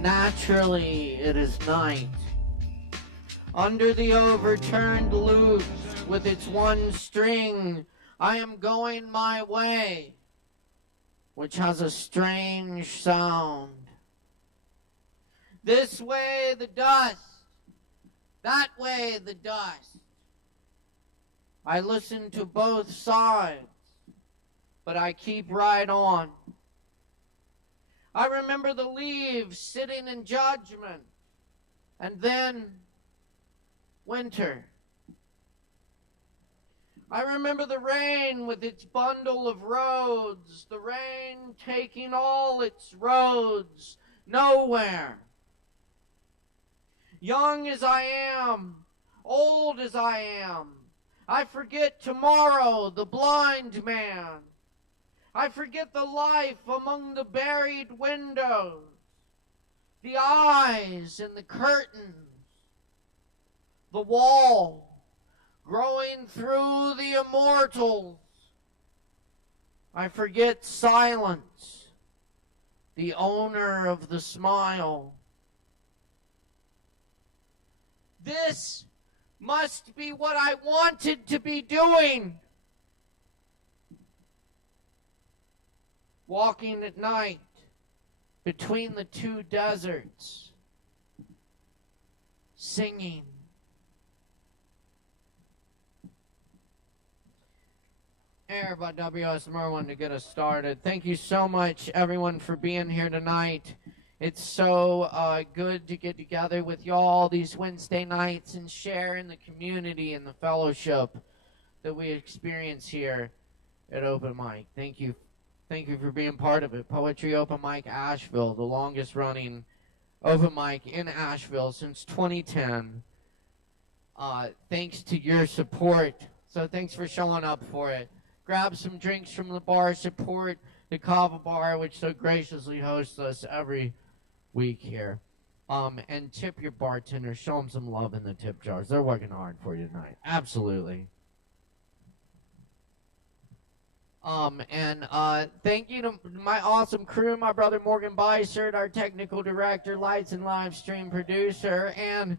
Naturally, it is night. Under the overturned lute, with its one string, I am going my way, which has a strange sound. This way the dust, that way the dust. I listen to both sides, but I keep right on. I remember the leaves sitting in judgment, and then winter. I remember the rain with its bundle of roads, the rain taking all its roads nowhere. Young as I am, old as I am, I forget tomorrow, the blind man. I forget the life among the buried windows, the eyes in the curtains, the wall growing through the immortals. I forget silence, the owner of the smile. This must be what I wanted to be doing. Walking at night between the two deserts, singing. Air by W.S. Merwin to get us started. Thank you so much, everyone, for being here tonight. It's so good to get together with y'all these Wednesday nights and share in the community and the fellowship that we experience here at Open Mic. Thank you. Thank you for being part of it. Poetry Open Mic Asheville, the longest running open mic in Asheville since 2010. Thanks to your support. So thanks for showing up for it. Grab some drinks from the bar. Support the Kava bar, which so graciously hosts us every week here. And tip your bartender. Show them some love in the tip jars. They're working hard for you tonight. Absolutely. Thank you to my awesome crew, my brother Morgan Beissert, our technical director, lights and live stream producer, and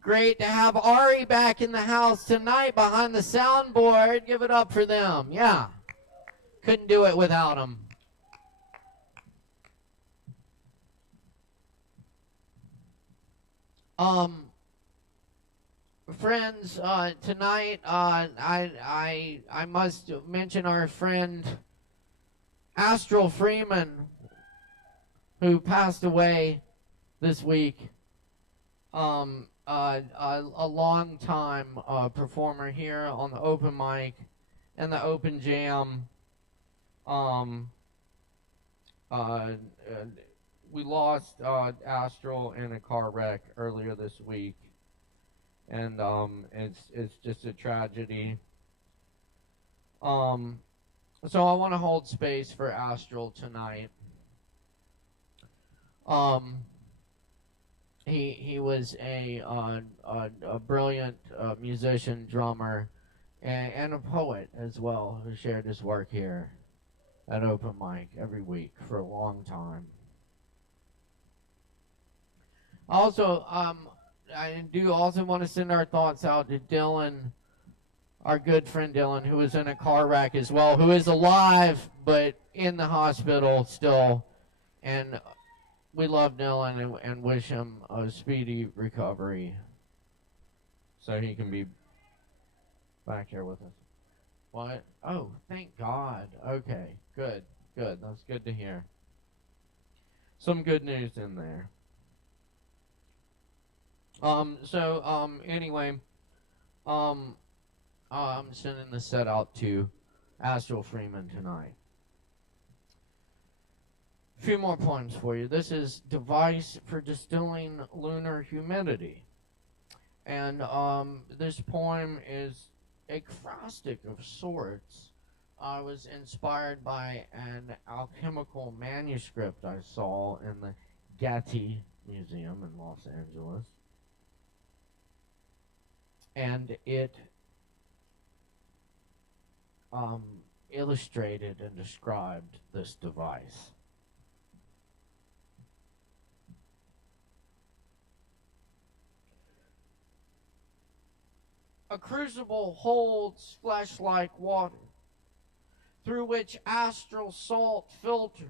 great to have Ari back in the house tonight behind the soundboard. Give it up for them. Yeah. Couldn't do it without them. Friends, tonight, I must mention our friend Astral Freeman, who passed away this week. A long time performer here on the open mic and the open jam. We lost Astral in a car wreck earlier this week. And it's just a tragedy. So I want to hold space for Astral tonight. He was a brilliant musician, drummer, and a poet as well, who shared his work here at Open Mic every week for a long time. Also, I do also want to send our thoughts out to Dylan, our good friend Dylan, who was in a car wreck as well, who is alive but in the hospital still. And we love Dylan and wish him a speedy recovery so he can be back here with us. What? Oh, thank God. Okay, good. That's good to hear. Some good news in there. Anyway, I'm sending the set out to Astral Freeman tonight. A few more poems for you. This is Device for Distilling Lunar Humidity. And this poem is acrostic of sorts. I was inspired by an alchemical manuscript I saw in the Getty Museum in Los Angeles. And it illustrated and described this device. A crucible holds flesh-like water, through which astral salt filters,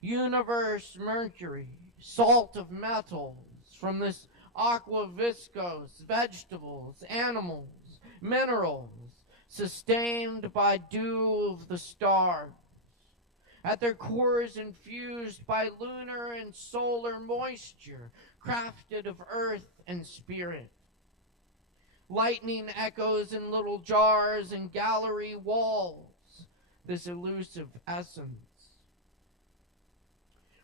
universe mercury, salt of metals, from this aqua viscose, vegetables, animals, minerals, sustained by dew of the stars, at their cores infused by lunar and solar moisture, crafted of earth and spirit. Lightning echoes in little jars and gallery walls, this elusive essence.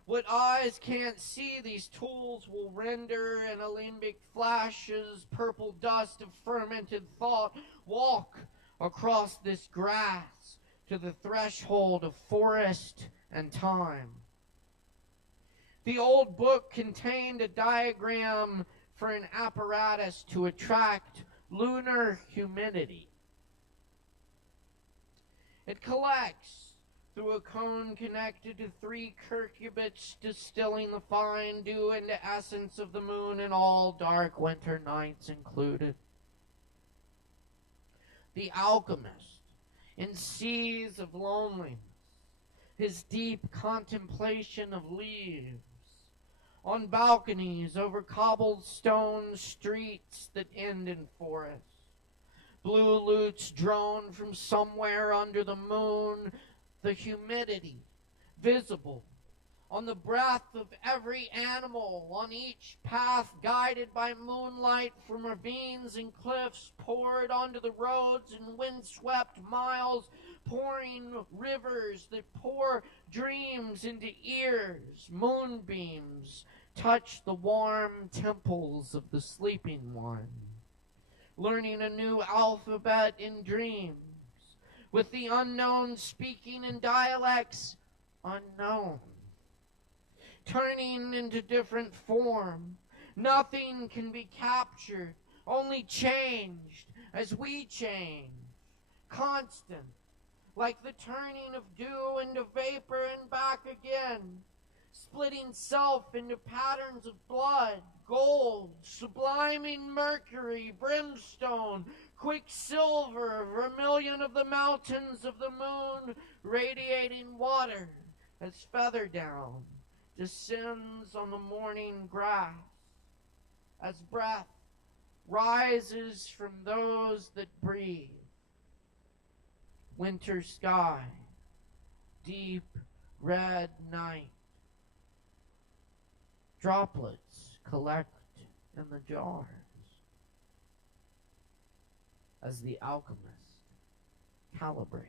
What eyes can't see, these tools will render in alembic flashes, purple dust of fermented thought, walk across this grass to the threshold of forest and time. The old book contained a diagram for an apparatus to attract lunar humidity. It collects through a cone connected to 3 curcubits, distilling the fine dew into essence of the moon and all dark winter nights included. The alchemist, in seas of loneliness, his deep contemplation of leaves, on balconies over cobblestone streets that end in forests. Blue lutes drone from somewhere under the moon, the humidity visible on the breath of every animal, on each path guided by moonlight from ravines and cliffs, poured onto the roads in windswept miles, pouring rivers that pour dreams into ears. Moonbeams touch the warm temples of the sleeping one, learning a new alphabet in dreams, with the unknown speaking in dialects unknown, turning into different form. Nothing can be captured, only changed as we change, constant, like the turning of dew into vapor and back again, splitting self into patterns of blood, gold, subliming mercury, brimstone, quicksilver, vermilion of the mountains of the moon, radiating water as feather down descends on the morning grass, as breath rises from those that breathe. Winter sky, deep red night, droplets collect in the jars as the alchemist calibrates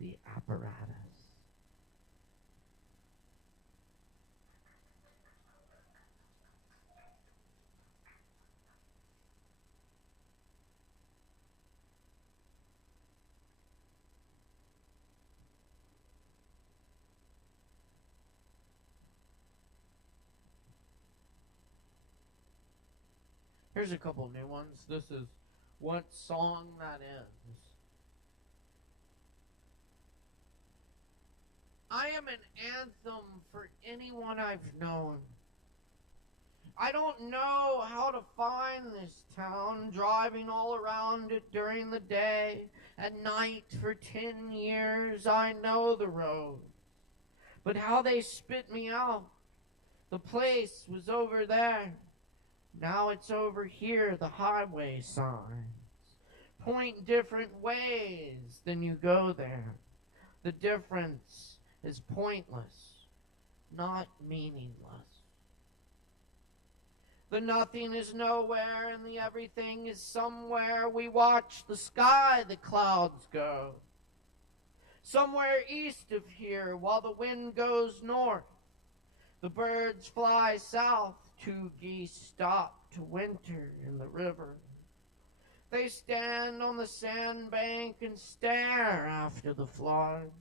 the apparatus. Here's a couple new ones. This is what song that is. I am an anthem for anyone I've known. I don't know how to find this town, driving all around it during the day. At night for 10 years, I know the road. But how they spit me out. The place was over there. Now it's over here, the highway signs point different ways than you go there. The difference is pointless, not meaningless. The nothing is nowhere and the everything is somewhere. We watch the sky, the clouds go. Somewhere east of here while the wind goes north. The birds fly south. 2 geese stop to winter in the river. They stand on the sandbank and stare after the flood.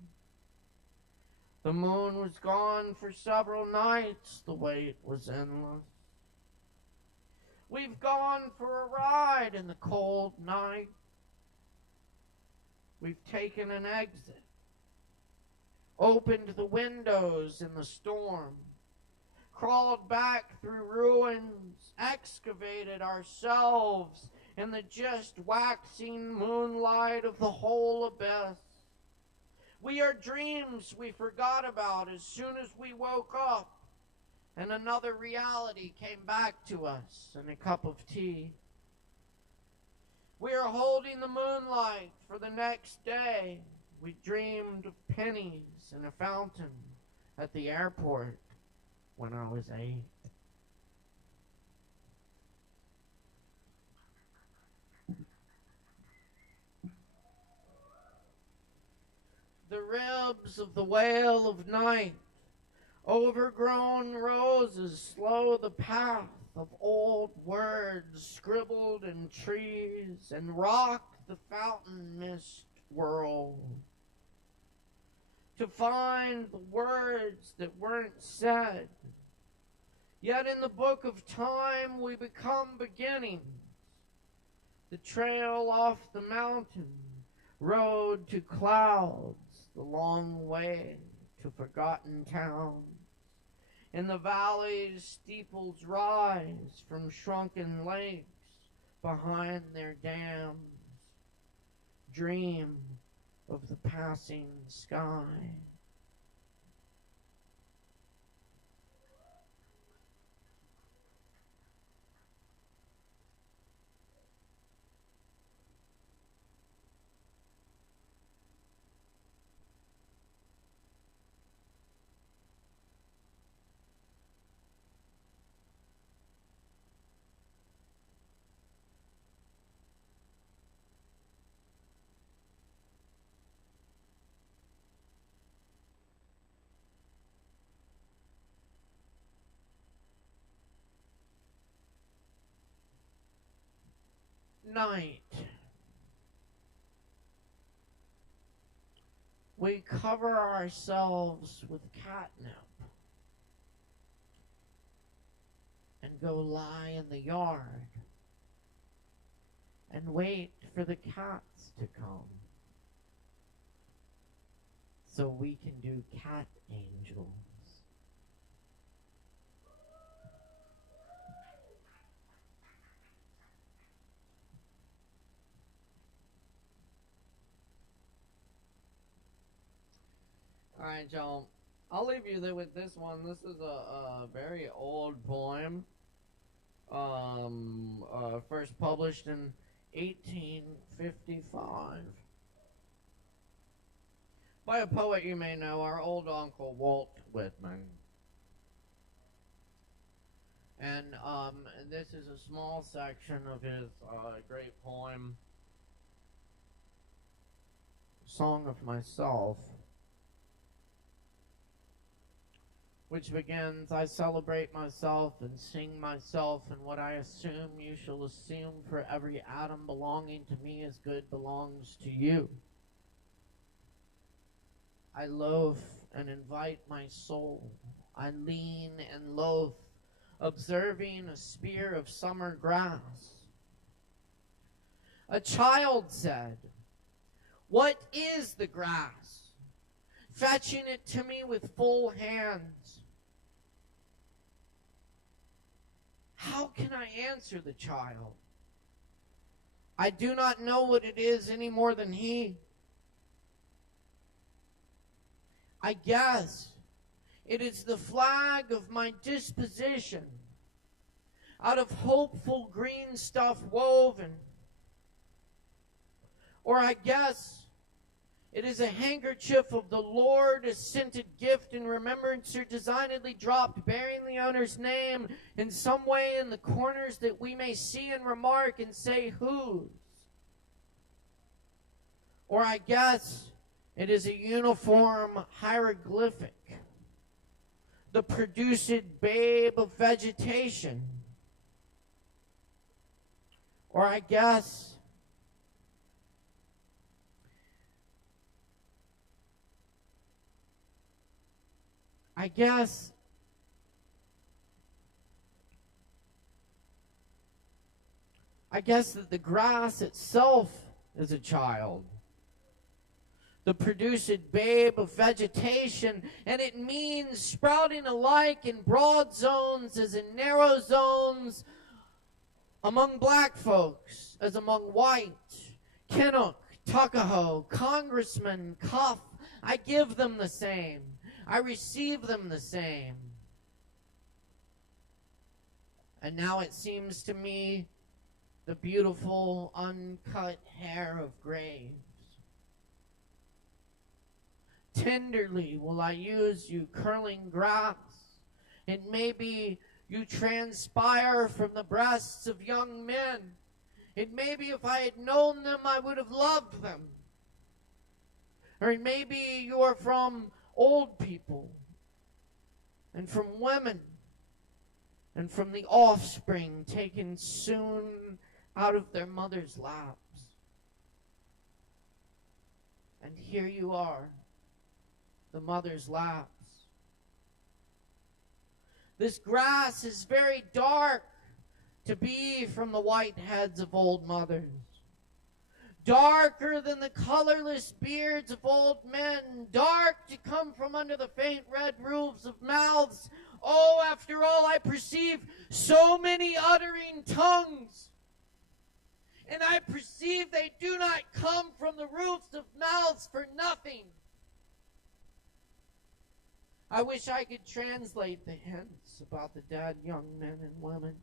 The moon was gone for several nights, the wait was endless. We've gone for a ride in the cold night. We've taken an exit, opened the windows in the storm, crawled back through ruins, excavated ourselves in the just waxing moonlight of the whole abyss. We are dreams we forgot about as soon as we woke up, and another reality came back to us in a cup of tea. We are holding the moonlight for the next day. We dreamed of pennies in a fountain at the airport when I was 8. The ribs of the wail of night, overgrown roses slow the path of old words scribbled in trees and rock the fountain mist whirl. To find the words that weren't said, yet in the book of time we become beginnings. The trail off the mountain, road to clouds, the long way to forgotten towns. In the valleys, steeples rise from shrunken lakes behind their dams. Dream of the passing sky. Night. We cover ourselves with catnip and go lie in the yard and wait for the cats to come so we can do cat angels. Alright, y'all. I'll leave you there with this one. This is a very old poem. First published in 1855. By a poet you may know, our old uncle Walt Whitman. And this is a small section of his great poem, Song of Myself, which begins, I celebrate myself and sing myself, and what I assume you shall assume, for every atom belonging to me as good belongs to you. I loaf and invite my soul. I lean and loaf, observing a spear of summer grass. A child said, what is the grass? Fetching it to me with full hands. How can I answer the child? I do not know what it is any more than he. I guess it is the flag of my disposition, out of hopeful green stuff woven. Or I guess it is a handkerchief of the Lord, a scented gift in remembrance or designedly dropped, bearing the owner's name in some way in the corners that we may see and remark and say whose. Or I guess it is a uniform hieroglyphic, the produced babe of vegetation. Or I guess that the grass itself is a child, the produced babe of vegetation, and it means sprouting alike in broad zones as in narrow zones among black folks, as among white, Kinnock, Tuckahoe, Congressman, Cuff. I give them the same. I receive them the same. And now it seems to me the beautiful uncut hair of graves. Tenderly will I use you, curling grass. It may be you transpire from the breasts of young men. It may be if I had known them, I would have loved them. Or it may be you are from old people, and from women, and from the offspring taken soon out of their mother's laps. And here you are, the mother's laps. This grass is very dark to be from the white heads of old mothers. Darker than the colorless beards of old men, dark to come from under the faint red roofs of mouths. Oh, after all, I perceive so many uttering tongues. And I perceive they do not come from the roofs of mouths for nothing. I wish I could translate the hints about the dead young men and women,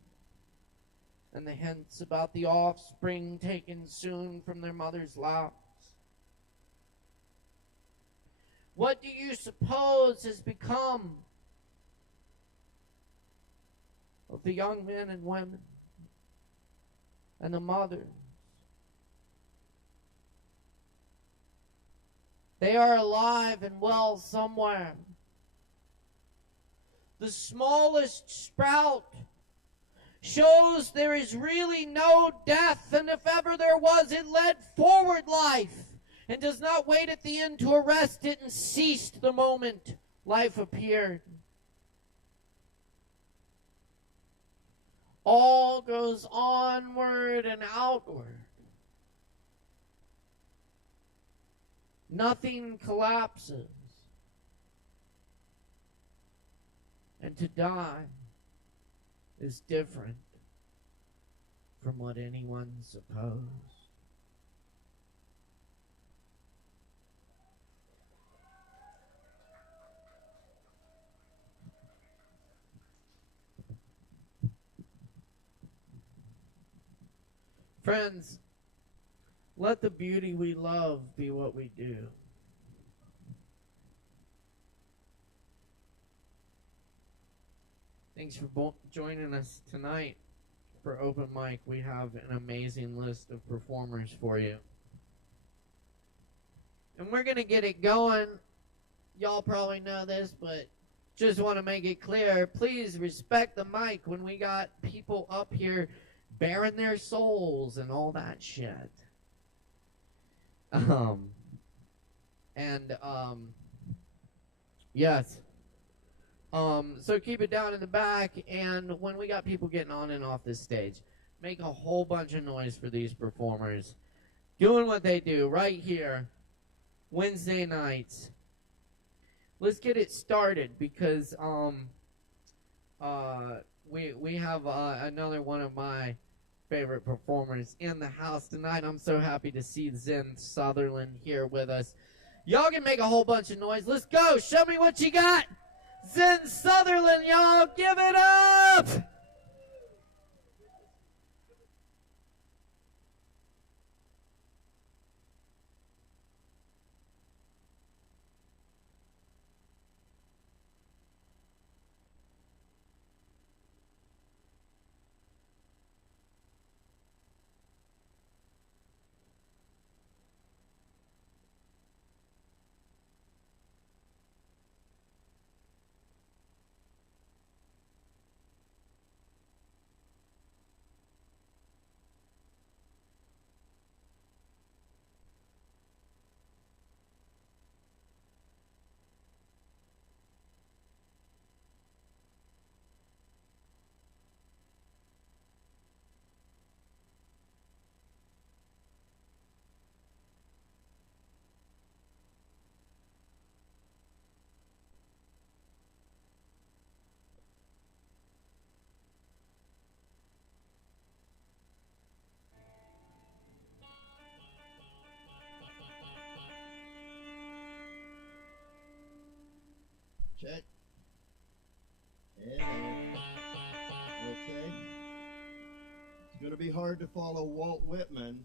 and the hints about the offspring taken soon from their mother's laps. What do you suppose has become of the young men and women and the mothers? They are alive and well somewhere. The smallest sprout shows there is really no death, and if ever there was, it led forward life, and does not wait at the end to arrest it, and ceased the moment life appeared. All goes onward and outward. Nothing collapses. And to die is different from what anyone supposed. Friends, let the beauty we love be what we do. Thanks for joining us tonight for Open Mic. We have an amazing list of performers for you. And we're going to get it going. Y'all probably know this, but just want to make it clear. Please respect the mic when we got people up here bearing their souls and all that shit. Yes. So keep it down in the back, and when we got people getting on and off this stage, make a whole bunch of noise for these performers doing what they do right here Wednesday nights. Let's get it started, because we have another one of my favorite performers in the house tonight. I'm so happy to see Zen Sutherland here with us. Y'all can make a whole bunch of noise. Let's go. Show me what you got. Zen Sutherland, y'all, give it up! to be hard to follow Walt Whitman.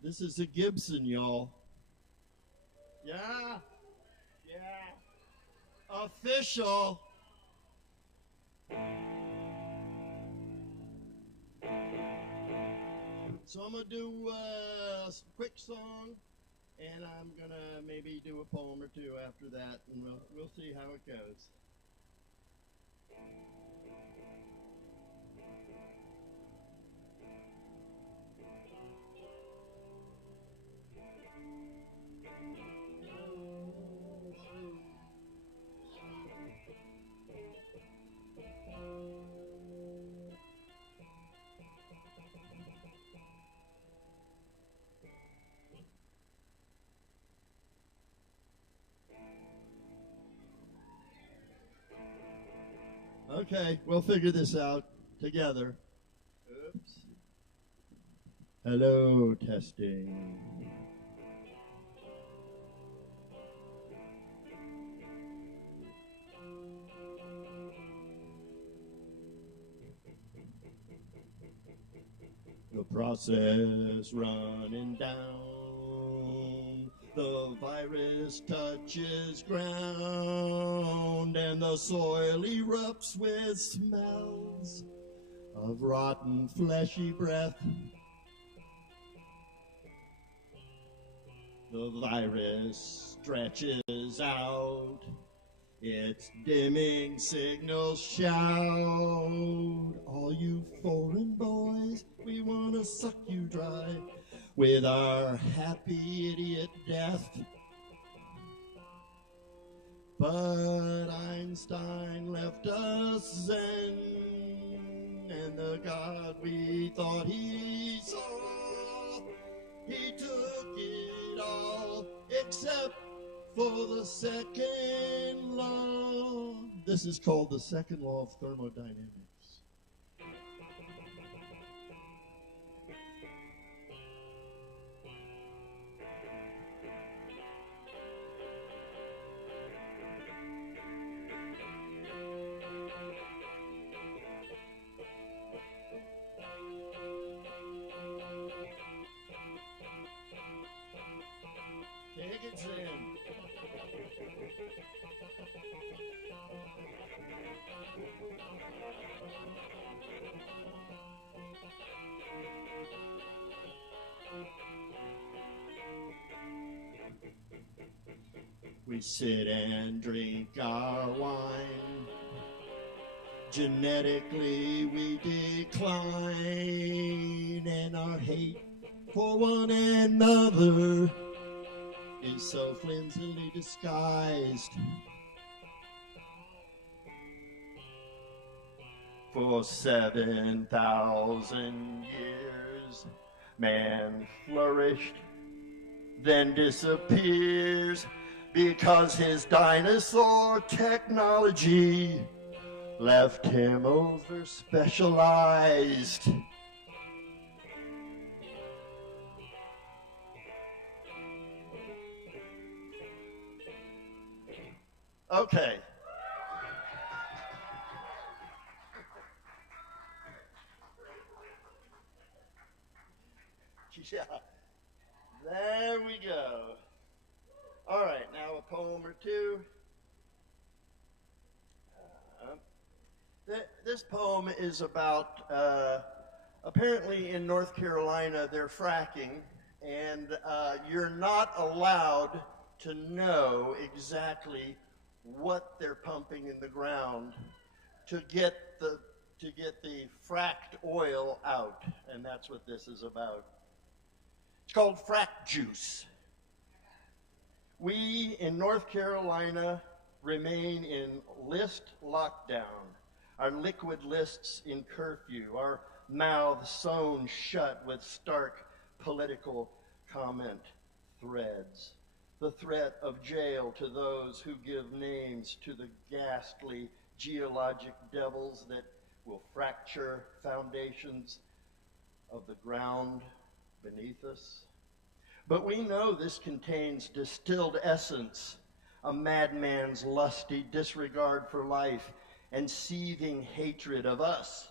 This is a Gibson, y'all. Yeah. Official. So I'm going to do a quick song, and I'm going to maybe do a poem or two after that, and we'll see how it goes. Okay, we'll figure this out together. Oops. Hello, testing. The process running down, the virus touches ground, and the soil erupts with smells of rotten fleshy breath. The virus stretches out, its dimming signals shout, all you foreign boys, we want to suck you dry with our happy idiot death. But Einstein left us zen, and the God we thought he saw, he took it all except for the second law. This is called the second law of thermodynamics. Take it in. We sit and drink our wine. Genetically we decline, and our hate for one another is so flimsily disguised. For 7,000 years, man flourished, then disappears, because his dinosaur technology left him over specialized. Okay. Yeah. There we go. or two. This poem is about, apparently in North Carolina, they're fracking, and you're not allowed to know exactly what they're pumping in the ground to get the fracked oil out, and that's what this is about. It's called frack juice. We in North Carolina remain in list lockdown, our liquid lists in curfew, our mouths sewn shut with stark political comment threads. The threat of jail to those who give names to the ghastly geologic devils that will fracture foundations of the ground beneath us. But we know this contains distilled essence, a madman's lusty disregard for life and seething hatred of us,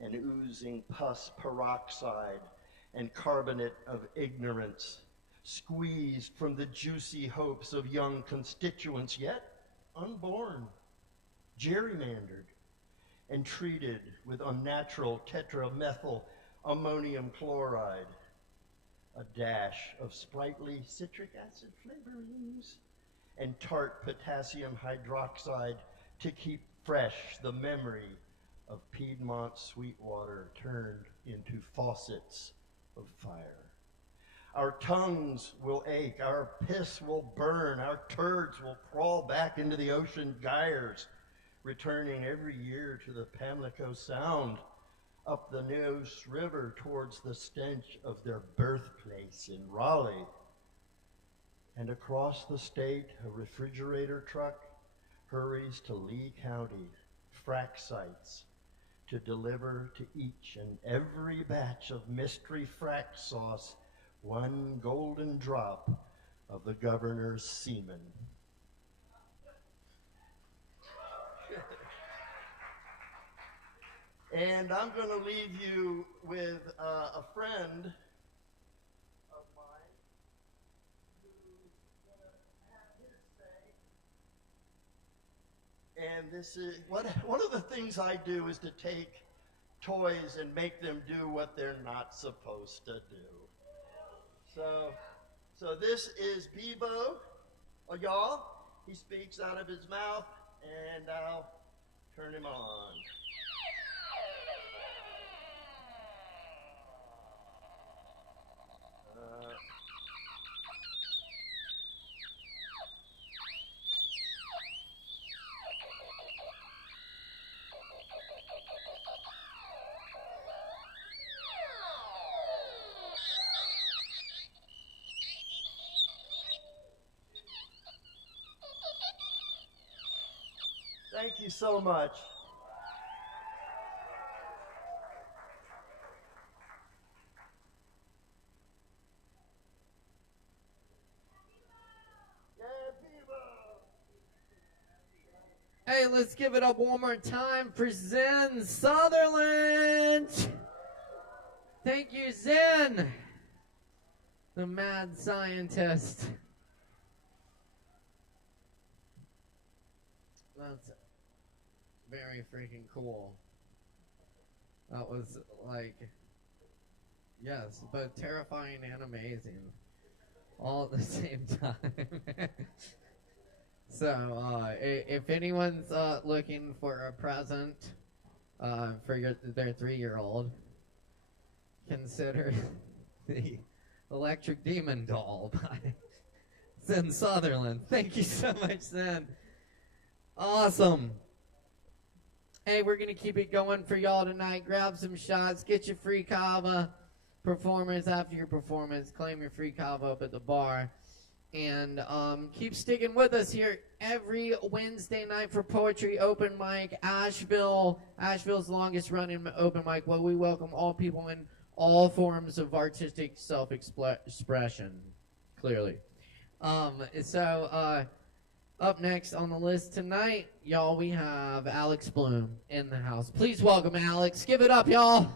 and oozing pus peroxide and carbonate of ignorance, squeezed from the juicy hopes of young constituents yet unborn, gerrymandered, and treated with unnatural tetramethyl ammonium chloride, a dash of sprightly citric acid flavorings, and tart potassium hydroxide to keep fresh the memory of Piedmont Sweetwater turned into faucets of fire. Our tongues will ache, our piss will burn, our turds will crawl back into the ocean gyres, returning every year to the Pamlico Sound, up the Neuse River towards the stench of their birthplace in Raleigh. And across the state, a refrigerator truck hurries to Lee County, frack sites, to deliver to each and every batch of mystery frack sauce one golden drop of the governor's semen. And I'm going to leave you with a friend of mine who's going to have his say. And this is, one of the things I do is to take toys and make them do what they're not supposed to do. So this is Bebo, y'all. He speaks out of his mouth, and I'll turn him on. Thank you so much. Hey, let's give it up one more time for Zen Sutherland. Thank you, Zen, the mad scientist. That's very freaking cool. That was like, yes, both terrifying and amazing all at the same time. So, if anyone's looking for a present for their 3-year-old, consider the Electric Demon Doll by Zen Sutherland. Thank you so much, Zen. Awesome. Hey, we're going to keep it going for y'all tonight. Grab some shots. Get your free Kava performance after your performance. Claim your free Kava up at the bar. And keep sticking with us here every Wednesday night for Poetry Open Mic. Asheville's longest running open mic, where we welcome all people in all forms of artistic self-expression, clearly. Up next on the list tonight, y'all, we have Alex Bloom in the house. Please welcome Alex. Give it up, y'all.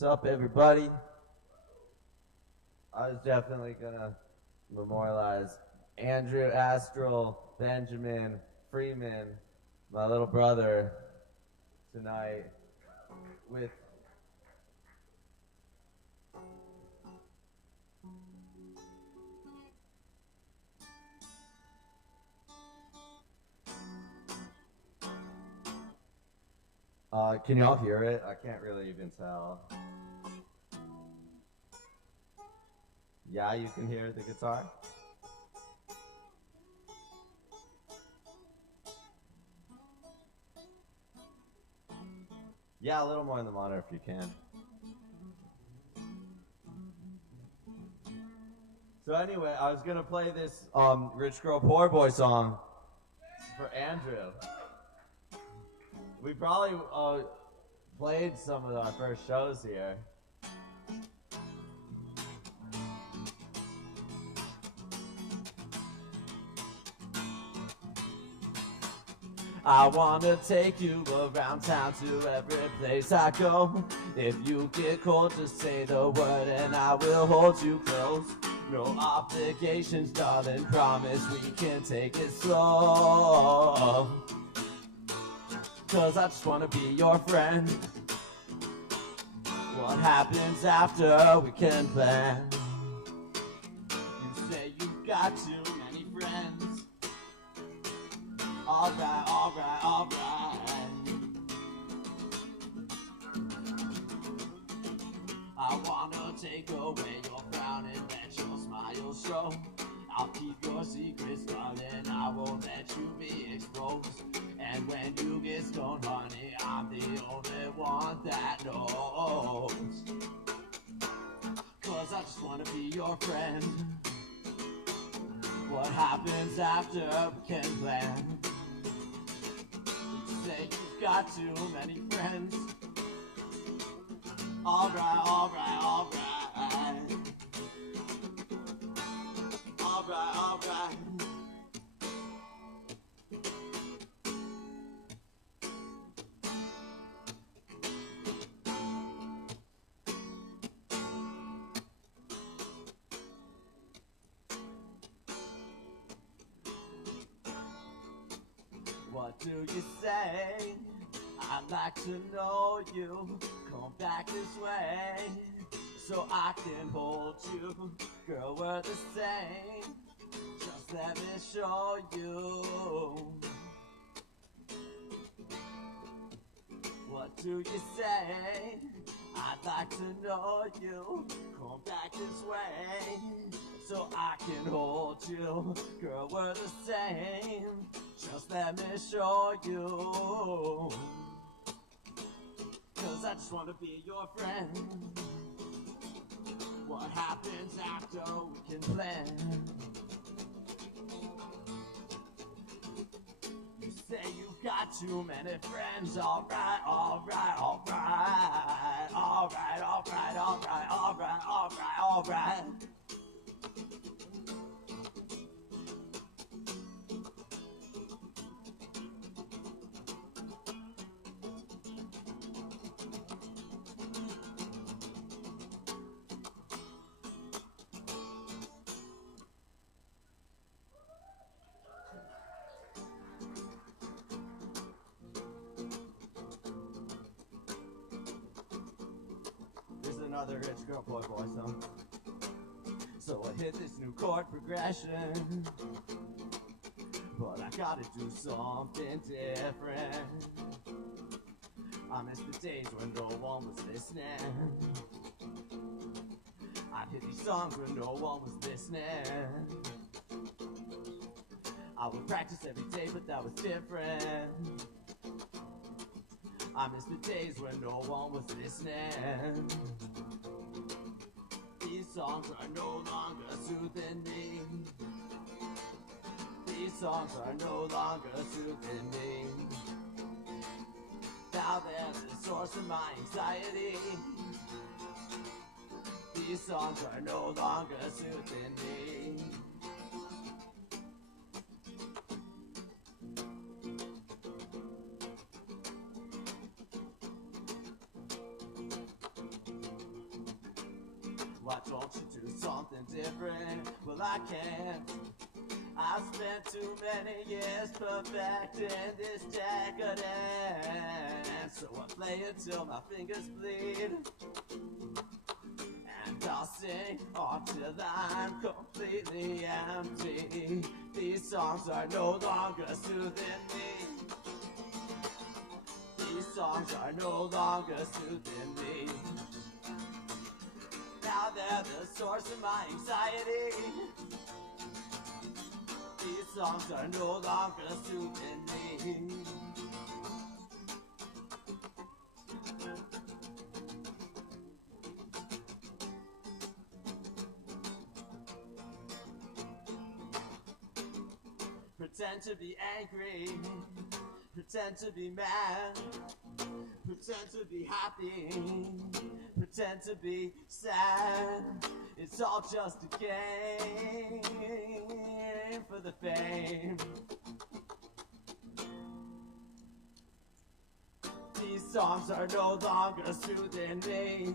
What's up, everybody? I was definitely gonna memorialize Andrew, Astral, Benjamin, Freeman, my little brother, tonight with can y'all hear it? I can't really even tell. Yeah, you can hear the guitar? Yeah, a little more in the monitor if you can. So anyway, I was gonna play this Rich Girl Poor Boy song for Andrew. We probably played some of our first shows here. I wanna take you around town to every place I go. If you get cold, just say the word and I will hold you close. No obligations, darling, promise we can take it slow. 'Cause I just wanna be your friend. What happens after we can plan? You say you've got too many friends. Alright, alright, alright. I wanna take away your frown and let your smile show. I'll keep your secrets, darling, I won't let you be exposed. And when you get stoned, honey, I'm the only one that knows. 'Cause I just wanna be your friend. What happens after we can plan? You say you've got too many friends. Alright, alright, alright. Alright, alright. What do you say? I'd like to know you. Come back this way so I can hold you. Girl, we're the same. Just let me show you. What do you say? I'd like to know you. Come back this way so I can hold you. Girl, we're the same. Just let me show you. 'Cause I just wanna be your friend. What happens after we can plan? You say you've got too many friends. Alright, alright, alright. Alright, alright, alright, alright, alright, alright. Another Rich Girl Poor Boy song. So I hit this new chord progression, but I gotta do something different. I miss the days when no one was listening. I'd hit these songs when no one was listening. I would practice every day, but that was different. I miss the days when no one was listening. These songs are no longer soothing me. These songs are no longer soothing me. Now they're the source of my anxiety. These songs are no longer soothing me. don't you do something different? Well, I can't. I've spent too many years perfecting this decadence, so I play it till my fingers bleed, and I'll sing on till I'm completely empty. These songs are no longer soothing me. These songs are no longer soothing me. Now they're the source of my anxiety. These songs are no longer soothing me. Pretend to be angry, pretend to be mad, pretend to be happy, pretend to be sad. It's all just a game for the fame. These songs are no longer soothing me.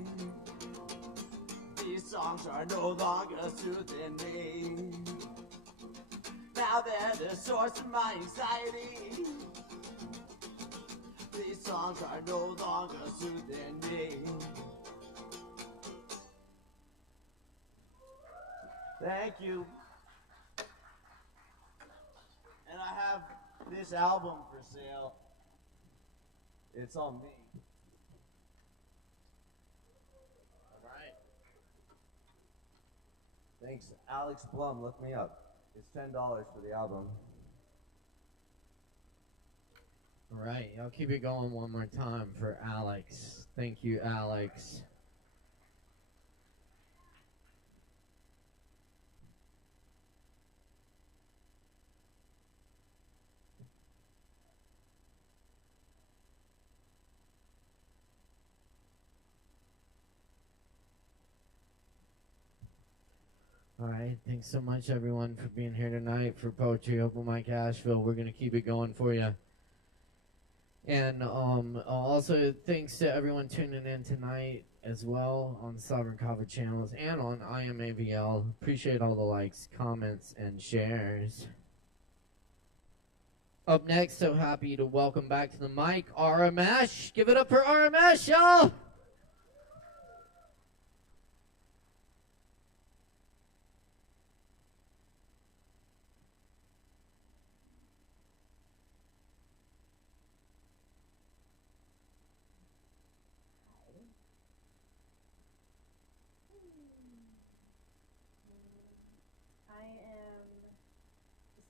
These songs are no longer soothing me. Now they're the source of my anxiety. These songs are no longer soothing me. Thank you. And I have this album for sale. It's on me. All right. Thanks, Alex Blum. Look me up. It's $10 for the album. All right, I'll keep it going one more time for Alex. Thank you, Alex. All right, thanks so much, everyone, for being here tonight for Poetry Open Mic Asheville. We're going to keep it going for you. And also, thanks to everyone tuning in tonight as well on Sovereign Kava channels and on IMAVL. Appreciate all the likes, comments, and shares. Up next, so happy to welcome back to the mic, RMS. Give it up for RMS, y'all!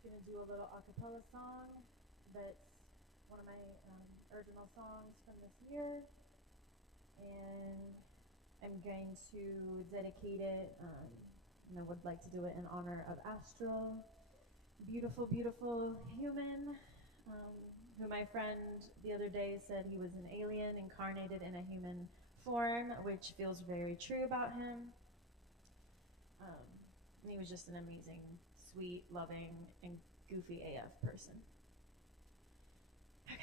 Gonna do a little a cappella song that's one of my original songs from this year, and I'm going to dedicate it, and I would like to do it in honor of Astral, beautiful, beautiful human, who my friend the other day said he was an alien incarnated in a human form, which feels very true about him. And he was just an amazing, sweet, loving, and goofy AF person. Okay.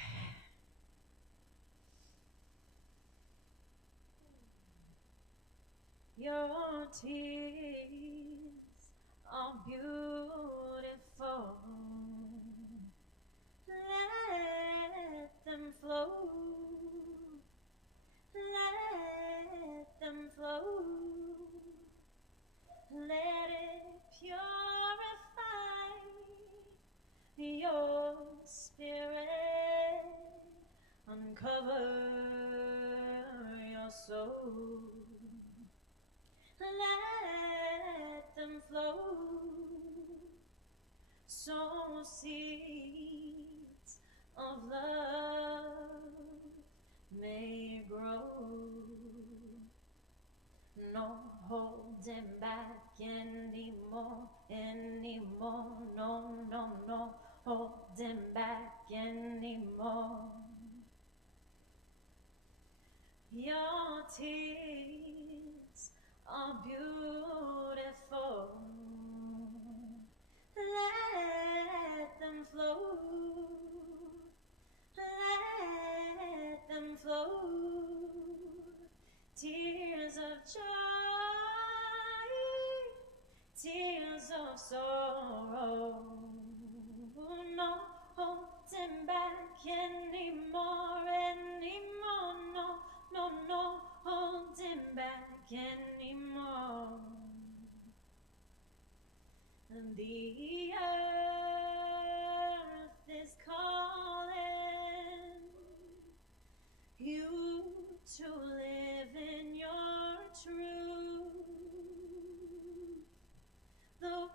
Your tears are beautiful. Let them flow. Let them flow. Let it purify your spirit, uncover your soul. Let them flow, sow seeds of love may grow. No holding back anymore, no, no, no holding back anymore. Your tears are beautiful. Let them flow. Let them flow. Tears of joy anymore, anymore. No, no, no holding back anymore. And the earth is calling you to live in your truth. The world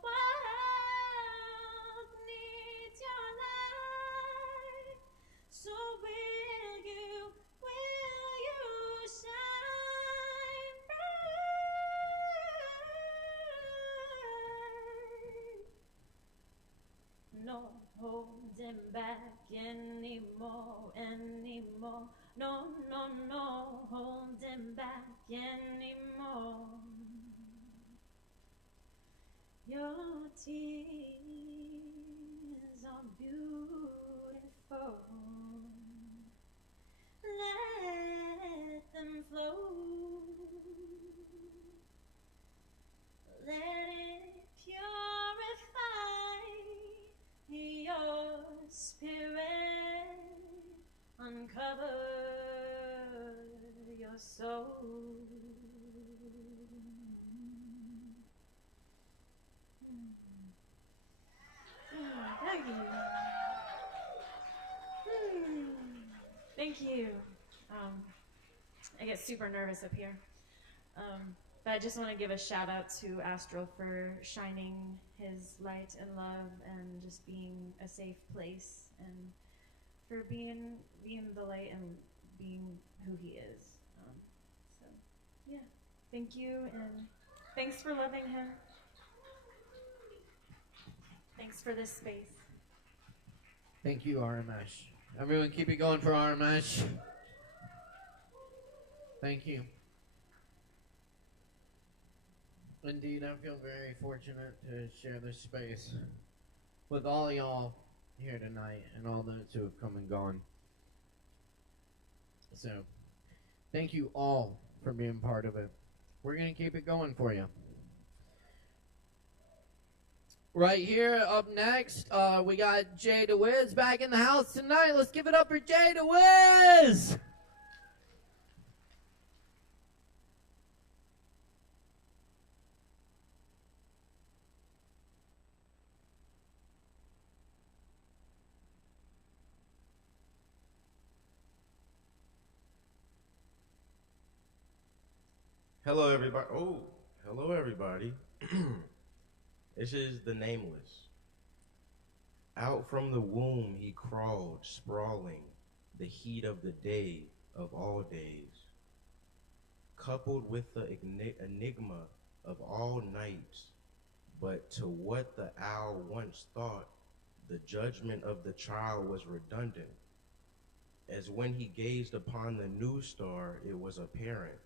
needs your light, so will you shine bright? No holding back anymore, anymore. No, no, no holding back anymore. Your tears are beautiful. Let them flow. Let it purify your spirit. Uncover your soul. Thank you. Thank you. I get super nervous up here. But I just want to give a shout out to Astral for shining his light and love and just being a safe place and for being the light and being who he is. So, yeah. Thank you and thanks for loving him. Thanks for this space. Thank you, RMS. Everyone keep it going for RMS. Thank you. Indeed, I feel very fortunate to share this space with all y'all here tonight and all those who have come and gone. So, thank you all for being part of it. We're going to keep it going for you. Right here, up next, we got Jay DeWiz back in the house tonight. Let's give it up for Jay DeWiz! Hello, everybody. Oh, hello, everybody. This is the Nameless. Out from the womb he crawled, sprawling, the heat of the day of all days, coupled with the enigma of all nights. But to what the owl once thought, the judgment of the child was redundant, as when he gazed upon the new star, it was apparent.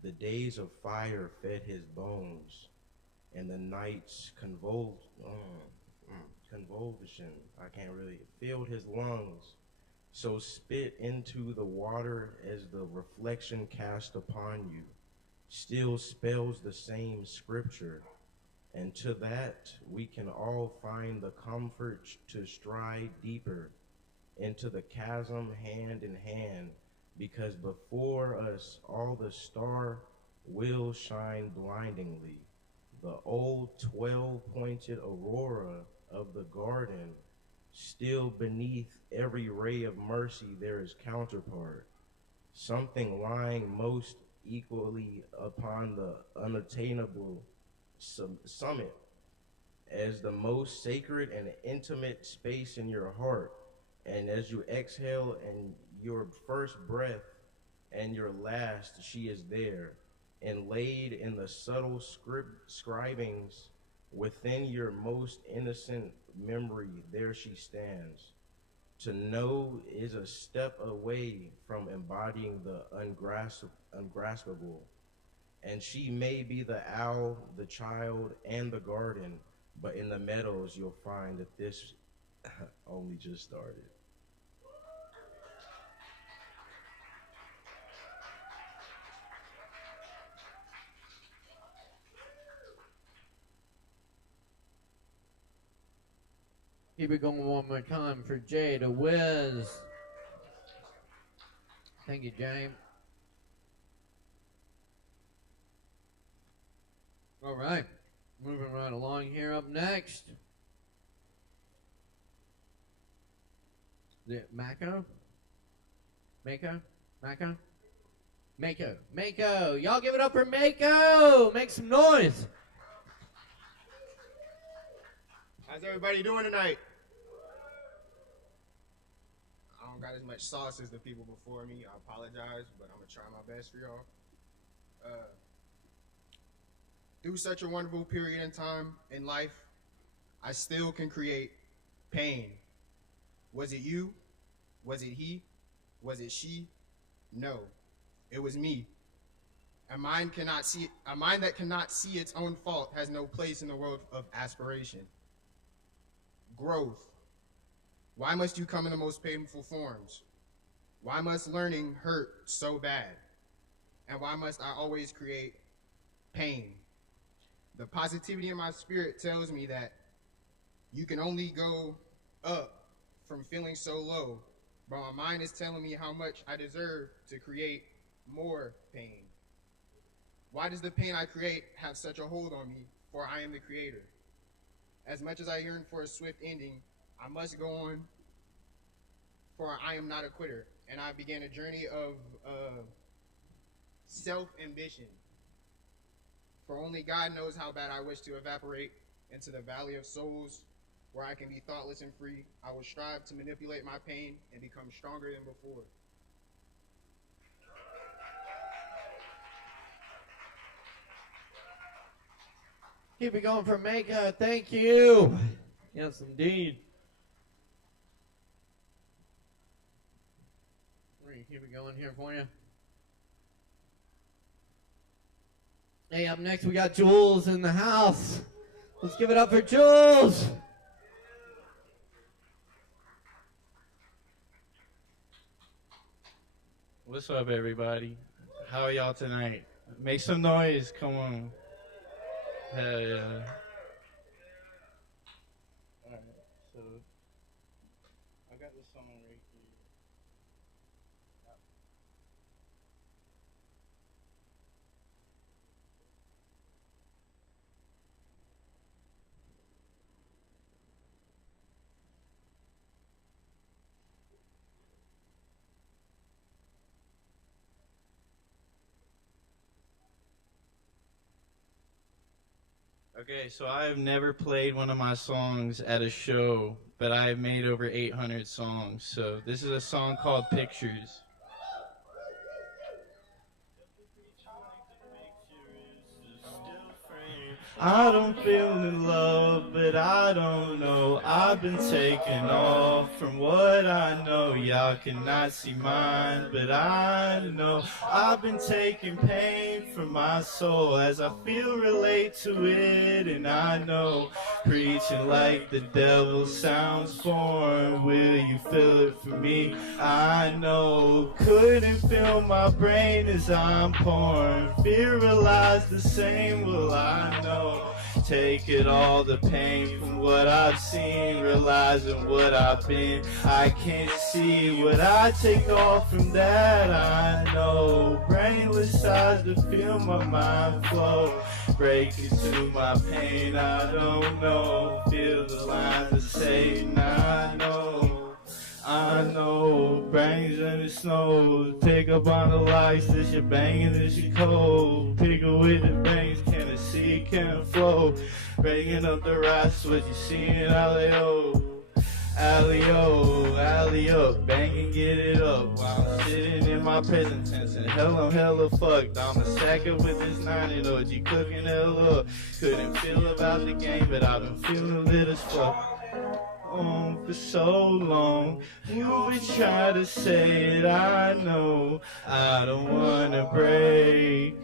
The days of fire fed his bones, and the nights convulsion, filled his lungs. So spit into the water as the reflection cast upon you, still spells the same scripture. And to that we can all find the comfort to stride deeper into the chasm hand in hand, because before us all the star will shine blindingly. The old 12-pointed aurora of the garden, still beneath every ray of mercy there is counterpart, something lying most equally upon the unattainable summit, as the most sacred and intimate space in your heart. And as you exhale and your first breath and your last, she is there, inlaid in the subtle scribings within your most innocent memory. There she stands. To know is a step away from embodying the ungraspable. And she may be the owl, the child, and the garden, but in the meadows you'll find that this only just started. Keep it going one more time for Jay to whiz. Thank you, Jay. All right, moving right along here. Up next, the Mako. Y'all give it up for Mako. Make some noise. How's everybody doing tonight? I don't got as much sauce as the people before me. I apologize, but I'm gonna try my best for y'all. Through such a wonderful period in time in life, I still can create pain. Was it you? Was it he? Was it she? No, it was me. A mind that cannot see its own fault has no place in the world of aspiration. Growth. Why must you come in the most painful forms? Why must learning hurt so bad? And why must I always create pain? The positivity in my spirit tells me that you can only go up from feeling so low, but my mind is telling me how much I deserve to create more pain. Why does the pain I create have such a hold on me? For I am the creator. As much as I yearn for a swift ending, I must go on, for I am not a quitter. And I began a journey of self-ambition. For only God knows how bad I wish to evaporate into the valley of souls, where I can be thoughtless and free. I will strive to manipulate my pain and become stronger than before. Keep it going for Mako. Thank you. Yes, indeed. We're going to keep it going here for you. Hey, up next we got Jules in the house. Let's give it up for Jules. What's up, everybody? How are y'all tonight? Make some noise. Come on. Hell yeah. Alright, so I got this song right here. Okay, so I've never played one of my songs at a show, but I've made over 800 songs. So this is a song called Pictures. I don't feel in love, but I don't know. I've been taken off from what I know. Y'all cannot see mine, but I know. I've been taking pain from my soul as I feel relate to it, and I know. Preaching like the devil sounds foreign. Will you feel it for me? I know. Couldn't feel my brain as I'm pouring. Fear relies the same, well I know. Take it all, the pain from what I've seen, realizing what I've been. I can't see what I take off from that, I know. Brainless eyes to feel my mind flow. Break into my pain, I don't know. Feel the lines of Satan, I know. I know, brains in the snow. Pick up on the lights, this shit banging, this shit cold. Pick up with the bangs, can it see, can it flow? Breaking up the rocks, what you seeing, alley-o. Alley-o, alley-up, bang and get it up. While I'm sitting in my present tense, and hell, I'm hella fucked. I'm a stacker with this 90 G cooking hell up. Couldn't feel about the game, but I've been feeling lit as fuck. On for so long, you would try to say it, I know. I don't wanna break,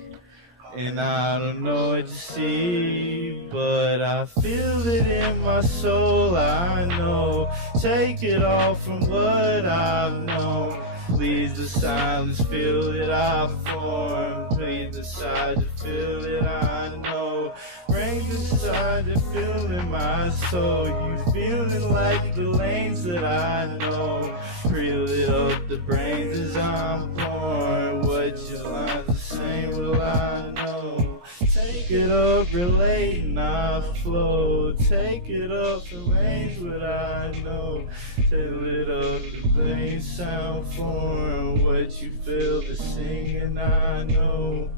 and I don't know what to see, but I feel it in my soul, I know. Take it all from what I've known. Please the silence, feel it I form. Please decide to feel it I know. Bring decide to feel in my soul. You feeling like the lanes that I know. Reel it up the brains as I'm born. What your lines are saying will I know. Take it up, relate, not flow. Take it up, arrange what I know. Fill it up, the veins sound foreign. What you feel, the singing I know.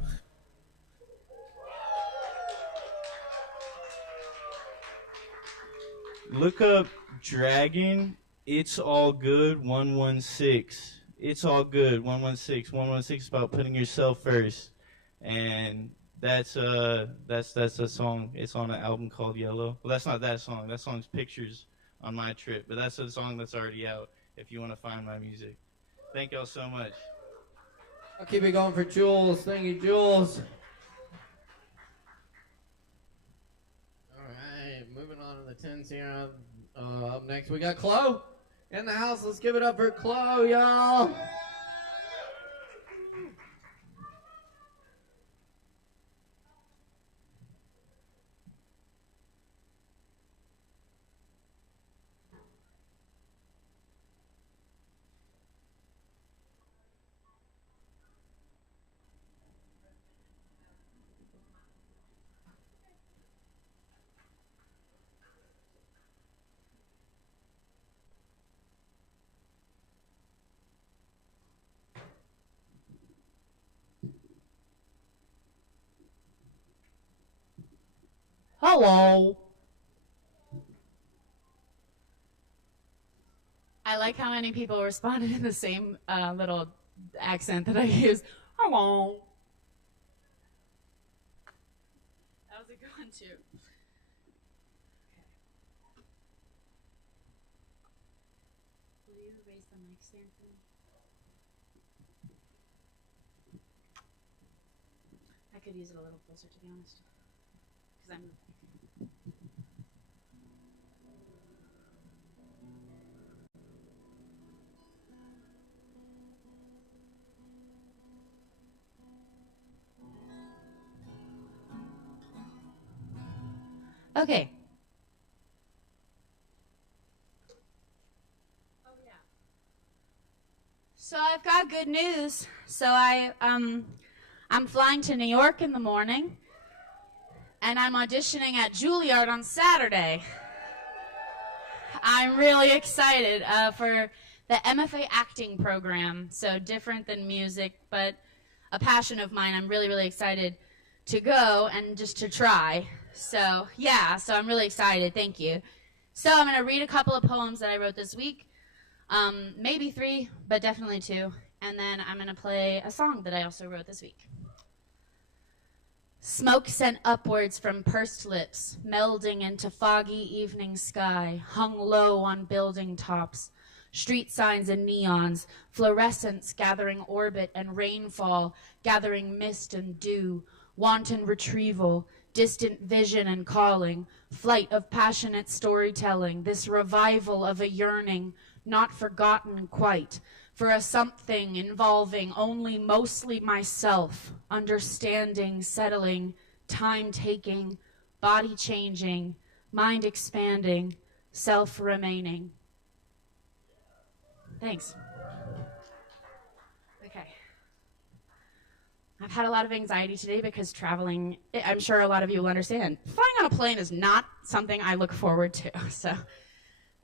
Look up Dragon, It's All Good 116. It's All Good 116. 116 is about putting yourself first. And that's a song. It's on an album called Yellow. Well, that's not that song. That song's Pictures on My Trip. But that's a song that's already out if you want to find my music. Thank y'all so much. I'll keep it going for Jules. Thank you, Jules. Moving on to the 10s here. Up next, we got Chloe in the house. Let's give it up for Chloe, y'all. Hello. I like how many people responded in the same little accent that I use. Hello. That was a good one too. Will you raise the mic stand for me? I could use it a little closer, to be honest. Because I'm... Okay. Oh yeah. So I've got good news. So I'm flying to New York in the morning, and I'm auditioning at Juilliard on Saturday. I'm really excited for the MFA acting program. So different than music, but a passion of mine. I'm really, really excited to go and just to try. So yeah, so I'm really excited. Thank you. So I'm going to read a couple of poems that I wrote this week. Maybe 3, but definitely 2. And then I'm going to play a song that I also wrote this week. Smoke sent upwards from pursed lips, melding into foggy evening sky, hung low on building tops. Street signs and neons, fluorescence gathering orbit and rainfall, gathering mist and dew, wanton retrieval, distant vision and calling, flight of passionate storytelling, this revival of a yearning, not forgotten quite, for a something involving only mostly myself, understanding, settling, time taking, body changing, mind expanding, self remaining. Thanks. Okay. I've had a lot of anxiety today because traveling, I'm sure a lot of you will understand, flying on a plane is not something I look forward to. So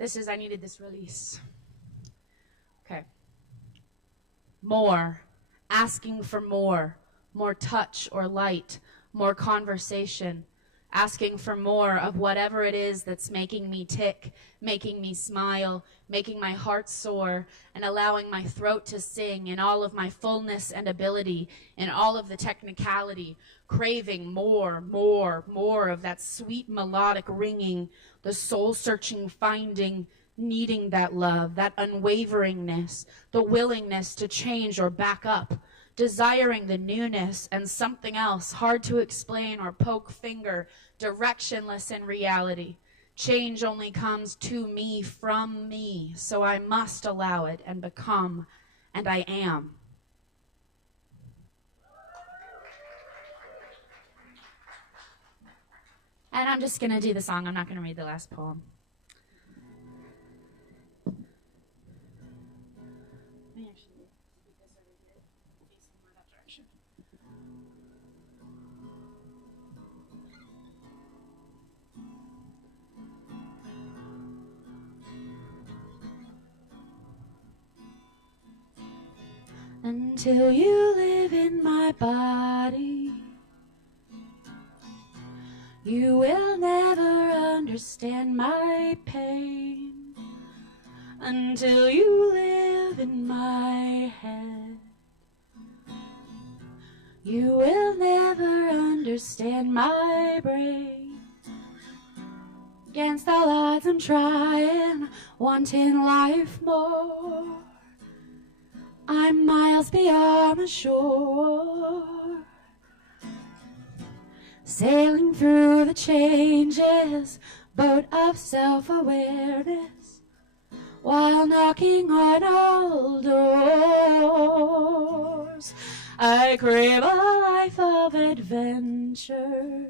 I needed this release. Okay. More, asking for more touch or light, more conversation, asking for more of whatever it is that's making me tick, making me smile, making my heart soar, and allowing my throat to sing in all of my fullness and ability, in all of the technicality, craving more of that sweet melodic ringing, the soul-searching finding, needing that love, that unwaveringness, the willingness to change or back up, desiring the newness and something else hard to explain or poke finger, directionless in reality. Change only comes to me from me, so I must allow it and become and I am. And I'm just going to do the song. I'm not going to read the last poem. Let me actually put this over here, facing more that direction. Until you live in my body, you will never understand my pain. Until you live in my head, you will never understand my brain. Against all odds I'm trying, wanting life more. I'm miles beyond the shore, sailing through the changes, boat of self-awareness, while knocking on all doors. I crave a life of adventure,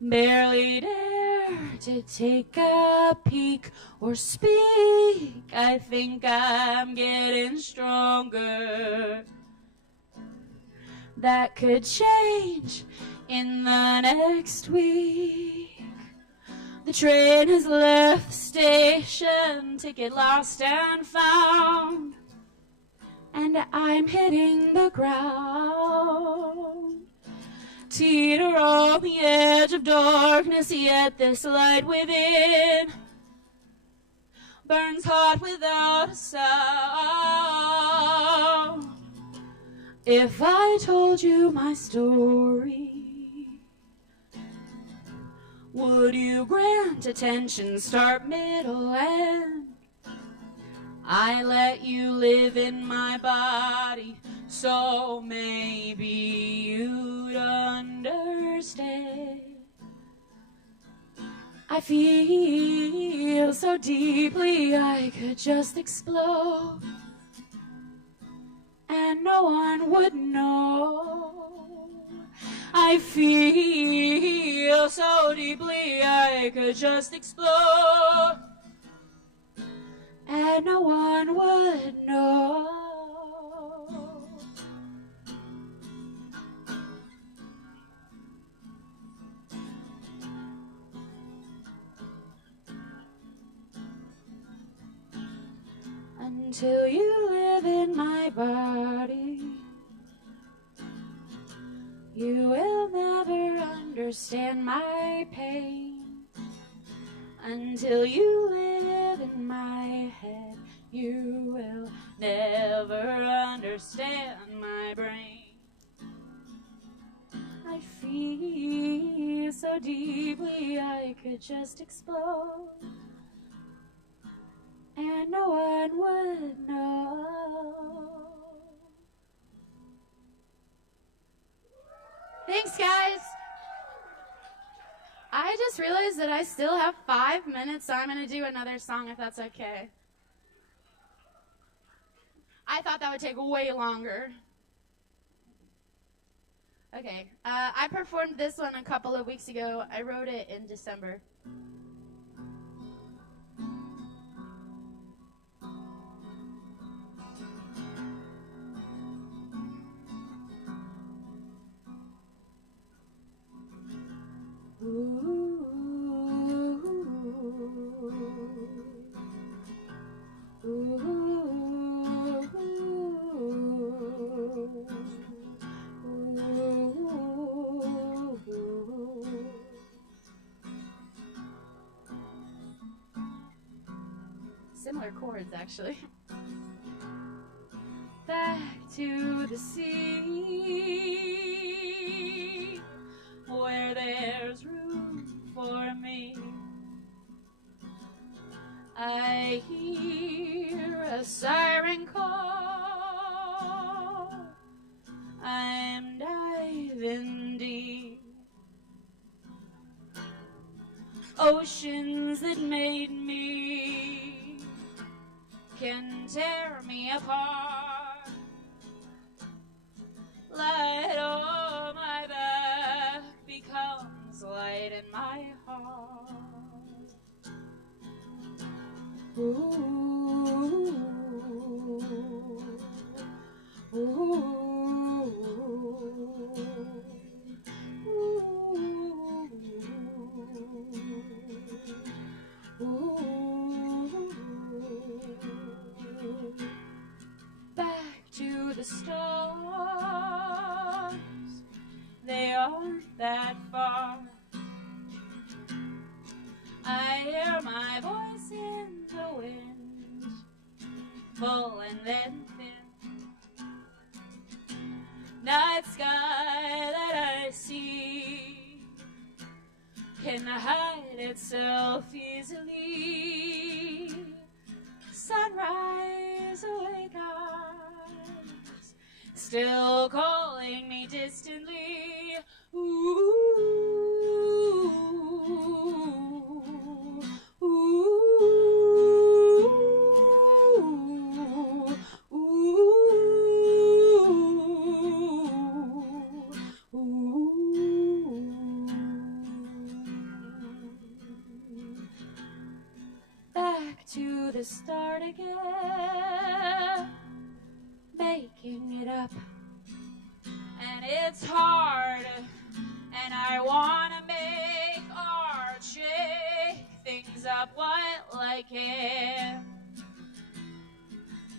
barely dare to take a peek or speak. I think I'm getting stronger. That could change in the next week. The train has left the station, ticket lost and found, and I'm hitting the ground. Teeter on the edge of darkness, yet this light within burns hot without a sound. If I told you my story, would you grant attention, start, middle, end? I let you live in my body, so maybe you'd understand. I feel so deeply I could just explode, and no one would know. I feel so deeply I could just explode, and no one would know. Until you live in my body, you will never understand my pain. Until you live in my head, you will never understand my brain. I feel so deeply I could just explode, and no one would know. Thanks, guys. I just realized that I still have 5 minutes, so I'm going to do another song if that's okay. I thought that would take way longer. Okay, I performed this one a couple of weeks ago. I wrote it in December. Similar chords, actually. Back to the sea, where there's room for me. I hear a siren call. I'm diving deep. Oceans that made me can tear me apart. Light on my back becomes light in my heart. Ooh, ooh, ooh, ooh. Back to the stars, they aren't that far. I hear my voice in the wind, full and then thin. Night sky that I see can hide itself easily. Sunrise awake eyes, still calling me distantly. Ooh, ooh, ooh, ooh. Back to the start again, making it up. And it's hard, and I wanna make art, shake things up while I can.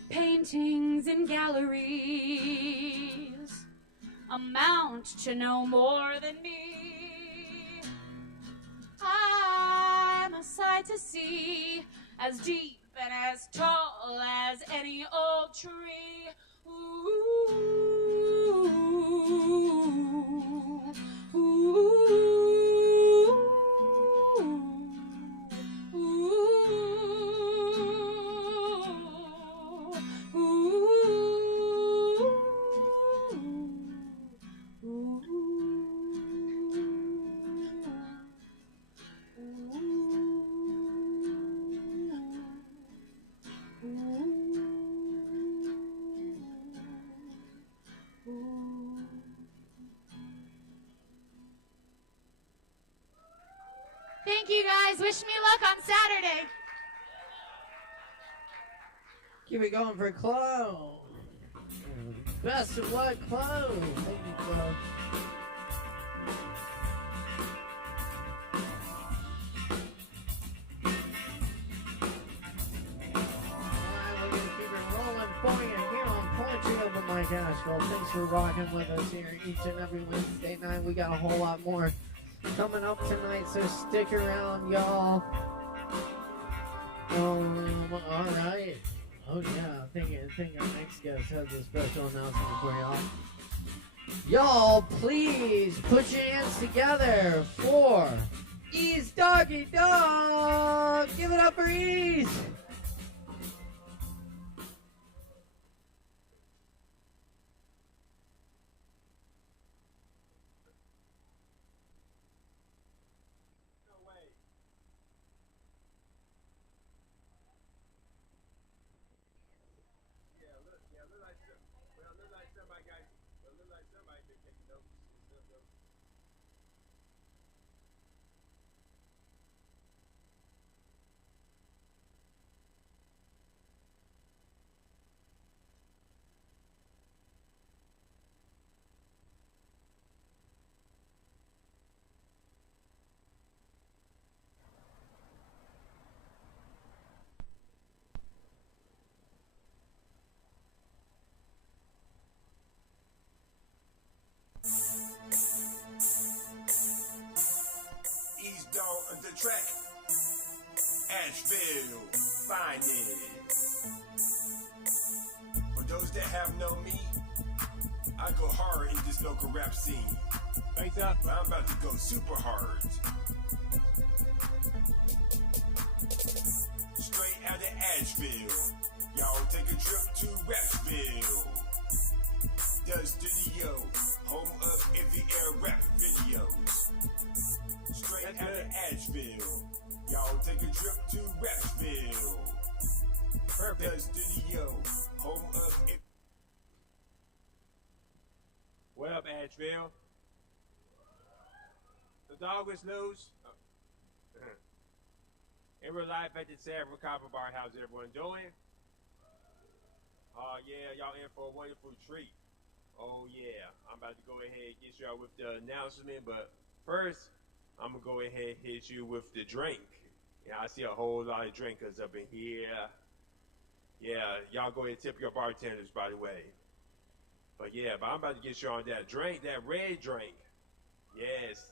Paintings in galleries amount to no more than me. I'm a sight to see, as deep and as tall as any old tree. Ooh, ooh, Thank you guys. Wish me luck on Saturday. Keep it going for Chloe. Best of luck, Chloe. Thank you, Chloe. For you here on Poetry Open Mic Asheville. Thanks for rocking with us here each and every Wednesday night. We got a whole lot more coming up tonight, so stick around, y'all. All right. Oh yeah, I think our next guest has a special announcement for y'all. Y'all, please put your hands together for Ease Doggy Dog. Give it up for Ease. The track, Asheville, find it. For those that have known me, I go hard in this local rap scene. Thanks, but I'm about to go super hard. Straight out of Asheville, y'all take a trip to Rapsville. The studio, home of every air rap videos. Straight out of Asheville, y'all take a trip to Rapsville. Perfect. The studio, home of it. What up, Asheville? The dog is loose. In real life at the San Kava Bar, how's everyone doing? Yeah, y'all in for a wonderful treat. Oh yeah, I'm about to go ahead and get y'all with the announcement, but first, I'm gonna go ahead and hit you with the drink. Yeah, I see a whole lot of drinkers up in here. Yeah, y'all go ahead and tip your bartenders, by the way. But yeah, I'm about to get you on that drink, that red drink. Yes,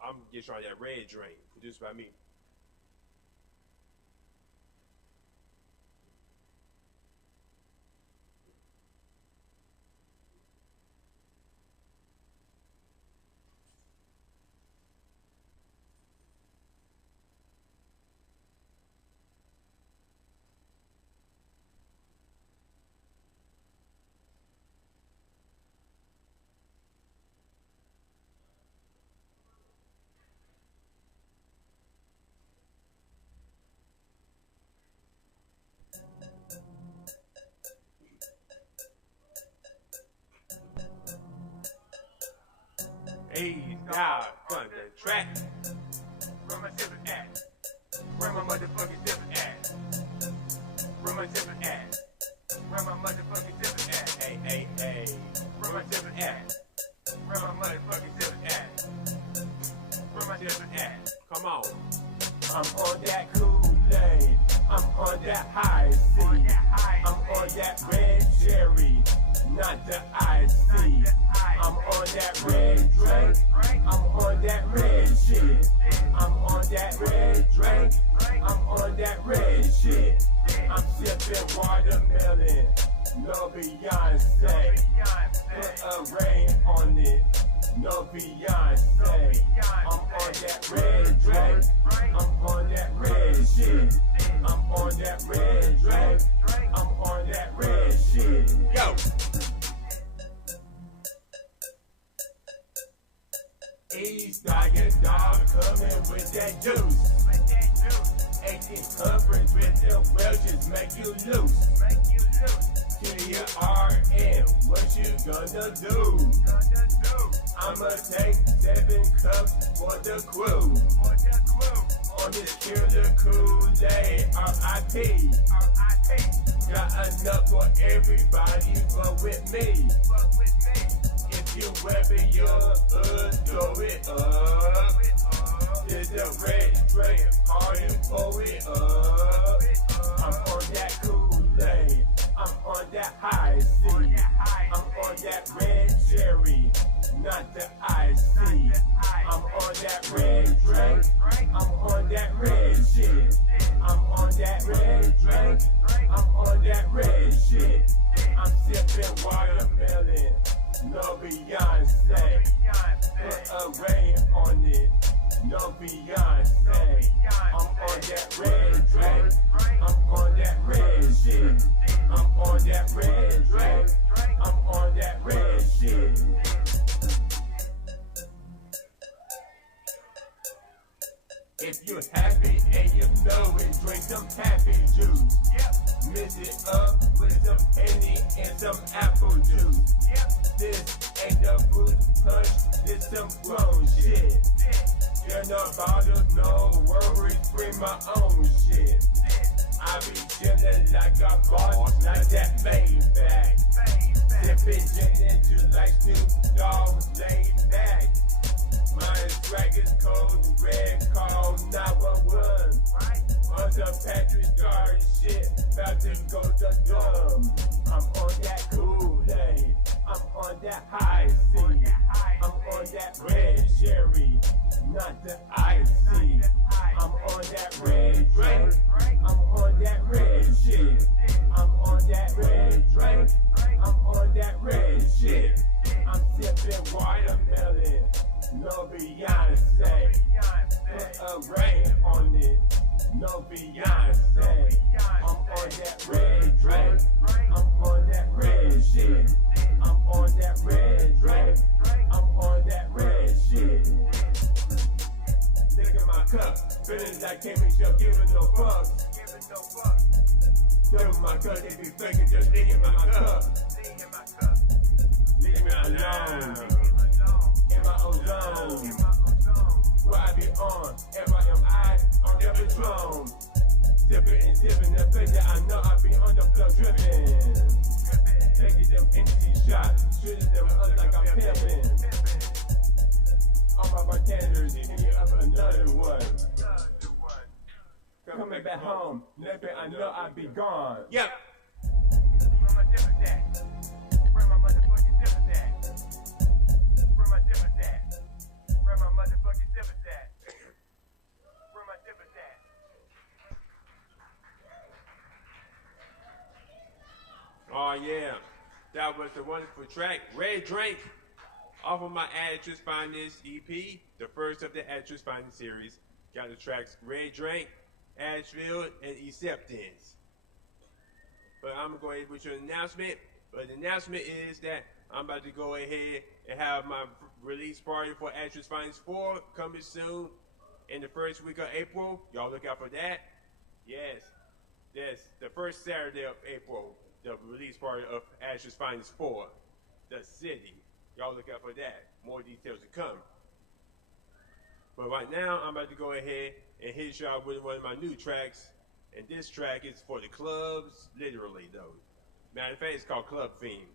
I'm gonna get you on that red drink, produced by me. Hey, now, on the track. Where my zipper at? Where my motherfucking zipper at? Where my zipper at? Where my motherfucking zipper at? Hey, hey, hey. Where my zipper at? Where my motherfucking zipper at? Where my zipper at? Come on. I'm on that Kool-Aid. I'm on that high C. I'm on that red cherry, not the iced tea. I'm on that red drink. I'm on that red shit. I'm on that red drink. I'm on that red shit. I'm sipping watermelon. No Beyonce. Put a rain on it. No Beyonce. I'm on that red drink. I'm on that red shit. I'm on that red drink. I'm on that red shit. Yo! East Tiger Dog coming with that juice. 1800s with them Welches make you loose. Kill your RN, what you gonna do? I'ma take 7 cups for the crew. On this killer Kool-Aid, R.I.P. Got enough for everybody, but with me. If you weapon your hood, throw it up. There's a red drink, hard and pull it up. I'm on that Kool-Aid, I'm on that high C. I'm on that red cherry, not the iced tea. I'm on that red drink, I'm on that red shit. I'm on that red drink, I'm on that red shit. I'm sipping watermelon. No Beyonce, put a rain on it. No Beyonce, I'm on that red drink. I'm on that red shit. I'm on that red drink. I'm on that red shit. If you're happy and you know it, drink some happy juice. Mix it up with some honey and some apple juice. This ain't no fruit punch, this some grown shit. You're no bottles, no worries, bring my own shit. I be chillin' like a boss, like that Maybach. Sippin' gin into like Snoop Dogg, laid back. My swag is cold, red call 911. On some Patrick Garden shit, about to go to dumb. I'm on that Kool-Aid, I'm on that high C. I'm on that red cherry, not the iced tea. I'm on that red drink, I'm on that red shit. I'm on that red drink, I'm on that red shit. I'm sipping watermelon. No Beyonce, put a rain on it. No Beyonce, I'm on that red drink. I'm Double my cup, they be faking, just lean my cup. Leave me alone. In my own zone. Where I be on, FIMI, on their Patron. Sipping and sipping the face that I know I be on the floor dripping. Taking them empty shots, shooting them up like I'm pimping. All my bartenders, hit me up another one. Coming back home, limping, I know I be gone. Yep. Where my dippers at? Where my motherfucking dippers at? Where my dippers at? Where my motherfucking dippers at? Where my dippers at? Oh yeah, that was the wonderful track, Red Drink, off of my Actress Finest EP, the first of the Actress Finest series. Got the tracks Red Drink, Asheville, and Acceptance. But I'm going to go ahead with your announcement. But the announcement is that I'm about to go ahead and have my release party for Actress Finest 4 coming soon in the first week of April. Y'all look out for that. Yes, the first Saturday of April, the release party of Actress Finest 4, the city. Y'all look out for that. More details to come. But right now, I'm about to go ahead and hit y'all with one of my new tracks. And this track is for the clubs, literally though. Matter of fact, it's called Club Theme.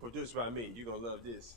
Produced by me. You're gonna love this.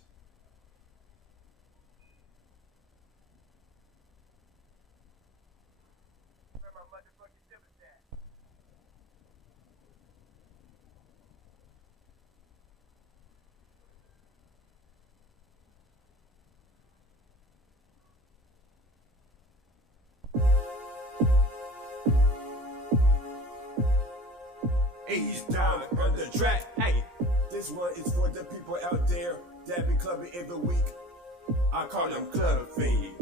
Ease down on the track. Hey, this one is for the people out there that be clubbing every week. I call them club fiends.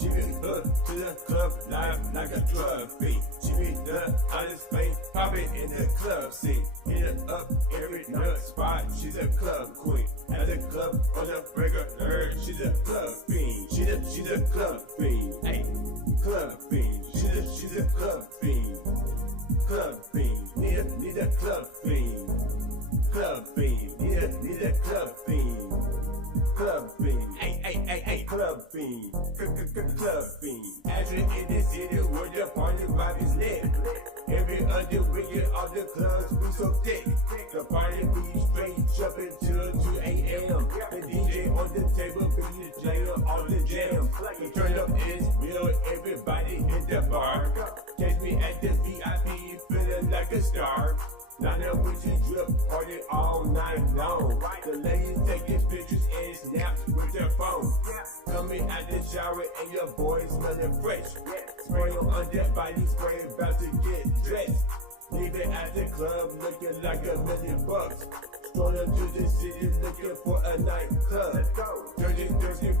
She be up to the club live like a club fiend. She be the hottest thing popping in the club scene. Hit it up every nut spot. She's a club queen. At the club on the regular, she's a club fiend. She's a club fiend. Hey, club fiend. She's a club fiend. Club fiend, need a club fiend. Club fiend, need a club fiend. Club fiend, hey, club fiend. Club fiend. Actually in the city where the party vibe is lit. Every other weekend all the clubs be so thick. The party be straight jumping till 2 a.m. The DJ on the table be playing all the jams. The turn up is real, everybody hit the bar. Catch me at the VIP, feeling like a star. Now that we just drip, party all night long. The ladies taking pictures and snaps with their phone. Coming out the shower and your boy smelling fresh. Spray on that body spray, about to get dressed. Leave it at the club looking like $1,000,000. Strolling to the city looking for a nightclub. Dirty,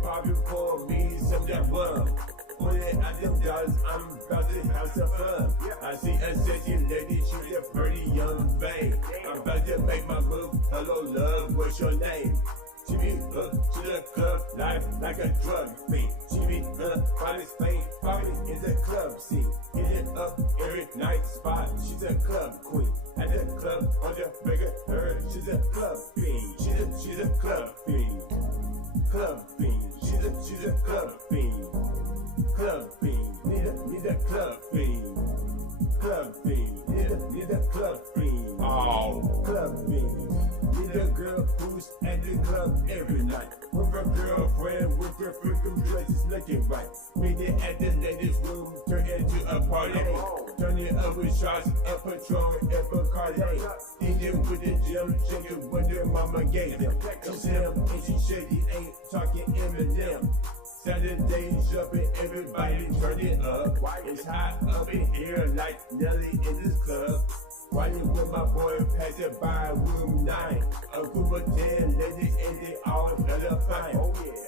popping for me some that rum. Pulling out them dollars, I'm about to have some fun. I see a sexy lady, she's a pretty young thing. I'm about to make my move. Hello, love, what's your name? She be up to the club, life like a drug fiend. She be the finest thing, popping in the club scene. Hit it up every night spot. She's a club queen. At the club on the regular, she's a club fiend. She's a club fiend. Club fiend. She's a club fiend. Club fiend. Need a club fiend. Club fiend. Need a club fiend. Oh, club fiend. Need a girl who's at the club every night. With her girlfriend, with her freaking dresses looking right. Meet it at the ladies' room, turn into a party. Turn it up with shots, a Patron, and Bacardi. DJ with the gym, shaking with her mama gave them. She's him, and she shady, ain't talking Eminem. Saturday jumping, everybody turn it up. It's hot up in here like Nelly in this club. Riding with my boy, passing by room 9. A group of 10 ladies and they all hella fine.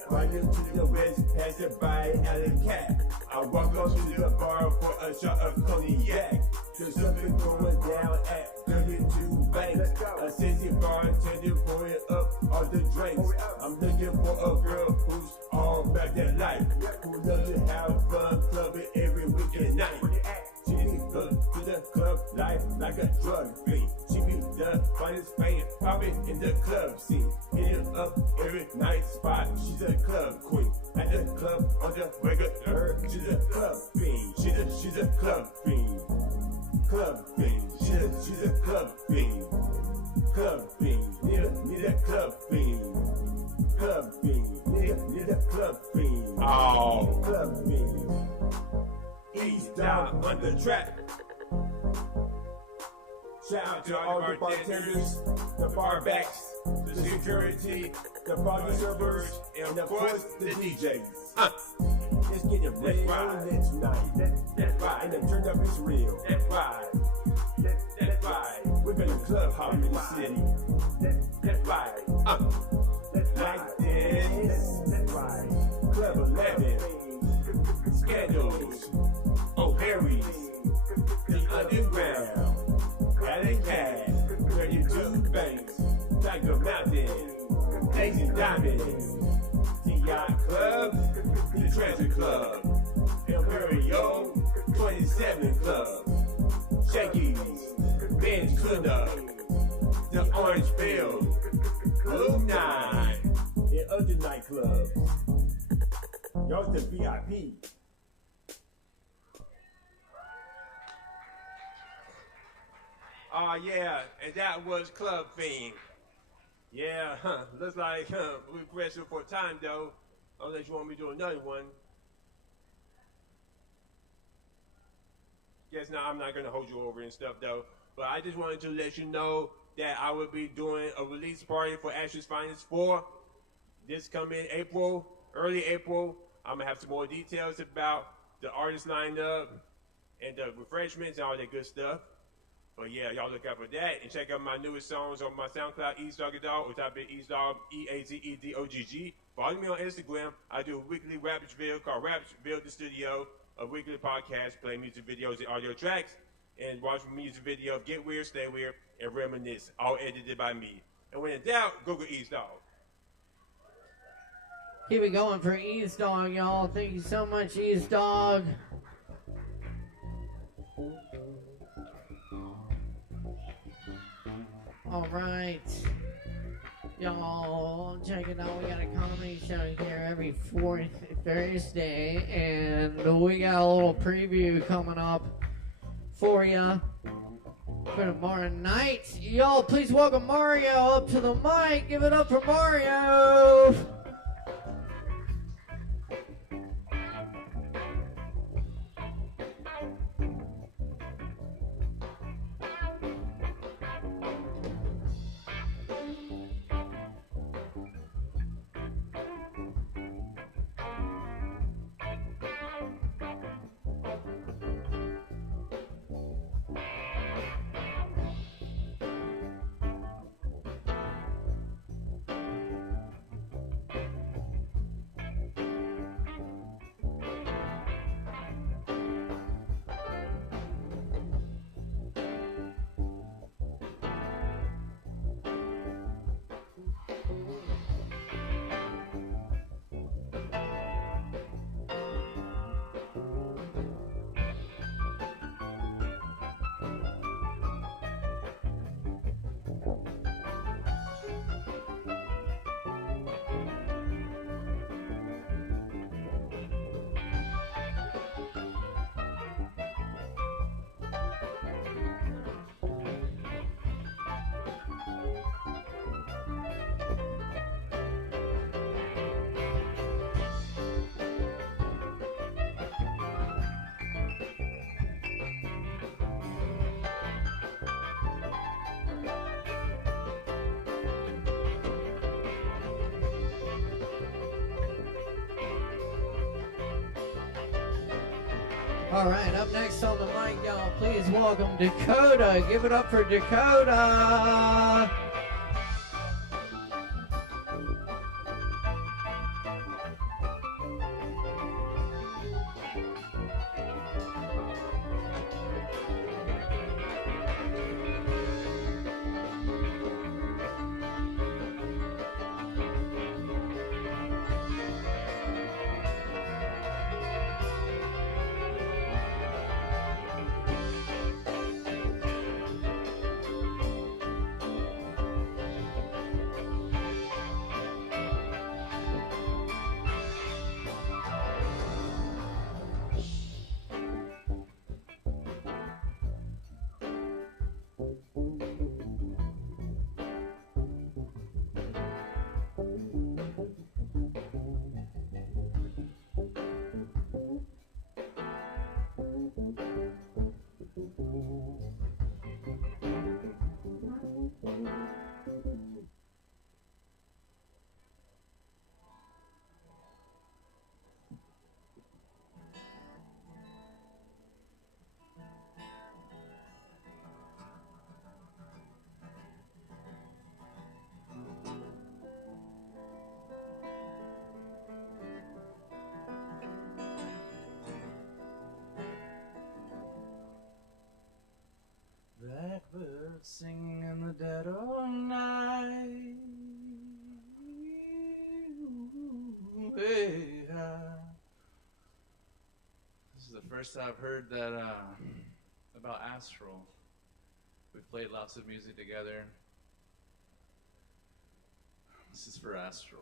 Riding to the west, passing by Alley Cat. I walk up to the bar for a shot of cognac. There's something going down at 32 Banks. A sexy bartender pouring up all the drinks. I'm looking for a girl who's all about that life. Who loves to have fun clubbing every weekend night. She be up to the the club life like a drug fiend. She be the finest fame, poppin' in the club scene. Hitting up every night spot. She's a club queen. At the club on the regular, she's a club fiend. She's a club fiend. Club fiend. She's a club fiend. Club fiend. Need a club fiend. Club fiend. Need a club fiend. Oh. Club fiend. East down on the track. Shout out to all the bartenders, the barbacks, the security, the party servers, and of course the DJs. Let's get it real tonight. That's right. And the turn up is real. That's right. That's right. We're gonna club hop in the city. That's right. Like this. That's right. Club 11. Scandals. O'Harry's. The Underground. Alley Cat. 32 Banks. Tiger Mountain. Blazing Diamonds. T.I. Club. The Treasure Club. Imperial. 27 Club. Shakey's. Ben's Club. The Orange Field. Blue 9. And other nightclubs. Y'all's the VIP. Oh, yeah, and that was Club Fiend. Yeah, looks like we're pressing for time, though, unless you want me to do another one. Guess now I'm not going to hold you over and stuff, though, but I just wanted to let you know that I will be doing a release party for Ashes Finest 4 this coming April, early April. I'm going to have some more details about the artist lineup and the refreshments and all that good stuff. But yeah, y'all look out for that and check out my newest songs on my SoundCloud, Eazdoggadog, or type in Eazdog, E-A-Z-E-D-O-G-G. Follow me on Instagram. I do a weekly Rapage video called Rapage Build the Studio, a weekly podcast, play music videos and audio tracks, and watch music video of Get Weird, Stay Weird, and Reminisce, all edited by me. And when in doubt, Google Eazdog. Keep it going for Eazdog, y'all. Thank you so much, Eazdog. All right, y'all, check it out. We got a comedy show here every fourth Thursday, and we got a little preview coming up for you for tomorrow night. Y'all, please welcome Mario up to the mic. Give it up for Mario. All right, up next on the mic, y'all, please welcome Dakota. Give it up for Dakota. blackbird singing in the dead of night. Hey, this is the first I've heard that about Astral. We've played lots of music together. This is for Astral.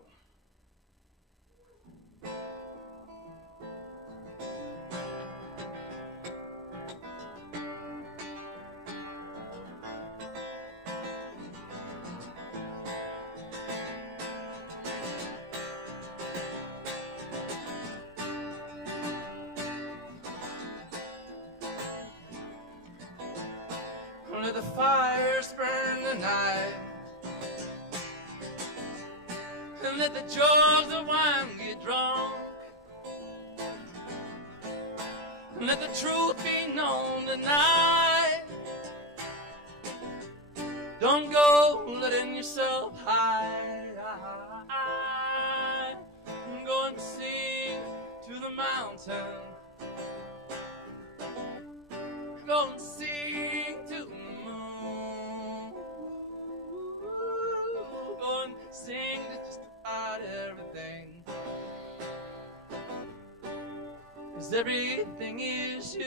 Let the fires burn the night, and let the jaws of wine get drunk, and let the truth be known tonight. Don't go letting yourself hide. Go and sing to the mountain. Go and sing to the moon. Go and sing to just about everything. 'Cause everything is you.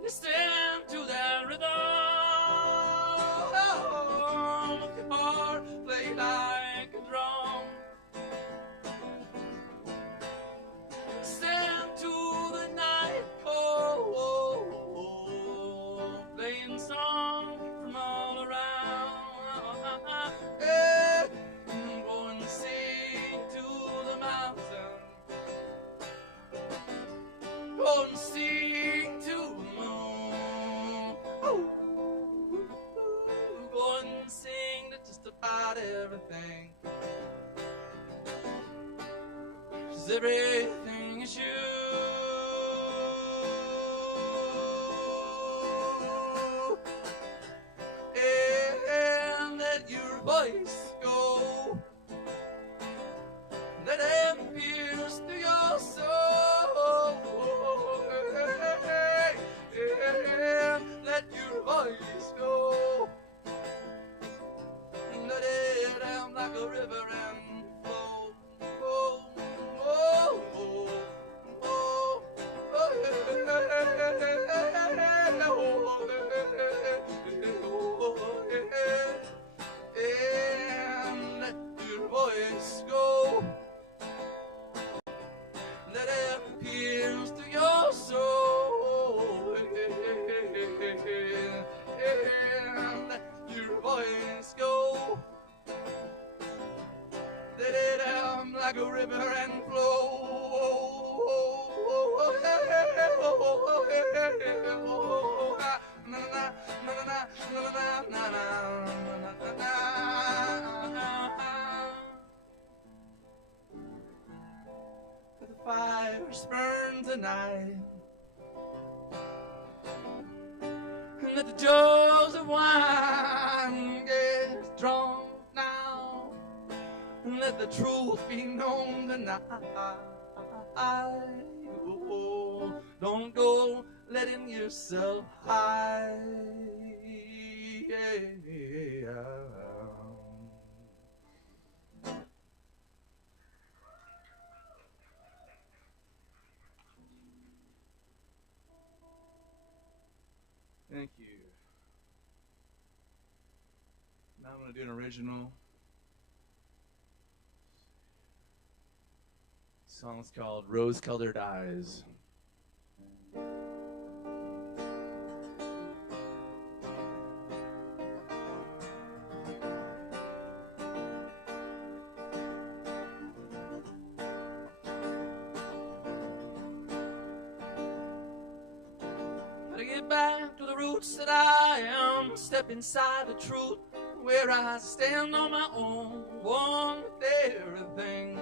Listen to that rhythm. Look your heart play like a drum. Listen to the night cold, playing songs from all around. Hey, go and sing to the mountain. Go and sing to the moon. Go and sing to just about everything. 'Cause everything is you. And let your voice go. Let him pierce through your soul. And let your voice go. Let it down like a river and flow. And let your voice go. Let it pierce through your soul. And let your voice go. Let it out like a river and flow. The fires burn tonight, and let the jaws of wine get drunk now, and let the truth be known tonight. Oh, don't go letting yourself hide. Thank you. Now I'm going to do an original. The song's called Rose Colored Eyes. Gotta get back to the roots that I am. Step inside the truth where I stand on my own, one with everything.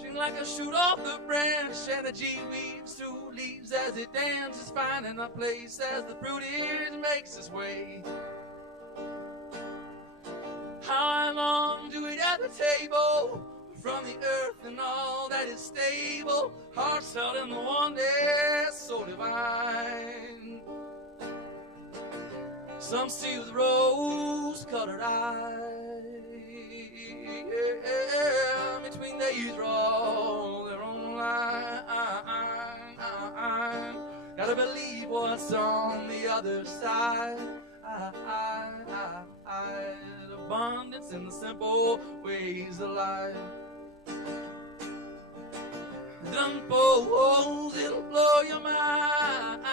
Sing like a shoot off the branch, and the G weaves two leaves as it dances, finding a place as the fruit it makes its way. How I long to eat at the table, from the earth and all that is stable, hearts held in the oneness so divine. Some see with rose-colored eyes, between they draw their own line. Gotta believe what's on the other side. Abundance in the simple ways of life. Unfolds, it'll blow your mind.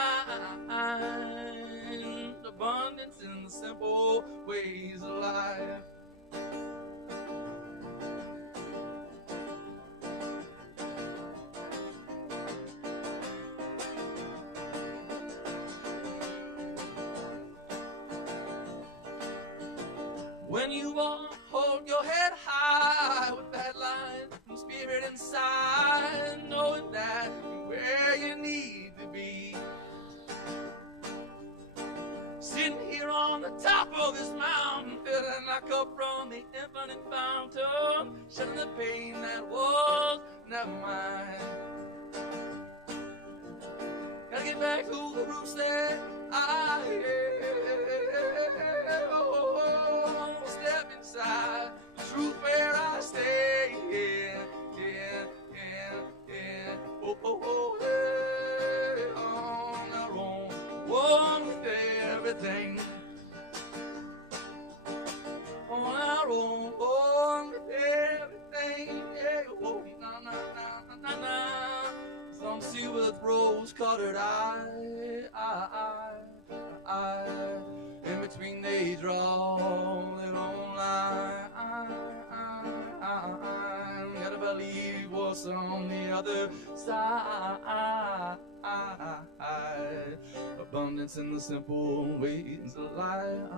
Abundance in the simple ways of life. When you walk, hold your head high with that light from spirit inside, knowing that you're where you need to be. Sitting here on the top of this mountain, feeling like up from the infinite fountain, shedding the pain that was never mine. Gotta get back to the roots that I step inside the truth where I stay. On our own, one with everything. On our own, one with everything. Oh, na na na na na. Some see with rose-colored eyes. In between they draw their own line. Gotta believe what's on the other side. Abundance in the simple ways of life.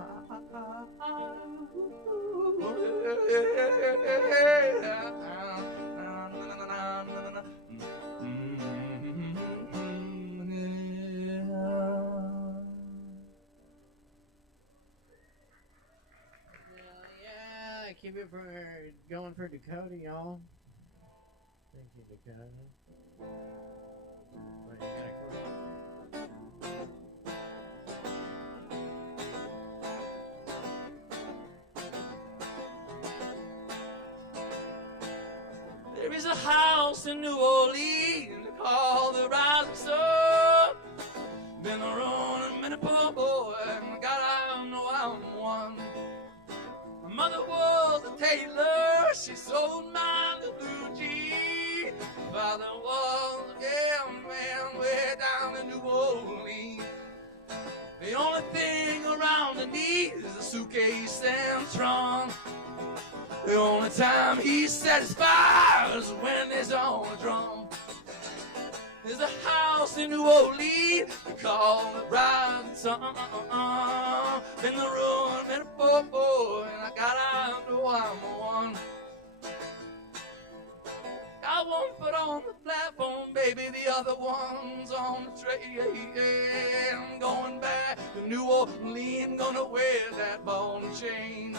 Keep it for going for Dakota, y'all. Thank you, Dakota. Right, you gotta There is a house in New Orleans called the Rising Sun. Been around a minute, poor boy, and God, I know I'm one. My mother was a tailor, she sold mine the blue jeans. Father was a gambling man way down in New Orleans. The only thing around the knee is a suitcase and trunk. The only time he satisfies is when there's on a drum. There's a house in New Orleans called the Rising Sun. In the room, in a poor, and I know I'm one. Got one foot on the platform, baby, the other one's on the train. I'm going back to New Orleans, gonna wear that ball and chain.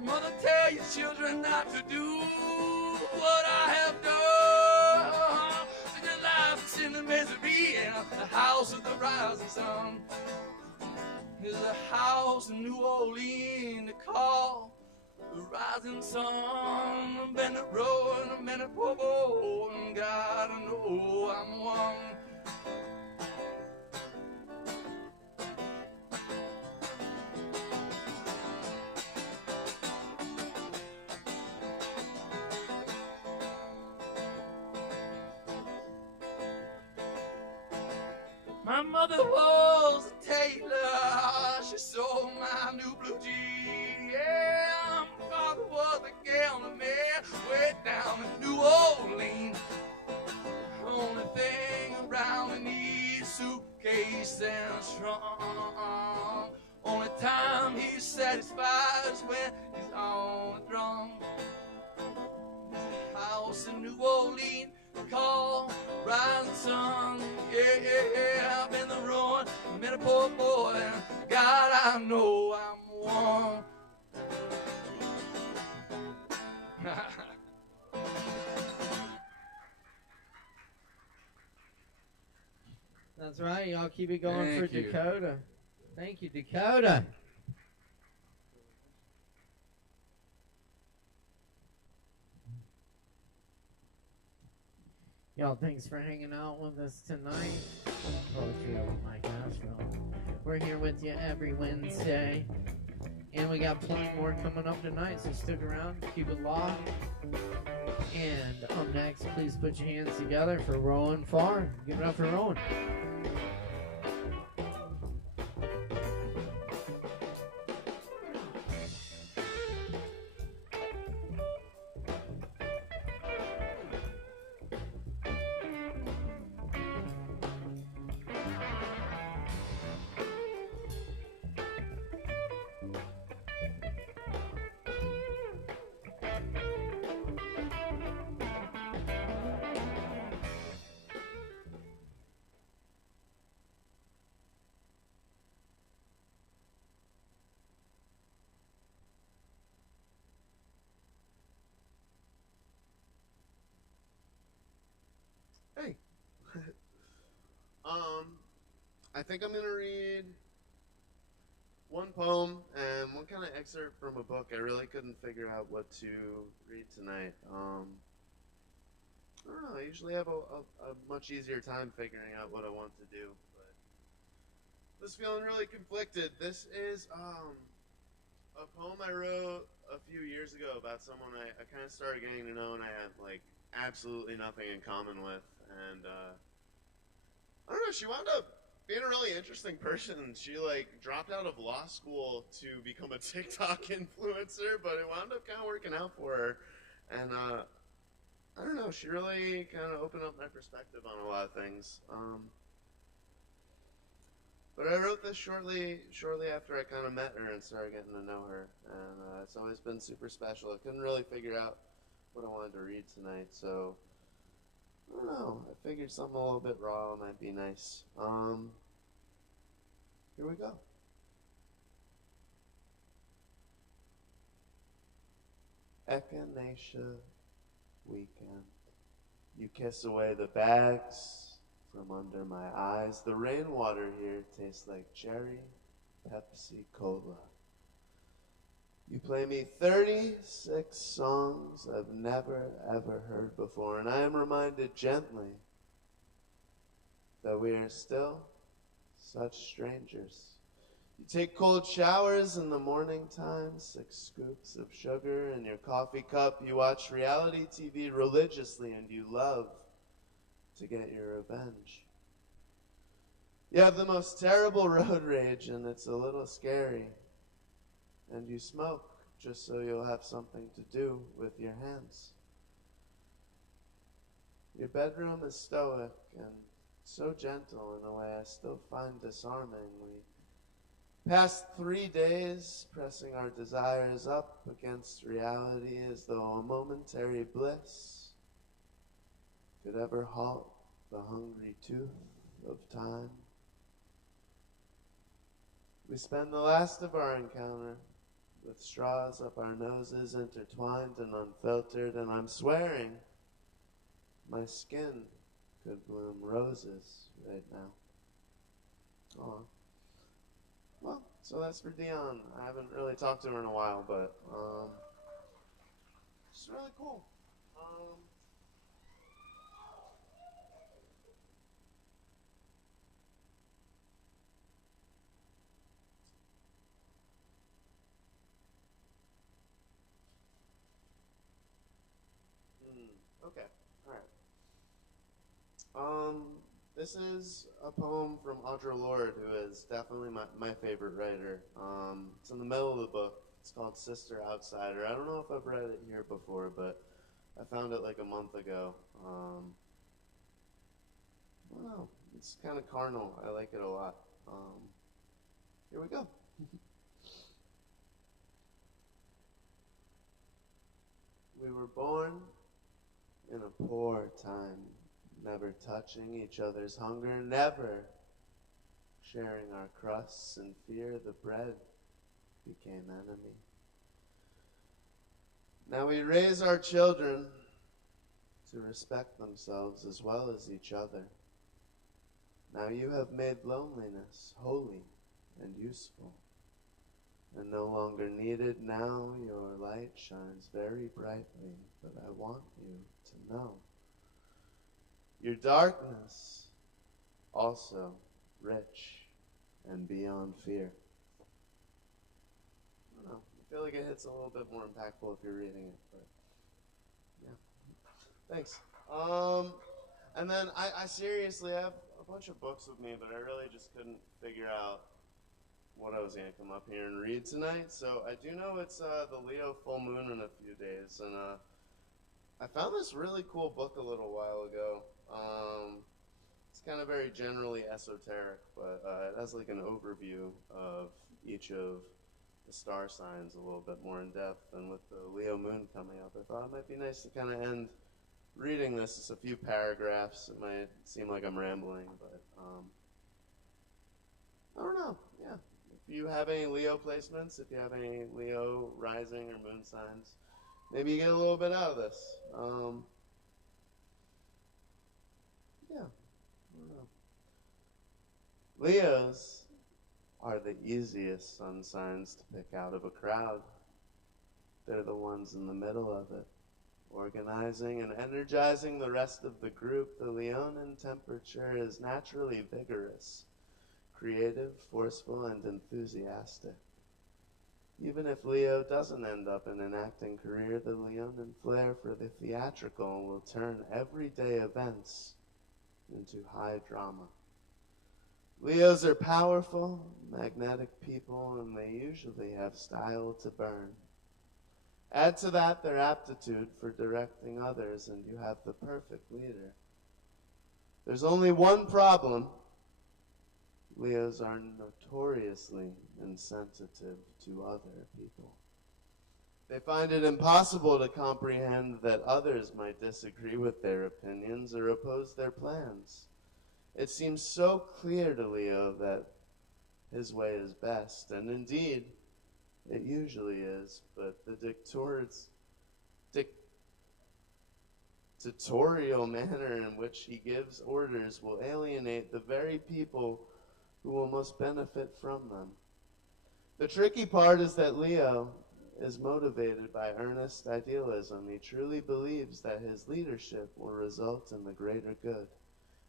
Mother, tell your children not to do what I have done. Their life is in the misery and the house of the rising sun. There's a house in New Orleans to call the rising sun. I've been a road and I've been a poor, and God, I know I'm one. My mother was a tailor, she sold my new blue jeans. Yeah, my father was a gambling man way down in New Orleans. Only thing around in these suitcase and trunk. time he satisfies when he's on the drum. There's a house in New Orleans called Rising Sun. Yeah, yeah, yeah, I've been the ruin, met a poor boy, and God, I know I'm one. That's right. Y'all keep it going Thank for you. Dakota. Thank you, Dakota. Y'all, thanks for hanging out with us tonight. Poetry Over Mike Asheville. We're here with you every Wednesday. And we got plenty more coming up tonight, so stick around, keep it locked. And up next, please put your hands together for Rowan Farr. Give it up for Rowan. Hey. I think I'm gonna read one poem and one kind of excerpt from a book. I really couldn't figure out what to read tonight. I don't know. I usually have a much easier time figuring out what I want to do, but just feeling really conflicted. This is a poem I wrote a few years ago about someone I kind of started getting to know and I had like absolutely nothing in common with, and I don't know, she wound up being a really interesting person. She like dropped out of law school to become a TikTok influencer, but it wound up kind of working out for her, and I don't know, she really kind of opened up my perspective on a lot of things. But I wrote this shortly after I kind of met her and started getting to know her, and it's always been super special. I couldn't really figure out what I wanted to read tonight, so I don't know. I figured something a little bit raw might be nice. Here we go. Echinacea weekend. You kiss away the bags from under my eyes. The rainwater here tastes like cherry Pepsi Cola. You play me 36 songs I've never ever heard before, and I am reminded gently that we are still such strangers. You take cold showers in the morning time, 6 scoops of sugar in your coffee cup. You watch reality TV religiously, and you love to get your revenge. You have the most terrible road rage, and it's a little scary. And you smoke just so you'll have something to do with your hands. Your bedroom is stoic and so gentle in a way I still find disarming. We passed 3 days pressing our desires up against reality as though a momentary bliss could ever halt the hungry tooth of time. We spend the last of our encounter with straws up our noses, intertwined and unfiltered, and I'm swearing my skin could bloom roses right now. Aw. Well, so that's for Dion. I haven't really talked to her in a while, but she's really cool. Okay, alright. This is a poem from Audre Lorde, who is definitely my favorite writer. It's in the middle of the book. It's called Sister Outsider. I don't know if I've read it here before, but I found it like a month ago. I don't know. It's kind of carnal. I like it a lot. Here we go. were born in a poor time, never touching each other's hunger, never sharing our crusts, and fear the bread became enemy. Now we raise our children to respect themselves as well as each other. Now you have made loneliness holy and useful, and no longer needed. Now your light shines very brightly, but I want you to know your darkness also rich and beyond fear. I don't know. I feel like it hits a little bit more impactful if you're reading it, but yeah. Thanks. And then I seriously have a bunch of books with me, but I really just couldn't figure out what I was going to come up here and read tonight. So I do know it's the Leo full moon in a few days, and I found this really cool book a little while ago. It's kind of very generally esoteric, but it has like an overview of each of the star signs a little bit more in depth. And with the Leo moon coming up, I thought it might be nice to kind of end reading this. It's a few paragraphs. It might seem like I'm rambling, but I don't know. Yeah. If you have any Leo placements, if you have any Leo rising or moon signs, maybe you get a little bit out of this. Yeah. I don't know. Leos are the easiest sun signs to pick out of a crowd. They're the ones in the middle of it, organizing and energizing the rest of the group. The Leonin temperature is naturally vigorous, creative, forceful, and enthusiastic. Even if Leo doesn't end up in an acting career, the Leonin flair for the theatrical will turn everyday events into high drama. Leos are powerful, magnetic people, and they usually have style to burn. Add to that their aptitude for directing others, and you have the perfect leader. There's only one problem. Leos are notoriously insensitive to other people. They find it impossible to comprehend that others might disagree with their opinions or oppose their plans. It seems so clear to Leo that his way is best, and indeed, it usually is, but the dictatorial manner in which he gives orders will alienate the very people who will most benefit from them. The tricky part is that Leo is motivated by earnest idealism. He truly believes that his leadership will result in the greater good,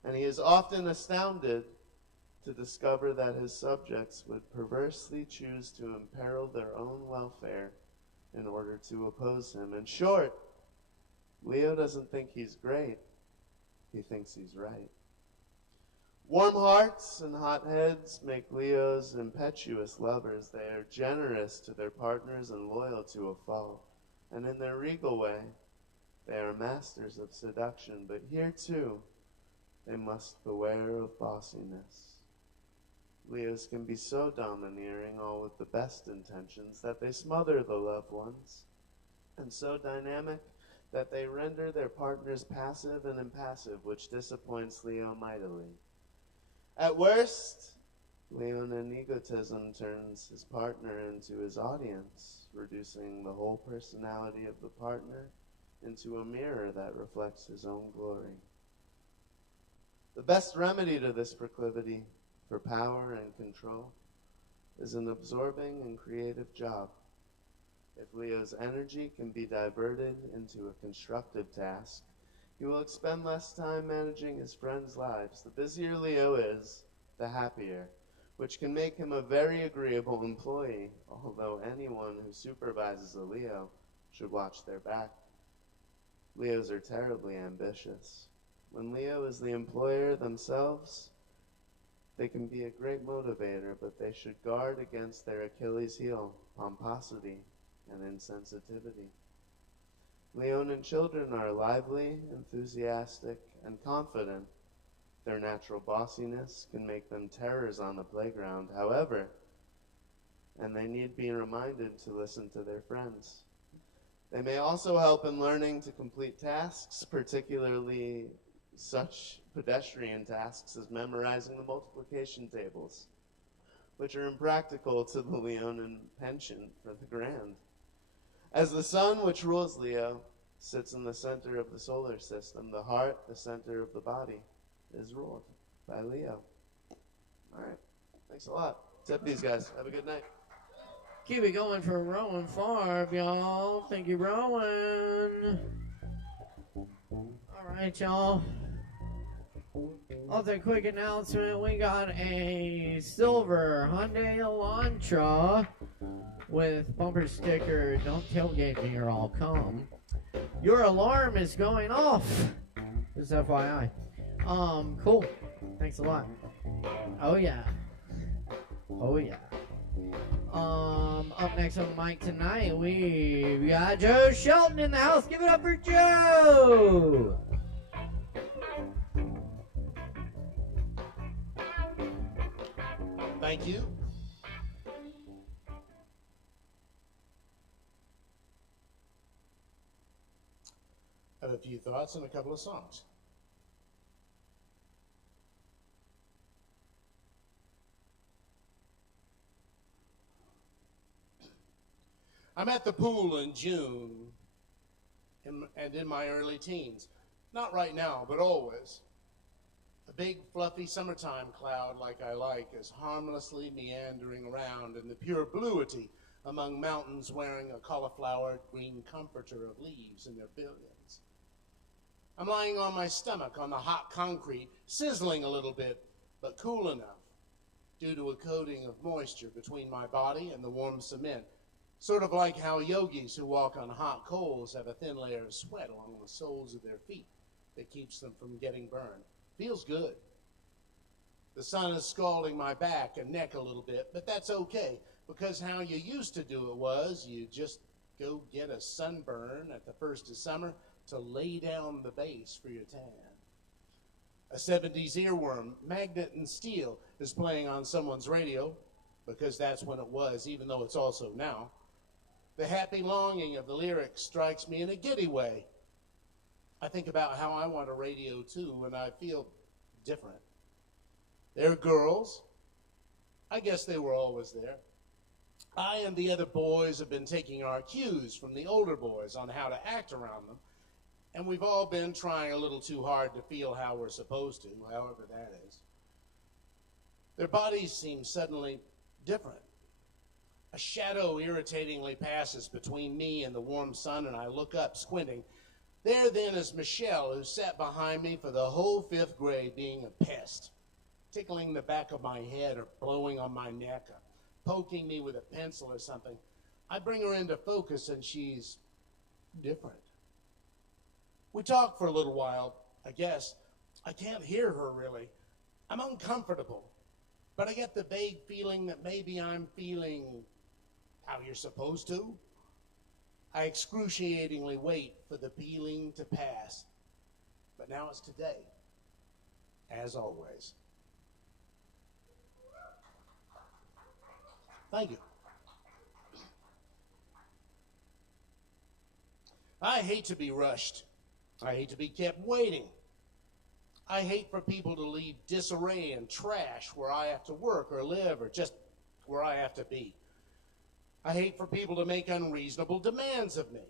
and he is often astounded to discover that his subjects would perversely choose to imperil their own welfare in order to oppose him. In short, Leo doesn't think he's great. He thinks he's right. Warm hearts and hot heads make Leos impetuous lovers. They are generous to their partners and loyal to a fault. And in their regal way, they are masters of seduction. But here, too, they must beware of bossiness. Leos can be so domineering, all with the best intentions, that they smother the loved ones, and so dynamic that they render their partners passive and impassive, which disappoints Leo mightily. At worst, Leonin egotism turns his partner into his audience, reducing the whole personality of the partner into a mirror that reflects his own glory. The best remedy to this proclivity for power and control is an absorbing and creative job. If Leo's energy can be diverted into a constructive task, he will expend less time managing his friends' lives. The busier Leo is, the happier, which can make him a very agreeable employee, although anyone who supervises a Leo should watch their back. Leos are terribly ambitious. When Leo is the employer themselves, they can be a great motivator, but they should guard against their Achilles heel, pomposity and insensitivity. Leonin children are lively, enthusiastic, and confident. Their natural bossiness can make them terrors on the playground, however, and they need be reminded to listen to their friends. They may also help in learning to complete tasks, particularly such pedestrian tasks as memorizing the multiplication tables, which are impractical to the Leonin penchant for the grand. As the sun, which rules Leo, sits in the center of the solar system, the heart, the center of the body, is ruled by Leo. All right. Thanks a lot. Tip these guys. Have a good night. Keep it going for Rowan Farb, y'all. Thank you, Rowan. All right, y'all. Other quick announcement. We got a silver Hyundai Elantra with bumper sticker, "Don't tailgate me or I'll come." Your alarm is going off. Just FYI. Cool. Thanks a lot. Oh yeah. Oh yeah. Up next on the mic tonight, we got Joe Shelton in the house. Give it up for Joe. Thank you. I have a few thoughts and a couple of songs. I'm at the pool in June and in my early teens. Not right now, but always. A big, fluffy summertime cloud like I like is harmlessly meandering around in the pure bluity among mountains wearing a cauliflowered green comforter of leaves in their billions. I'm lying on my stomach on the hot concrete, sizzling a little bit, but cool enough due to a coating of moisture between my body and the warm cement. Sort of like how yogis who walk on hot coals have a thin layer of sweat along the soles of their feet that keeps them from getting burned. Feels good. The sun is scalding my back and neck a little bit, but that's okay, because how you used to do it was you just go get a sunburn at the first of summer to lay down the base for your tan. A 70s earworm, Magnet and Steel, is playing on someone's radio, because that's when it was, even though it's also now. The happy longing of the lyrics strikes me in a giddy way. I think about how I want a radio too, and I feel different. They're girls. I guess they were always there. I and the other boys have been taking our cues from the older boys on how to act around them, and we've all been trying a little too hard to feel how we're supposed to, however that is. Their bodies seem suddenly different. A shadow irritatingly passes between me and the warm sun, and I look up, squinting. There then is Michelle, who sat behind me for the whole 5th grade being a pest, tickling the back of my head or blowing on my neck or poking me with a pencil or something. I bring her into focus, and she's different. We talk for a little while, I guess. I can't hear her, really. I'm uncomfortable, but I get the vague feeling that maybe I'm feeling how you're supposed to. I excruciatingly wait for the feeling to pass, but now it's today, as always. Thank you. I hate to be rushed. I hate to be kept waiting. I hate for people to leave disarray and trash where I have to work or live or just where I have to be. I hate for people to make unreasonable demands of me.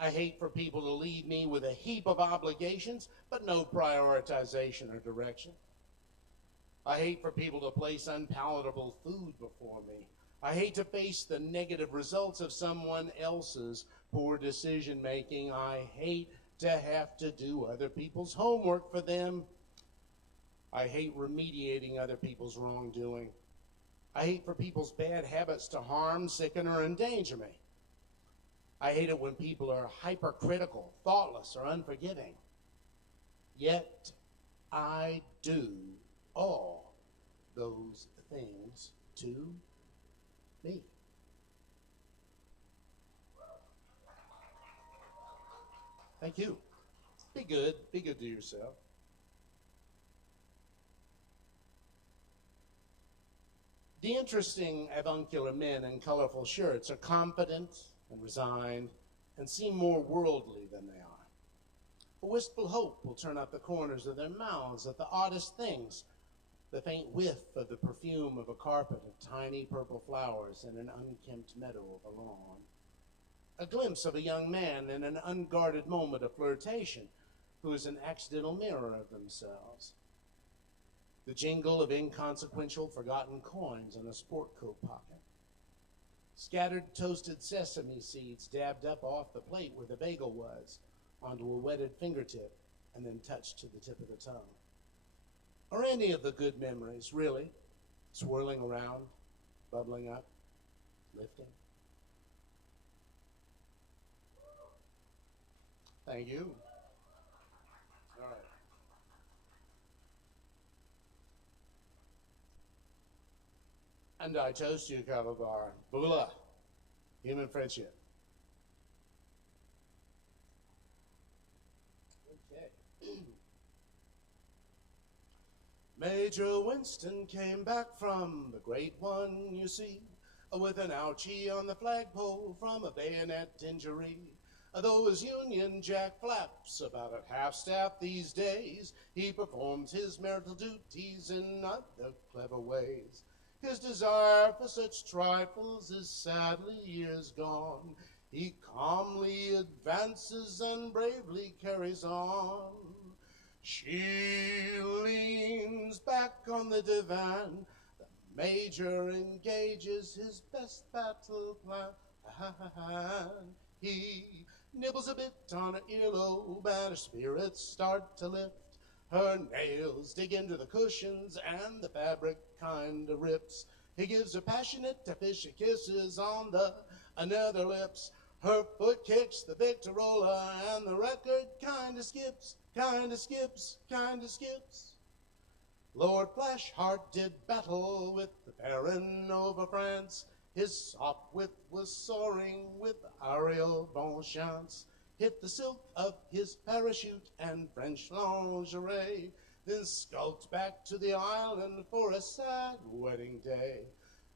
I hate for people to leave me with a heap of obligations, but no prioritization or direction. I hate for people to place unpalatable food before me. I hate to face the negative results of someone else's poor decision-making. I hate to have to do other people's homework for them. I hate remediating other people's wrongdoing. I hate for people's bad habits to harm, sicken, or endanger me. I hate it when people are hypercritical, thoughtless, or unforgiving. Yet, I do all those things to me. Thank you. Be good. Be good to yourself. The interesting avuncular men in colorful shirts are confident and resigned and seem more worldly than they are. A wistful hope will turn up the corners of their mouths at the oddest things, the faint whiff of the perfume of a carpet of tiny purple flowers in an unkempt meadow of a lawn. A glimpse of a young man in an unguarded moment of flirtation who is an accidental mirror of themselves. The jingle of inconsequential forgotten coins in a sport coat pocket. Scattered toasted sesame seeds dabbed up off the plate where the bagel was onto a wetted fingertip and then touched to the tip of the tongue. Or any of the good memories, really, swirling around, bubbling up, lifting. Thank you. All right. And I toast you, Kava Bar. Bula, human friendship. Okay. Major Winston came back from the Great One, you see, with an ouchie on the flagpole from a bayonet injury. Though his Union Jack flaps about at half-staff these days, he performs his marital duties in other clever ways. His desire for such trifles is sadly years gone. He calmly advances and bravely carries on. She leans back on the divan. The major engages his best battle plan. He nibbles a bit on her earlobe and her spirits start to lift. Her nails dig into the cushions and the fabric kind of rips. He gives her passionate, fishy kisses on the nether lips. Her foot kicks the Victorola and the record kind of skips. Lord Flashheart did battle with the Baron over France. His soft wit was soaring with Ariel Bonchance. Hit the silk of his parachute and French lingerie, then skulked back to the island for a sad wedding day.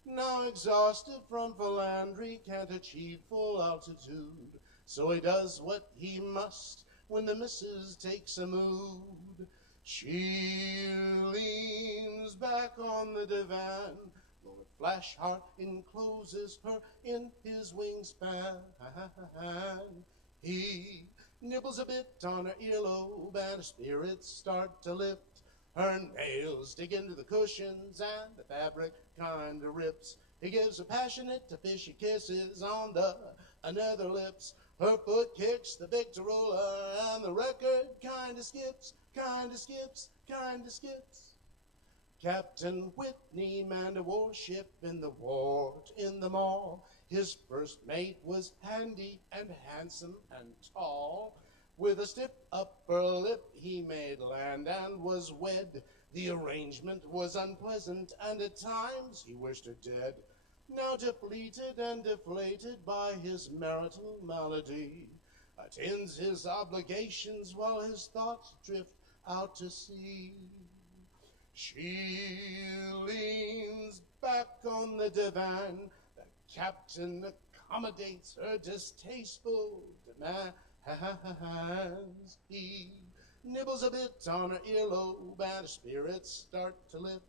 Now exhausted from philandry, can't achieve full altitude, so he does what he must when the missus takes a mood. She leans back on the divan. Lord Flashheart encloses her in his wingspan. He nibbles a bit on her earlobe and her spirits start to lift. Her nails dig into the cushions and the fabric kind of rips. He gives her passionate, fishy kisses on the nether lips. Her foot kicks the Victorola and the record kind of skips. Captain Whitney manned a warship in the ward in the mall. His first mate was handy and handsome and tall. With a stiff upper lip he made land and was wed. The arrangement was unpleasant and at times he wished her dead. Now depleted and deflated by his marital malady, attends his obligations while his thoughts drift out to sea. She leans back on the divan. The captain accommodates her distasteful demands. He nibbles a bit on her earlobe and her spirits start to lift.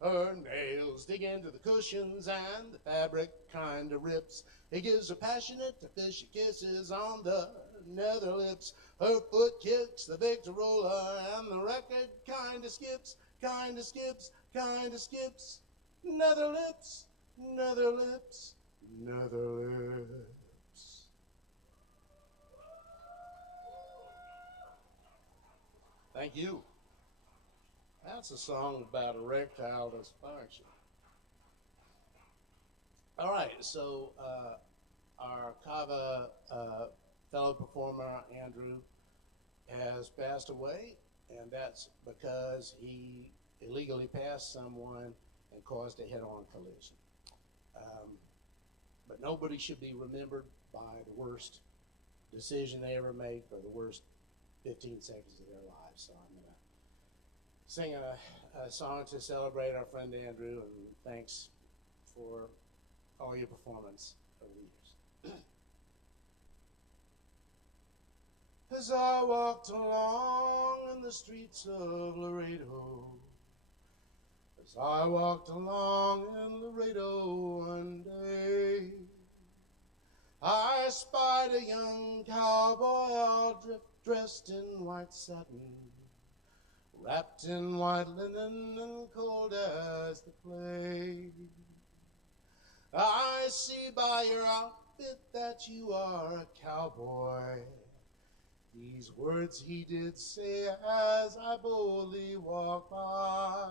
Her nails dig into the cushions and the fabric kind of rips. He gives her passionate, fishy kisses on the nether lips. Her foot kicks the Victorola and the record kind of skips. Nether lips. Thank you. That's a song about erectile dysfunction. All right, so our Kava fellow performer, Andrew, has passed away, and that's because he illegally passed someone and caused a head-on collision. But nobody should be remembered by the worst decision they ever make or the worst 15 seconds of their lives. So I'm going to sing a song to celebrate our friend Andrew, and thanks for all your performance over the years. as I walked along in the streets of Laredo. As I walked along in Laredo one day, I spied a young cowboy all dressed in white satin, wrapped in white linen and cold as the clay. I see by your outfit that you are a cowboy. These words he did say as I boldly walked by.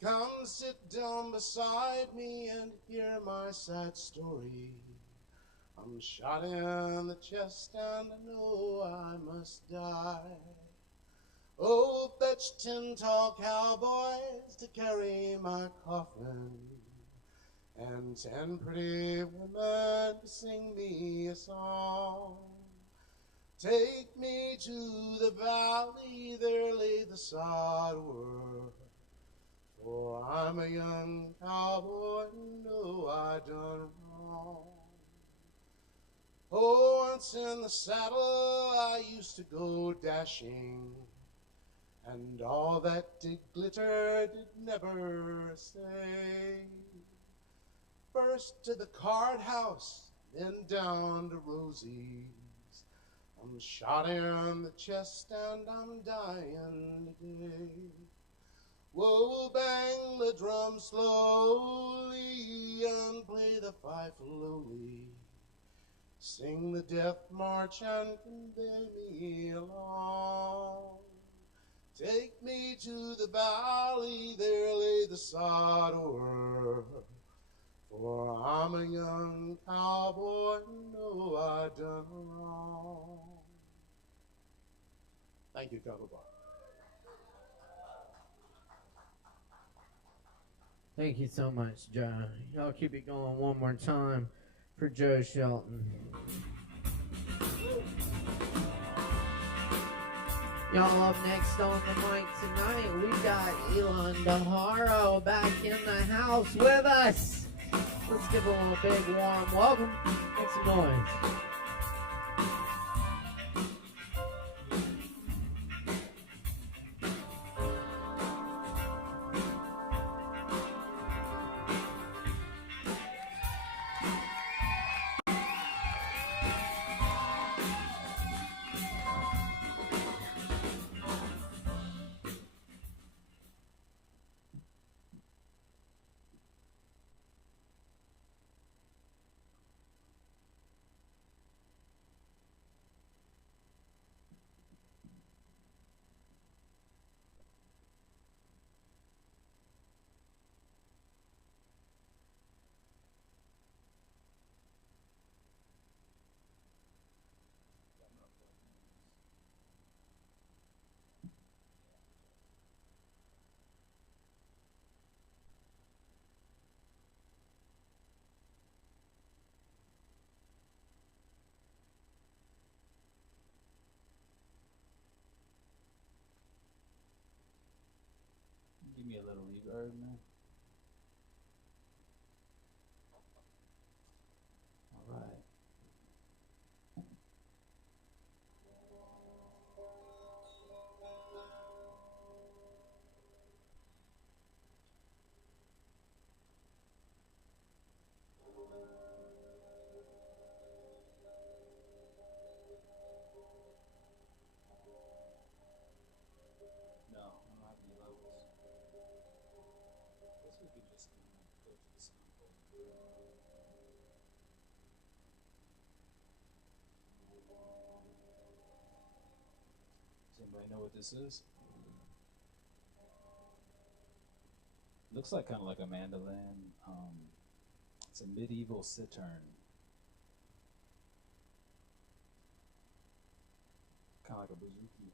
Come sit down beside me and hear my sad story. I'm shot in the chest and I know I must die. Oh, fetch 10 tall cowboys to carry my coffin, and 10 pretty women to sing me a song. Take me to the valley, there lay the sod world. For I'm a young cowboy and know I done wrong. Oh, once in the saddle I used to go dashing, and all that did glitter did never stay. First to the card house, then down to Rosie's. I'm shot in the chest and I'm dying today. Whoa, bang the drum slowly and play the fife lowly. Sing the death march and convey me along. Take me to the valley, there lay the sod o'er. For I'm a young cowboy, know I done wrong. Thank you, Kava. Thank you so much, Joe. Y'all keep it going one more time for Joe Shelton. Y'all, up next on the mic tonight, we got Elon DeHaro back in the house with us. Let's give him a big warm welcome. Make some noise. Give me a little reverb, man. All right. No, I'm not having levels. Guess we could just go to the sample. Does anybody know what this is? Looks like kind of like a mandolin. It's a medieval cittern. Kind of like a bouzouki.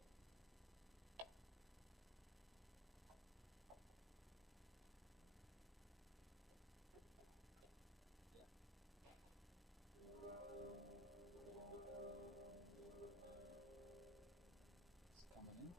It's coming in.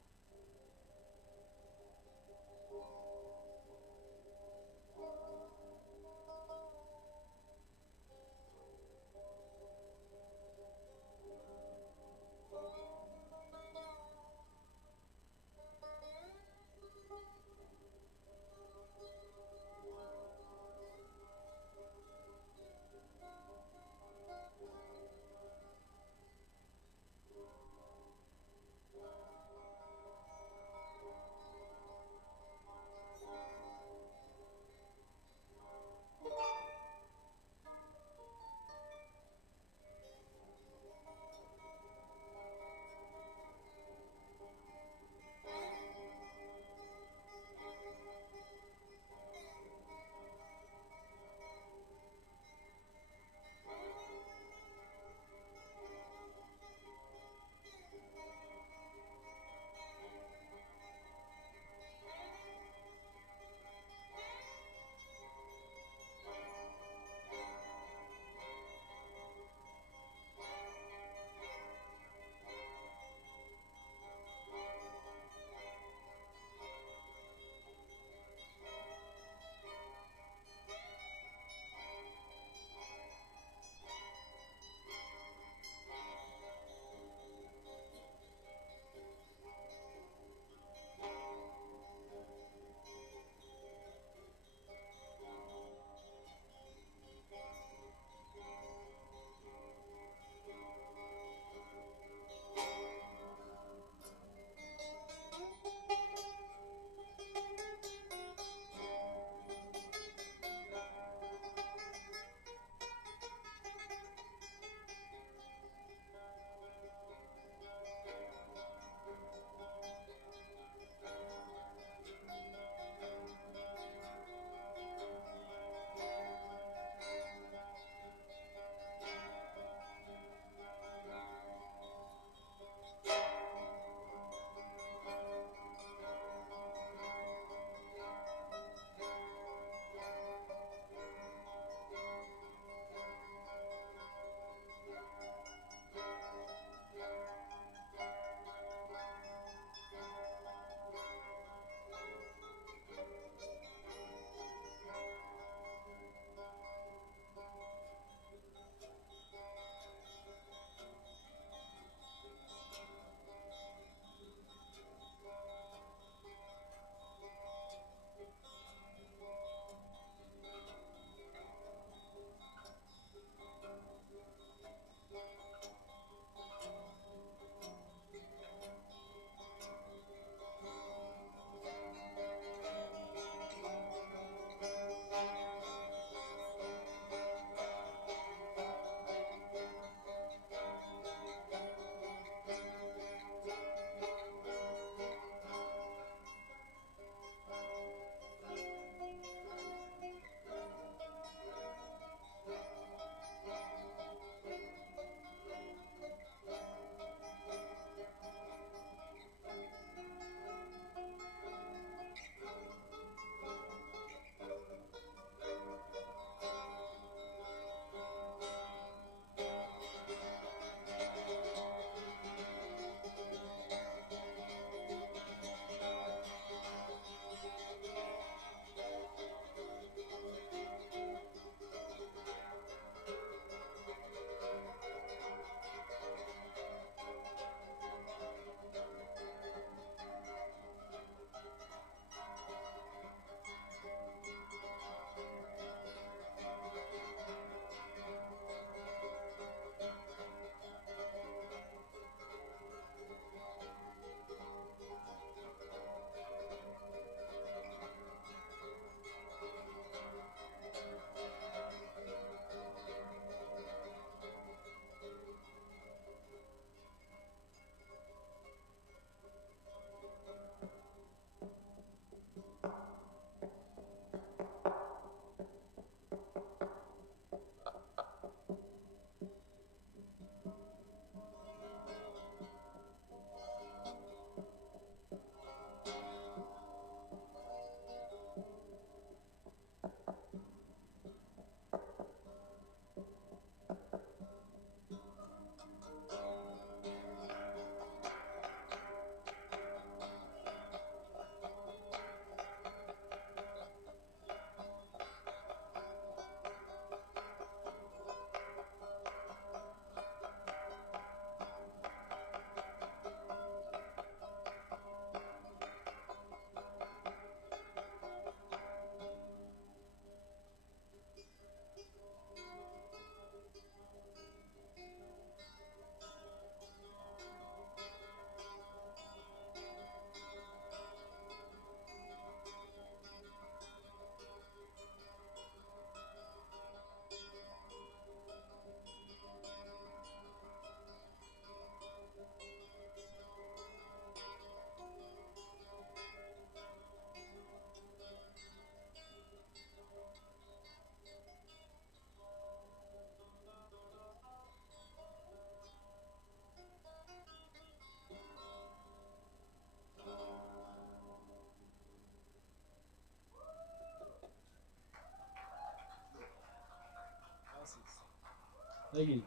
Leggy,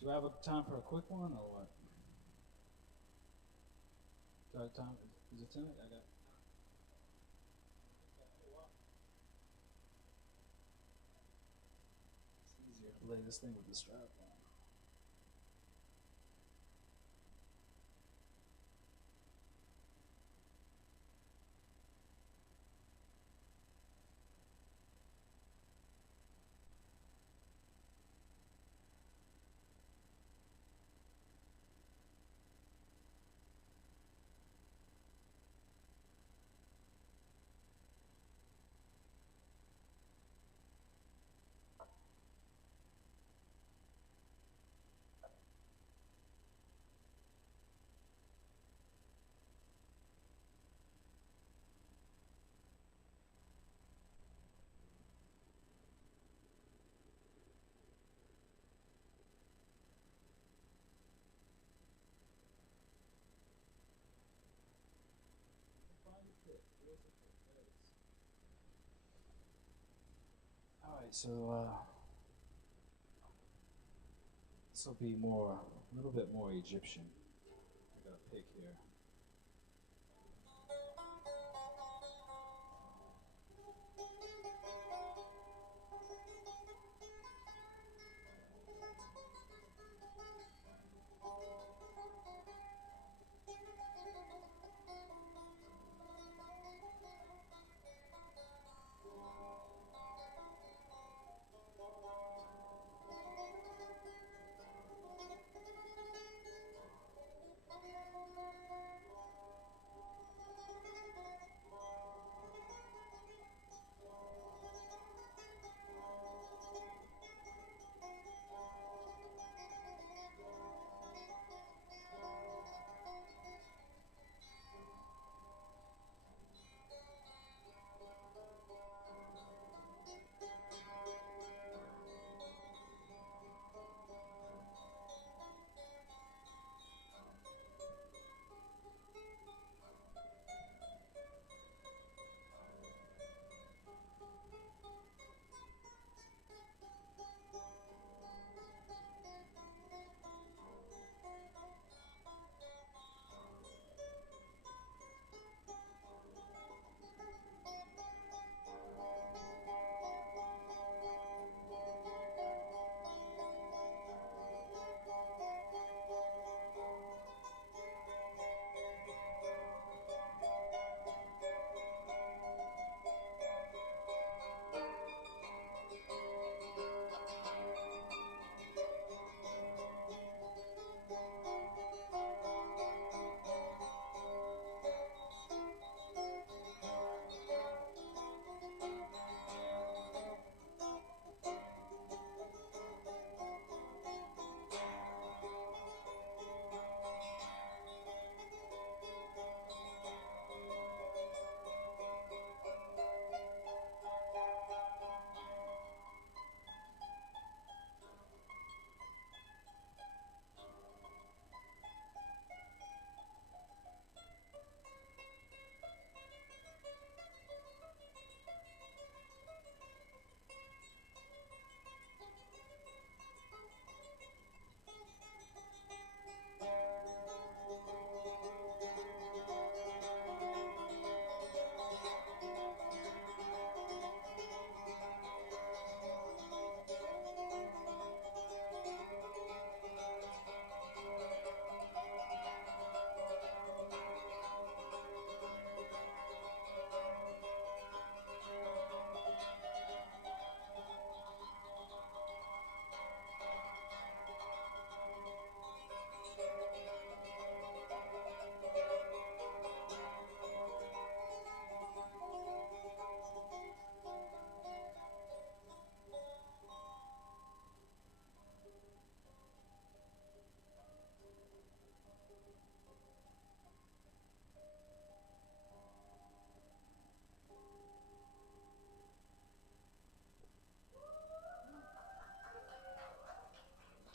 do I have time for a quick one or what? Do I have time? Is it tonight? I got. It's easier to lay this thing with the strap on. All right, so this will be a little bit more Egyptian. I got a pick here.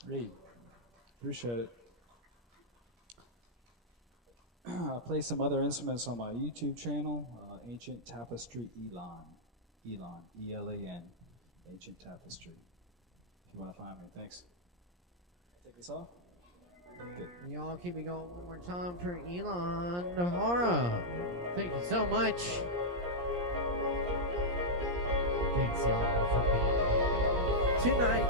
Reed, appreciate it. I play some other instruments on my YouTube channel, Ancient Tapestry Elan. Elan, E-L-A-N, Ancient Tapestry. time here. Thanks. Take this off. Good. Y'all keep it going one more time for Elon Nahara. Thank you so much. Thanks y'all for being here tonight.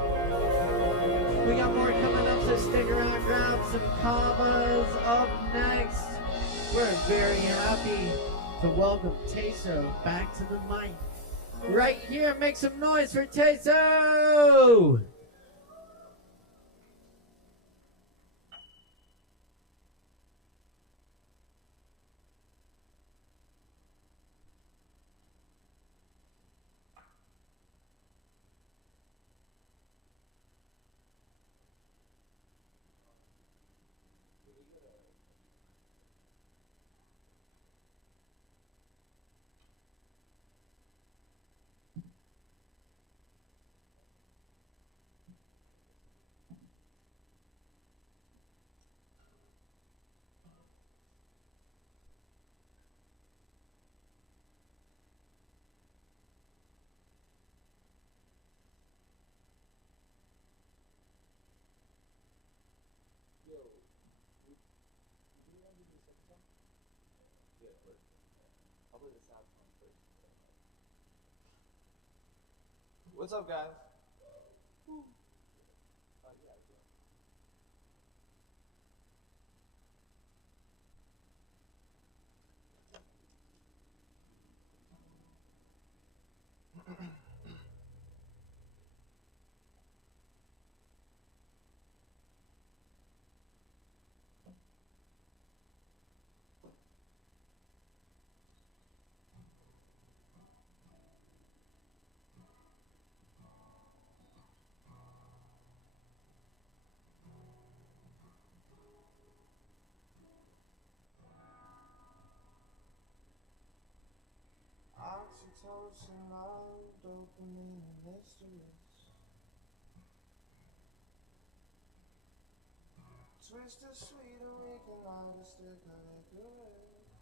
We got more coming up, so stick around, grab some Kavas up next. We're very happy to welcome Teso back to the mic. Right here, make some noise for Teso! What's up, guys? Oxytocin, love, dopamine, and mysteries. Twist is sweet and we can light a stick of licorice.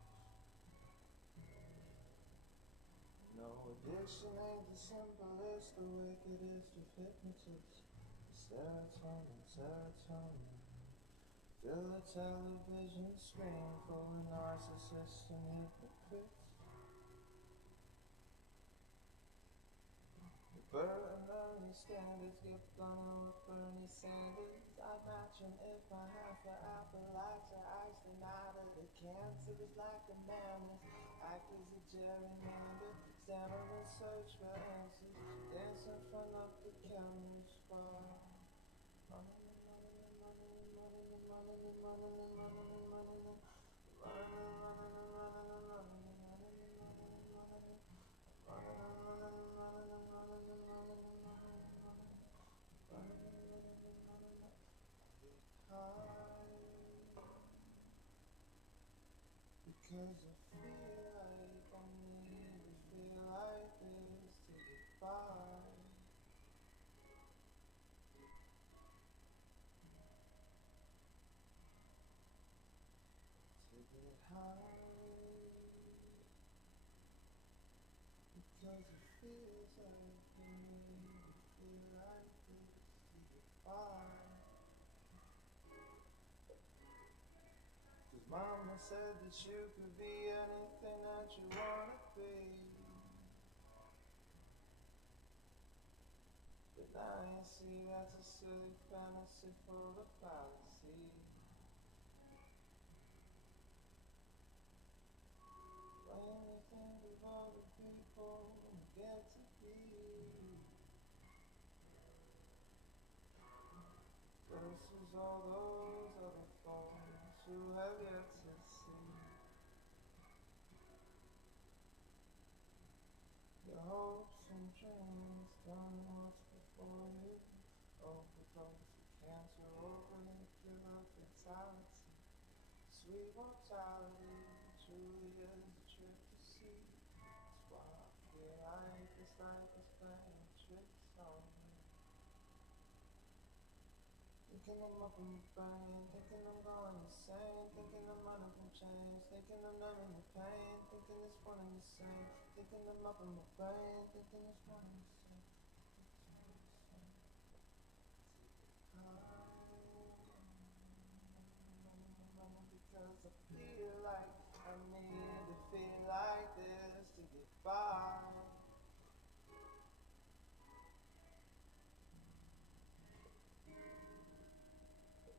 No addiction ain't the simplest, the wickedest of hypnotists. Serotonin, serotonin. Fill the television screen full of narcissists and hypocrites. Bernie standards, get blown with Bernie Sanders. I'd match him if I have to Appalachia. Ice the night of the cancers like a mammoth. Act as a gerrymander, stand on the search for answers. Dance in front of the camera's bar. Because I feel like I need to feel like this to get by. To get high. Because it feels like I need to feel like this to get by. Mama said that you could be anything that you wanna be. But now you see that's a silly fantasy full of fallacy. When you think of all the people you get to be versus all those other folks who have yet to see. Your hopes and dreams done what's before you. Overdose of cancer over the kill of fatality. Sweet mortality truly is a trip to see. That's why I feel like this life is playing tricks on me. Thinking I'm up in my brain, thinking I'm going insane, thinking I'm running from change, thinking I'm numbing the pain, thinking it's one and the same, thinking I'm up in my brain, thinking it's one and the same. get by. To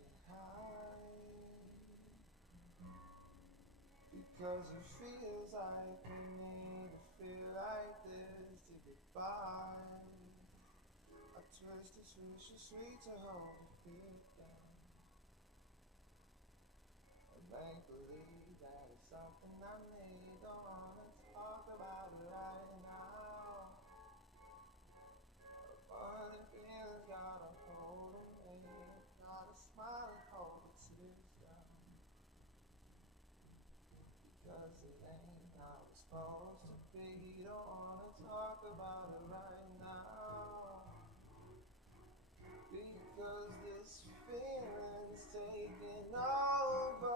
get high. Because it feels like we need to feel like this to get by. I twist and switch and sweet to hold the feet down. And make believe that it's something I need. Don't wanna talk about it right now. A funny feeling got a hold of me. Gotta smile and hold the tears down. Because it ain't how it's supposed to be. Don't wanna talk about it right now. Because this feeling's taking over.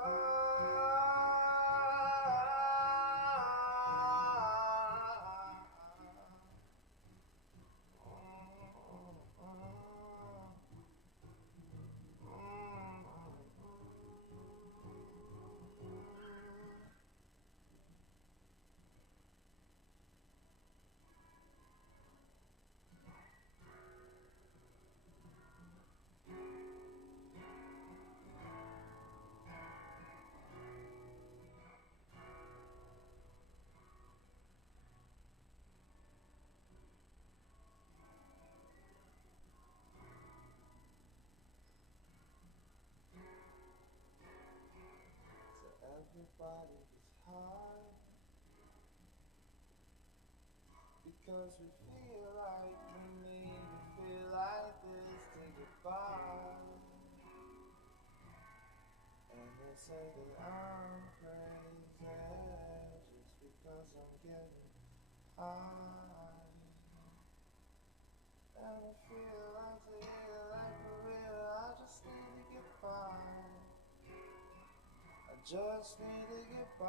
Everybody gets high because we feel like we need to feel like this to get by. And they say that I'm crazy just because I'm getting high. And I feel like for real, I just need to get by. I just need to get by.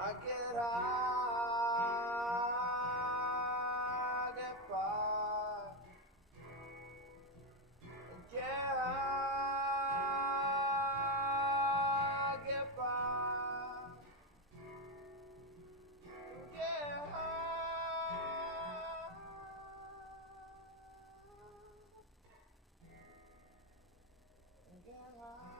I get high, get by. Get high, get by. Get high. Get high.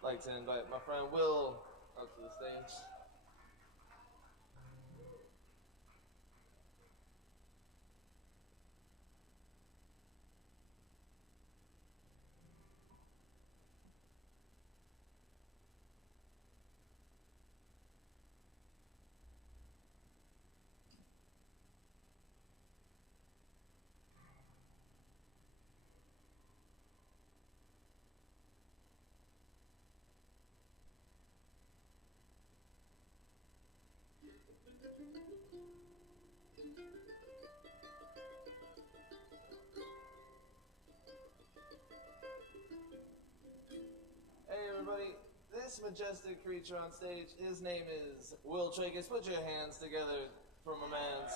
I'd like to invite my friend Will up to the stage. Hey everybody, this majestic creature on stage, his name is Will Tracus. Put your hands together for my man's.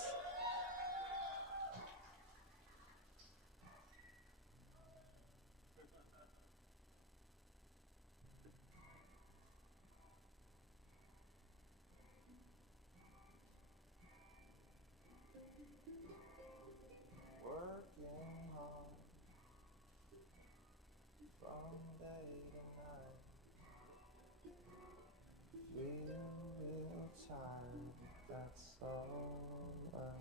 Working hard from day to night. Feel real tired, but that's alright.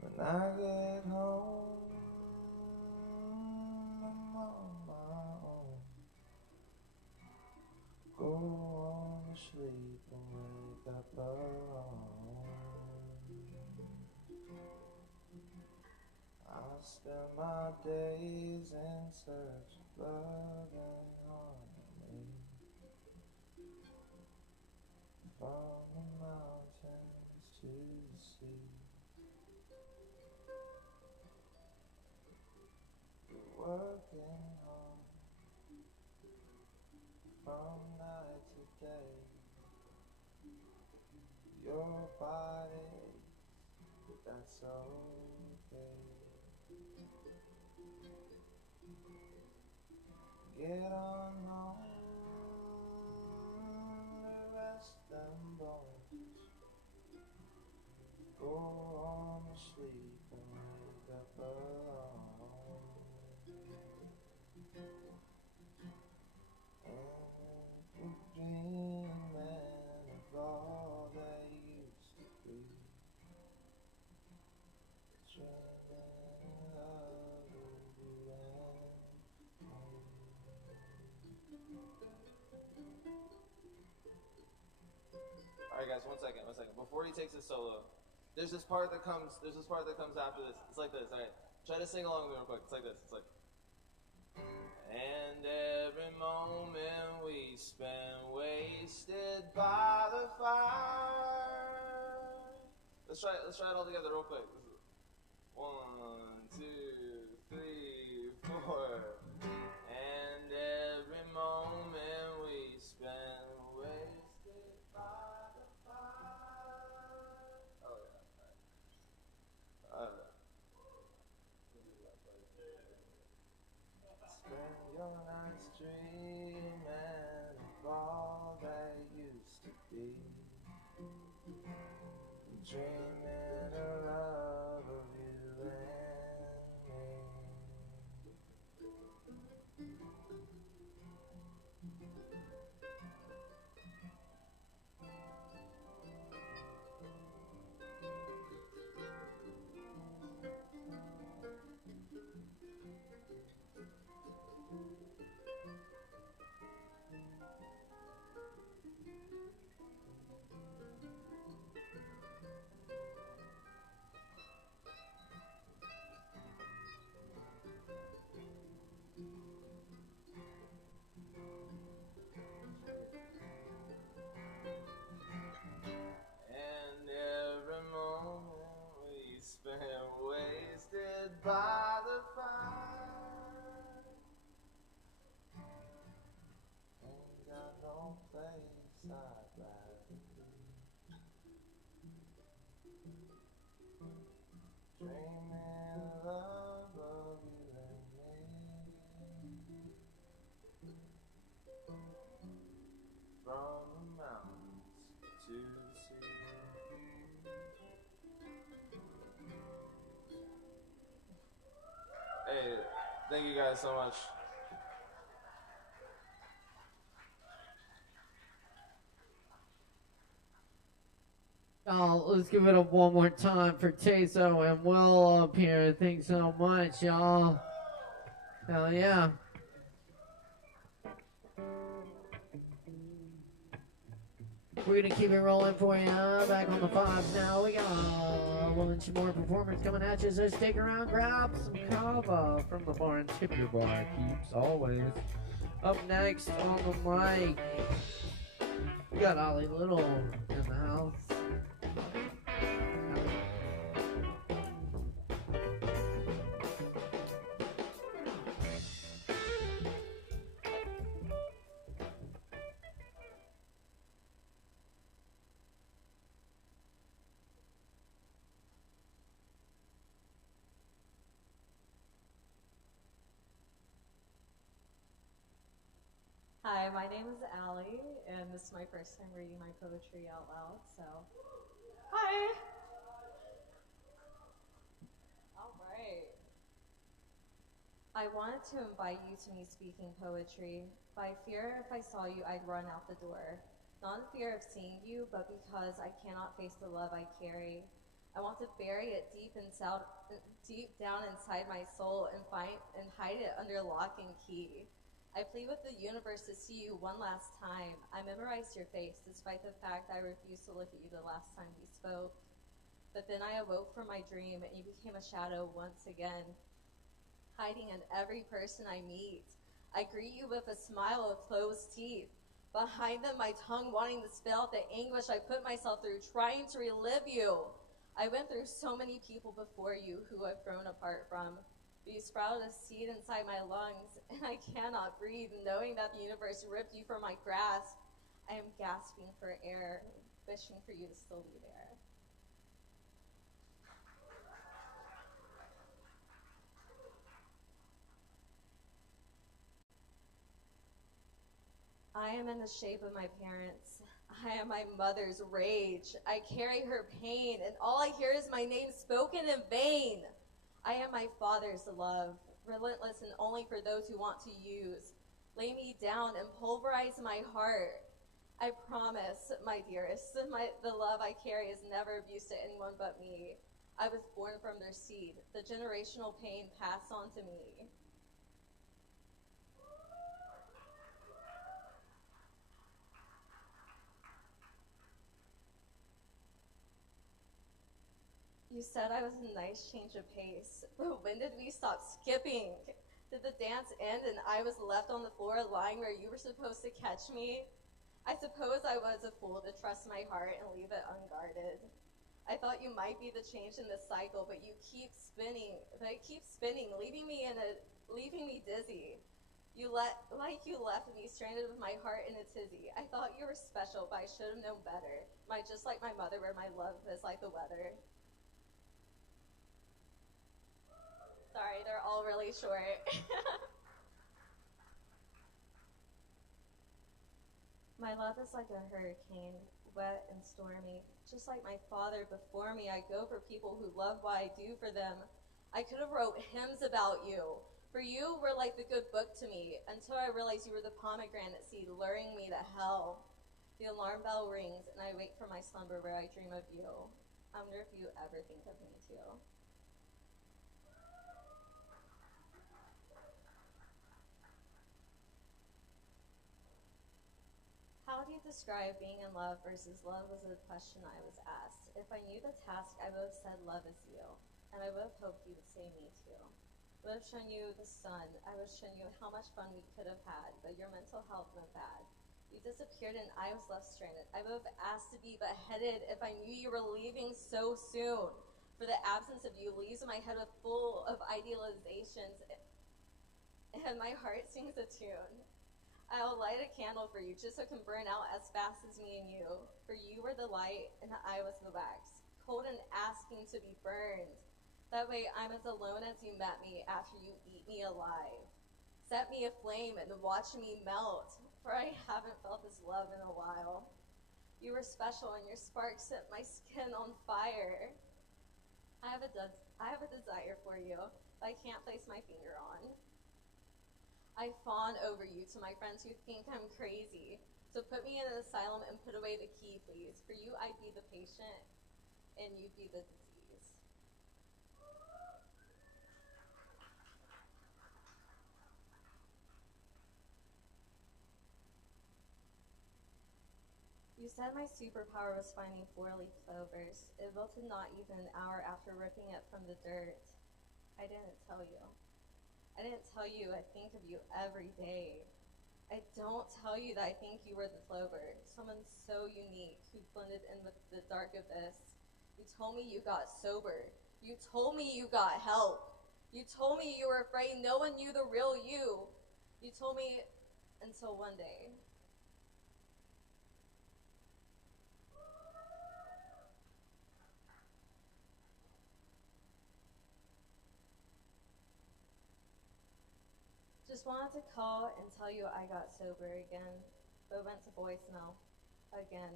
When I get home, I'm on my own. Go on to sleep and wake up alone. I spend my days in search of love and harmony. From the mountains to the sea. Working hard from night to day. your body, but that's okay. Get on home to rest them bones. Go on to sleep and wake up alone. And dreaming of all that used to be. Dreaming of you and All right, guys, one second. Before he takes his solo, there's this part that comes after this. It's like this. All right, try to sing along with me real quick. It's like this. It's like. And every moment we spend wasted by the fire. Let's try it all together real quick. 1, 2, 3, 4. And every moment we spend wasted by the fire. Oh yeah. All right. spend your nights dreaming of all that used to be. Dreaming of love of you and me. And every moment we spend wasted by the fire. Ain't got no place I'd rather be. Dreaming of love of you and me. From the mountains to the sea. Hey, thank you guys so much. Y'all, let's give it up one more time for Tazo and Will up here. Thanks so much, y'all. Hell yeah. We're gonna keep it rolling for you. Back on the fives now. We got a bunch more performers coming at you. So stick around, grab some Kava from the bar and tip your bar keeps always. Up next on the mic, we got Ollie Little in the house. Hi, my name is Allie, and this is my first time reading my poetry out loud, so hi! Alright. I wanted to invite you to me speaking poetry. By fear, if I saw you, I'd run out the door. Not in fear of seeing you, but because I cannot face the love I carry. I want to bury it deep down inside my soul and hide it under lock and key. I plead with the universe to see you one last time. I memorized your face, despite the fact I refused to look at you the last time we spoke. But then I awoke from my dream, and you became a shadow once again, hiding in every person I meet. I greet you with a smile of closed teeth. Behind them, my tongue wanting to spell out the anguish I put myself through, trying to relive you. I went through so many people before you who I've grown apart from. You sprouted a seed inside my lungs, and I cannot breathe, knowing that the universe ripped you from my grasp. I am gasping for air. wishing for you to still be there. I am in the shape of my parents. I am my mother's rage. I carry her pain, and all I hear is my name spoken in vain. I am my father's love, relentless and only for those who want to use. Lay me down and pulverize my heart. I promise, my dearest, the love I carry is never abuse to anyone but me. I was born from their seed, the generational pain passed on to me. You said I was a nice change of pace, but when did we stop skipping? Did the dance end and I was left on the floor lying where you were supposed to catch me? I suppose I was a fool to trust my heart and leave it unguarded. I thought you might be the change in this cycle, but you keep spinning, leaving me dizzy. You left me stranded with my heart in a tizzy. I thought you were special, but I should have known better. Just like my mother, where my love is like the weather. Sorry, they're all really short. My love is like a hurricane, wet and stormy. Just like my father before me, I go for people who love what I do for them. I could have wrote hymns about you. For you were like the good book to me, until I realized you were the pomegranate seed luring me to hell. The alarm bell rings, and I wake from my slumber where I dream of you. I wonder if you ever think of me too. How do you describe being in love versus love was a question I was asked. If I knew the task, I would have said love is you, and I would have hoped you would say me too. I would have shown you the sun, I would have shown you how much fun we could have had, but your mental health went bad. You disappeared and I was left stranded. I would have asked to be beheaded if I knew you were leaving so soon. For the absence of you leaves my head full of idealizations, and my heart sings a tune. I will light a candle for you just so it can burn out as fast as me and you. For you were the light and I was the wax, cold and asking to be burned. That way I'm as alone as you met me after you eat me alive. Set me aflame and watch me melt, for I haven't felt this love in a while. You were special and your spark set my skin on fire. I have a desire for you, but I can't place my finger on. I fawn over you to my friends who think I'm crazy. So put me in an asylum and put away the key, please. For you, I'd be the patient, and you'd be the disease. You said my superpower was finding four-leaf clovers. It wilted not even an hour after ripping it from the dirt. I didn't tell you. I didn't tell you I think of you every day. I don't tell you that I think you were the clover, someone so unique who blended in with the dark abyss. You told me you got sober. You told me you got help. You told me you were afraid no one knew the real you. You told me until one day. Just wanted to call and tell you I got sober again, but went to voicemail. Again.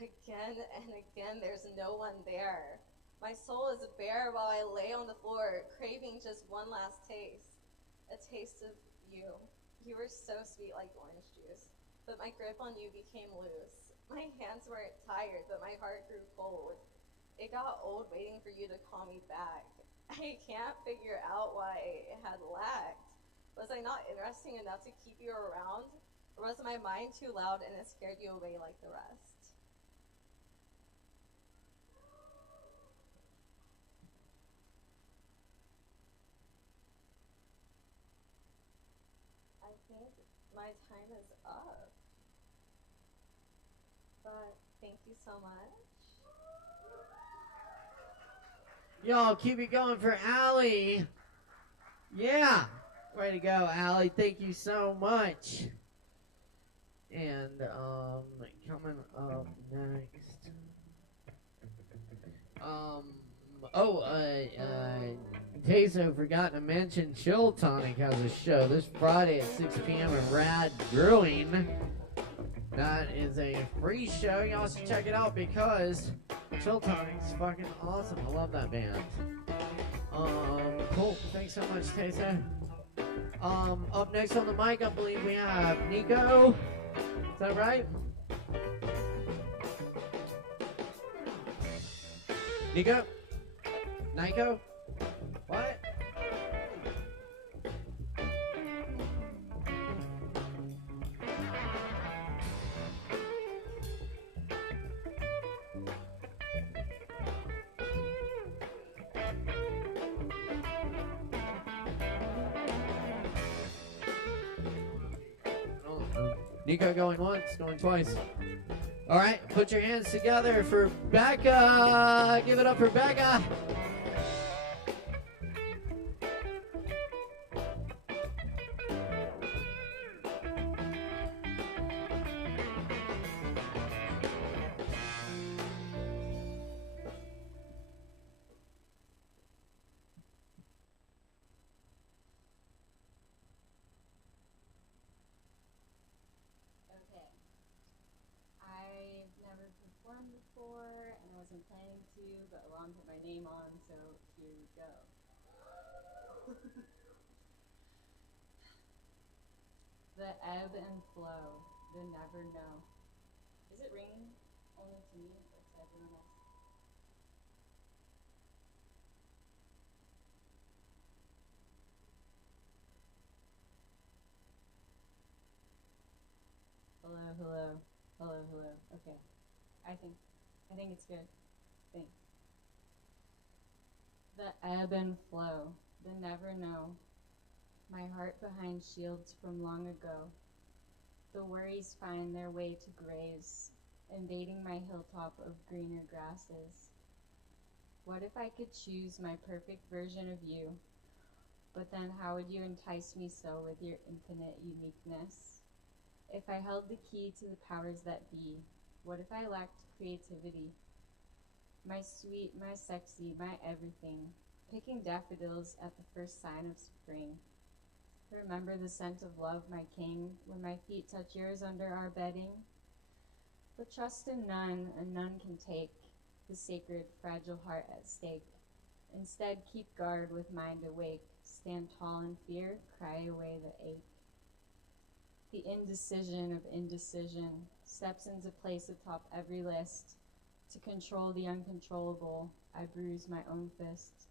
Again and again, there's no one there. My soul is bare while I lay on the floor, craving just one last taste. A taste of you. You were so sweet like orange juice, but my grip on you became loose. My hands weren't tired, but my heart grew cold. It got old waiting for you to call me back. I can't figure out why it had lagged. Was I not interesting enough to keep you around? Or was my mind too loud and it scared you away like the rest? I think my time is up. But thank you so much. Y'all keep it going for Allie. Yeah. Way to go, Allie. Thank you so much. And coming up next. Tazo forgot to mention Chill Tonic has a show this Friday at 6 p.m. at Rad Brewing. That is a free show. Y'all should check it out because Chill Tonic's fucking awesome. I love that band. Cool. Thanks so much, Tazo. Up next on the mic, I believe we have Nico. Is that right? Nico? Nico? What? Nico going once, going twice. All right, put your hands together for Becca. Give it up for Becca. Before, and I wasn't planning to, but Alon put my name on, so here we go. The ebb and flow, the never know. Is it ringing only to me or to everyone else? Hello, hello, hello, hello. Okay. I think it's good. Thanks. The ebb and flow, the never know. My heart behind shields from long ago. The worries find their way to graves, invading my hilltop of greener grasses. What if I could choose my perfect version of you? But then how would you entice me so with your infinite uniqueness? If I held the key to the powers that be, what if I lacked creativity? My sweet, my sexy, my everything, picking daffodils at the first sign of spring. Remember the scent of love, my king, when my feet touch yours under our bedding? But trust in none, and none can take the sacred, fragile heart at stake. Instead, keep guard with mind awake, stand tall in fear, cry away the ache. The indecision of indecision steps into place atop every list. To control the uncontrollable, I bruise my own fist.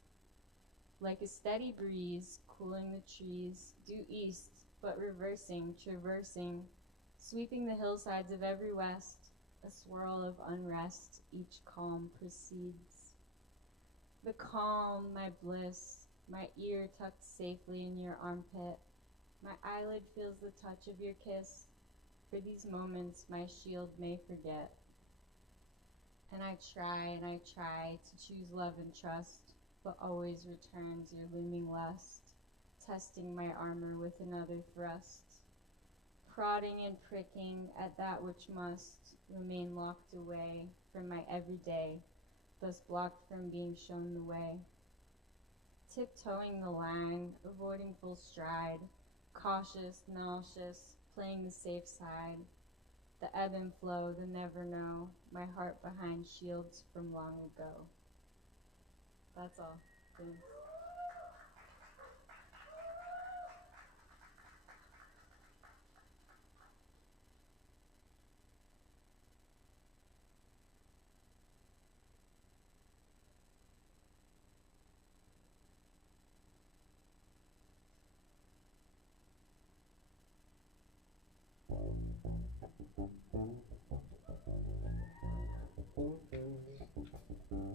Like a steady breeze, cooling the trees, due east, but reversing, traversing, sweeping the hillsides of every west, a swirl of unrest, each calm precedes. The calm, my bliss, my ear tucked safely in your armpit, my eyelid feels the touch of your kiss. For these moments my shield may forget. And I try to choose love and trust, but always returns your looming lust, testing my armor with another thrust, prodding and pricking at that which must remain locked away from my everyday, thus blocked from being shown the way. Tiptoeing the line, avoiding full stride, cautious, nauseous, playing the safe side, the ebb and flow, the never know, my heart behind shields from long ago. That's all. Thanks.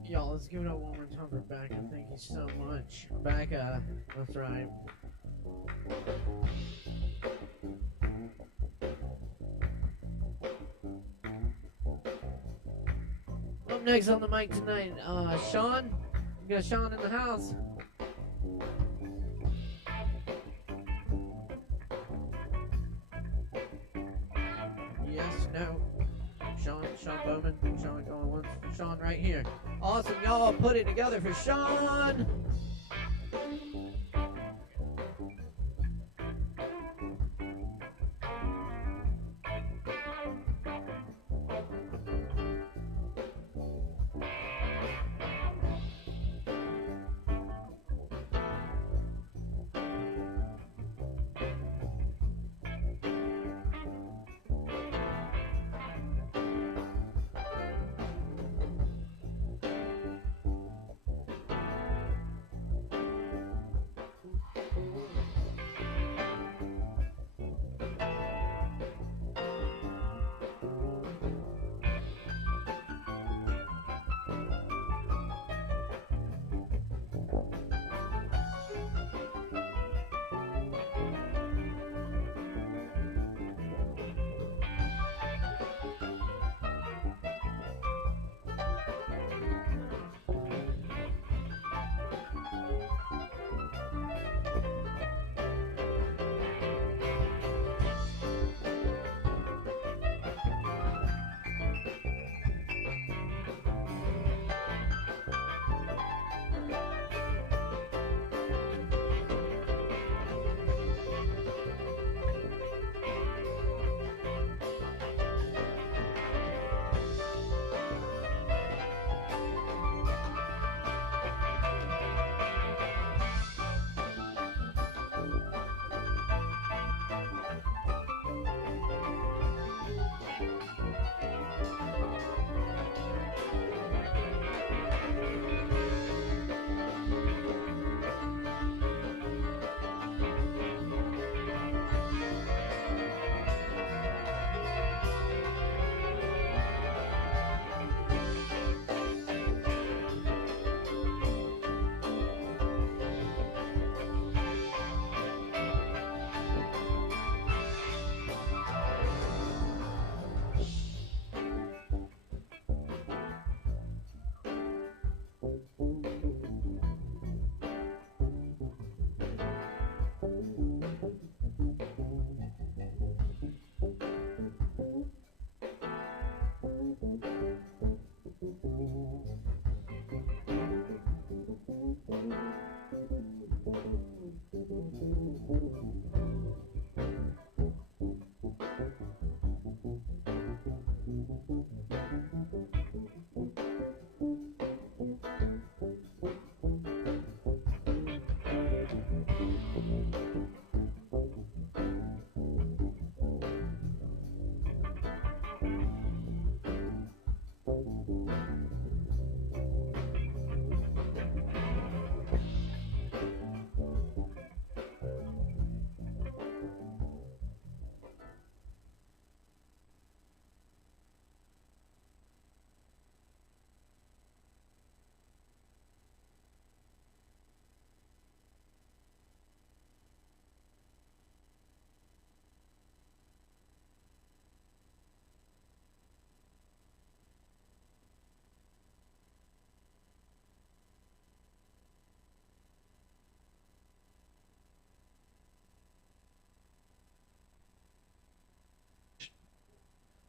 Y'all, let's give it up one more time for Becca. Thank you so much. Becca, that's right. Up next on the mic tonight, Sean. We got Sean in the house. yes, no. Sean Bowman, Sean going once, Sean right here. Awesome, y'all put it together for Sean.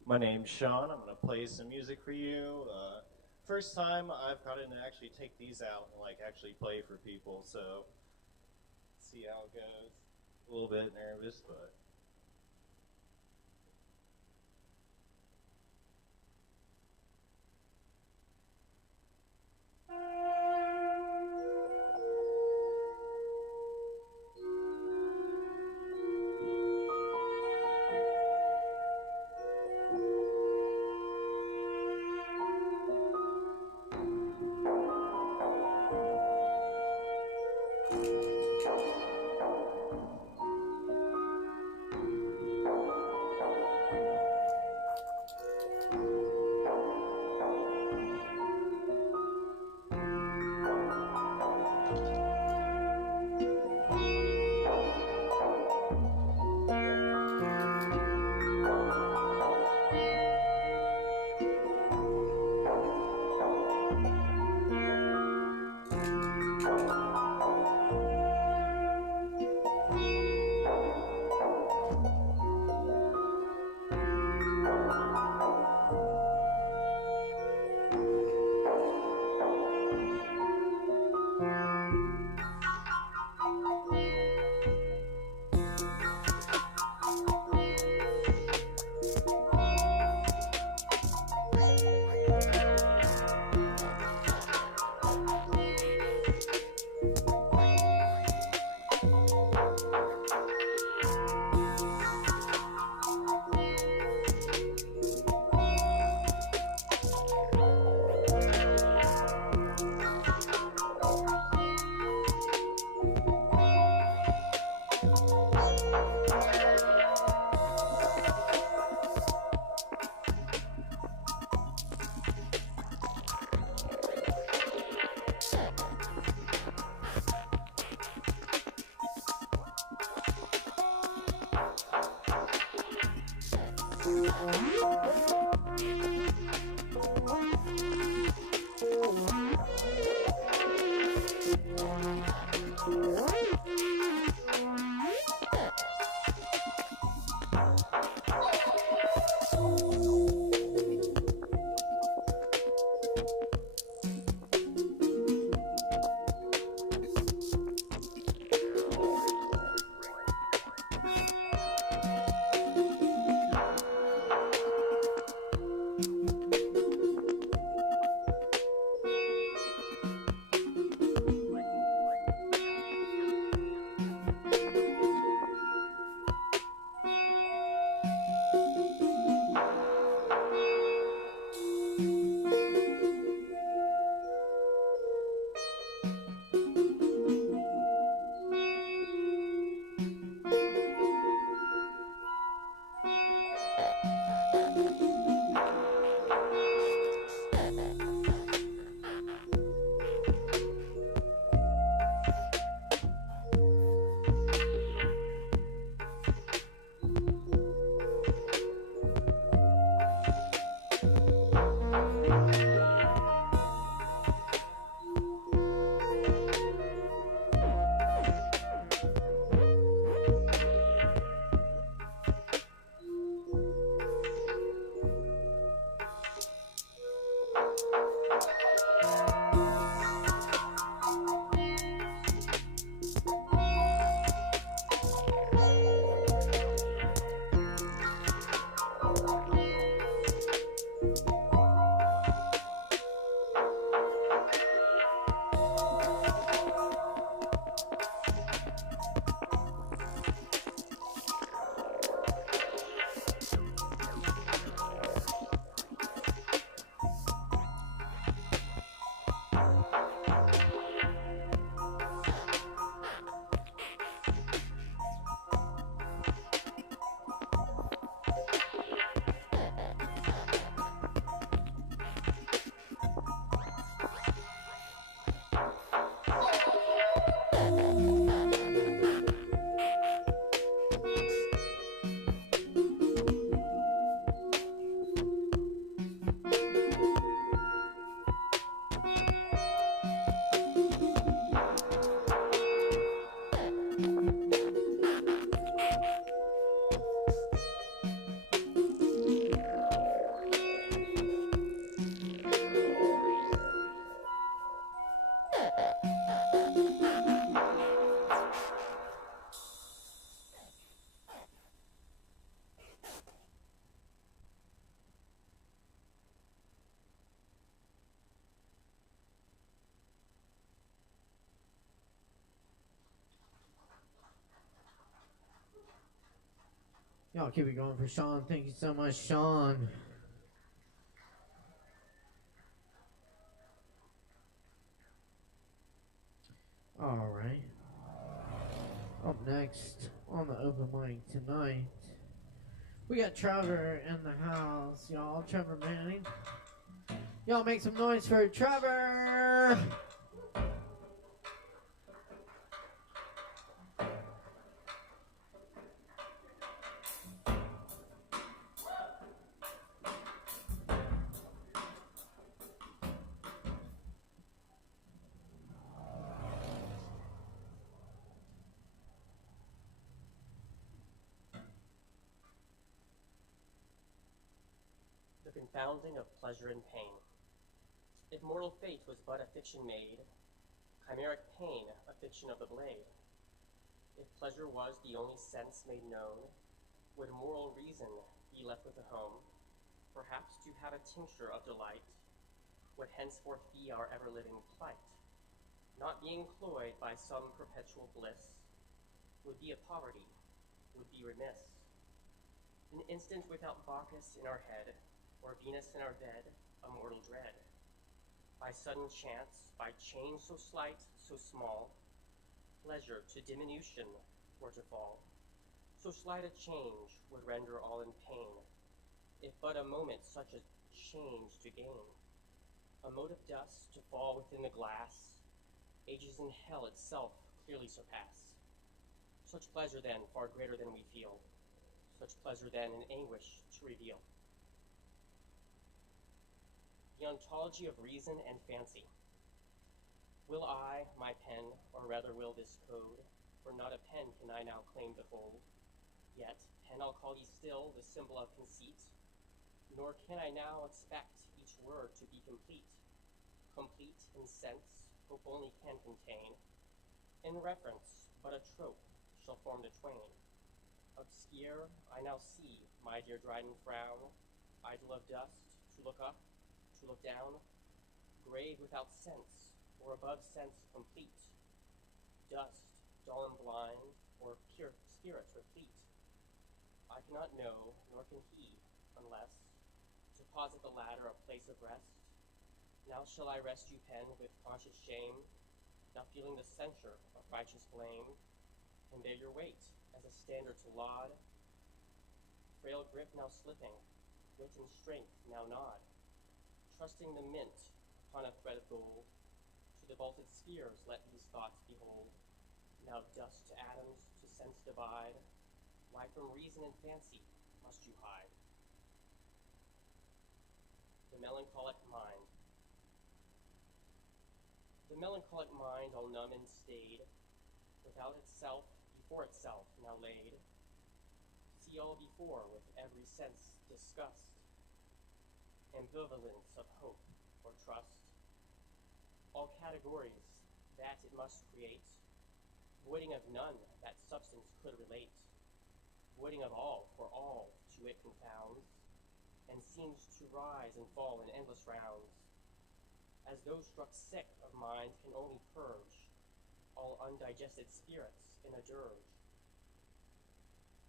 My name's Sean. I'm going to play some music for you. First time I've gotten to actually take these out and like actually play for people, so see how it goes. A little bit nervous, but Y'all keep it going for Sean. Thank you so much, Sean. All right. Up next on the open mic tonight, we got Trevor in the house, y'all. Trevor Manning. Y'all make some noise for Trevor. The confounding of pleasure and pain. If mortal fate was but a fiction made, chimeric pain a fiction of the blade, if pleasure was the only sense made known, would moral reason be left with a home, perhaps to have a tincture of delight, would henceforth be our ever-living plight, not being cloyed by some perpetual bliss, would be a poverty, would be remiss. An instant without Bacchus in our head, or Venus in our bed, a mortal dread. By sudden chance, by change so slight, so small, pleasure to diminution were to fall. So slight a change would render all in pain, if but a moment such a change to gain. A mote of dust to fall within the glass, ages in hell itself clearly surpass. Such pleasure then far greater than we feel, such pleasure then in anguish to reveal. The ontology of reason and fancy. Will I, my pen, or rather will this code, for not a pen can I now claim to hold, yet pen I'll call ye still the symbol of conceit, nor can I now expect each word to be complete. Complete in sense, hope only can contain, in reference, but a trope shall form the twain. Obscure, I now see, my dear Dryden frown, idol of dust, to look up, to look down, grave without sense, or above sense complete, dust, dull and blind, or pure spirit replete. I cannot know, nor can he, unless, to posit the latter a place of rest. Now shall I rest you, pen, with conscious shame, now feeling the censure of righteous blame, and bear your weight as a standard to laud. Frail grip now slipping, wit and strength now nod, trusting the mint upon a thread of gold. To the vaulted spheres let these thoughts behold. Now dust to atoms to sense divide, why from reason and fancy must you hide? The melancholic mind. The melancholic mind, all numb and stayed, without itself, before itself now laid, see all before with every sense disgust, ambivalence of hope or trust, all categories that it must create, voiding of none that substance could relate, voiding of all, for all to it confounds, and seems to rise and fall in endless rounds, as those struck sick of mind can only purge all undigested spirits in a dirge.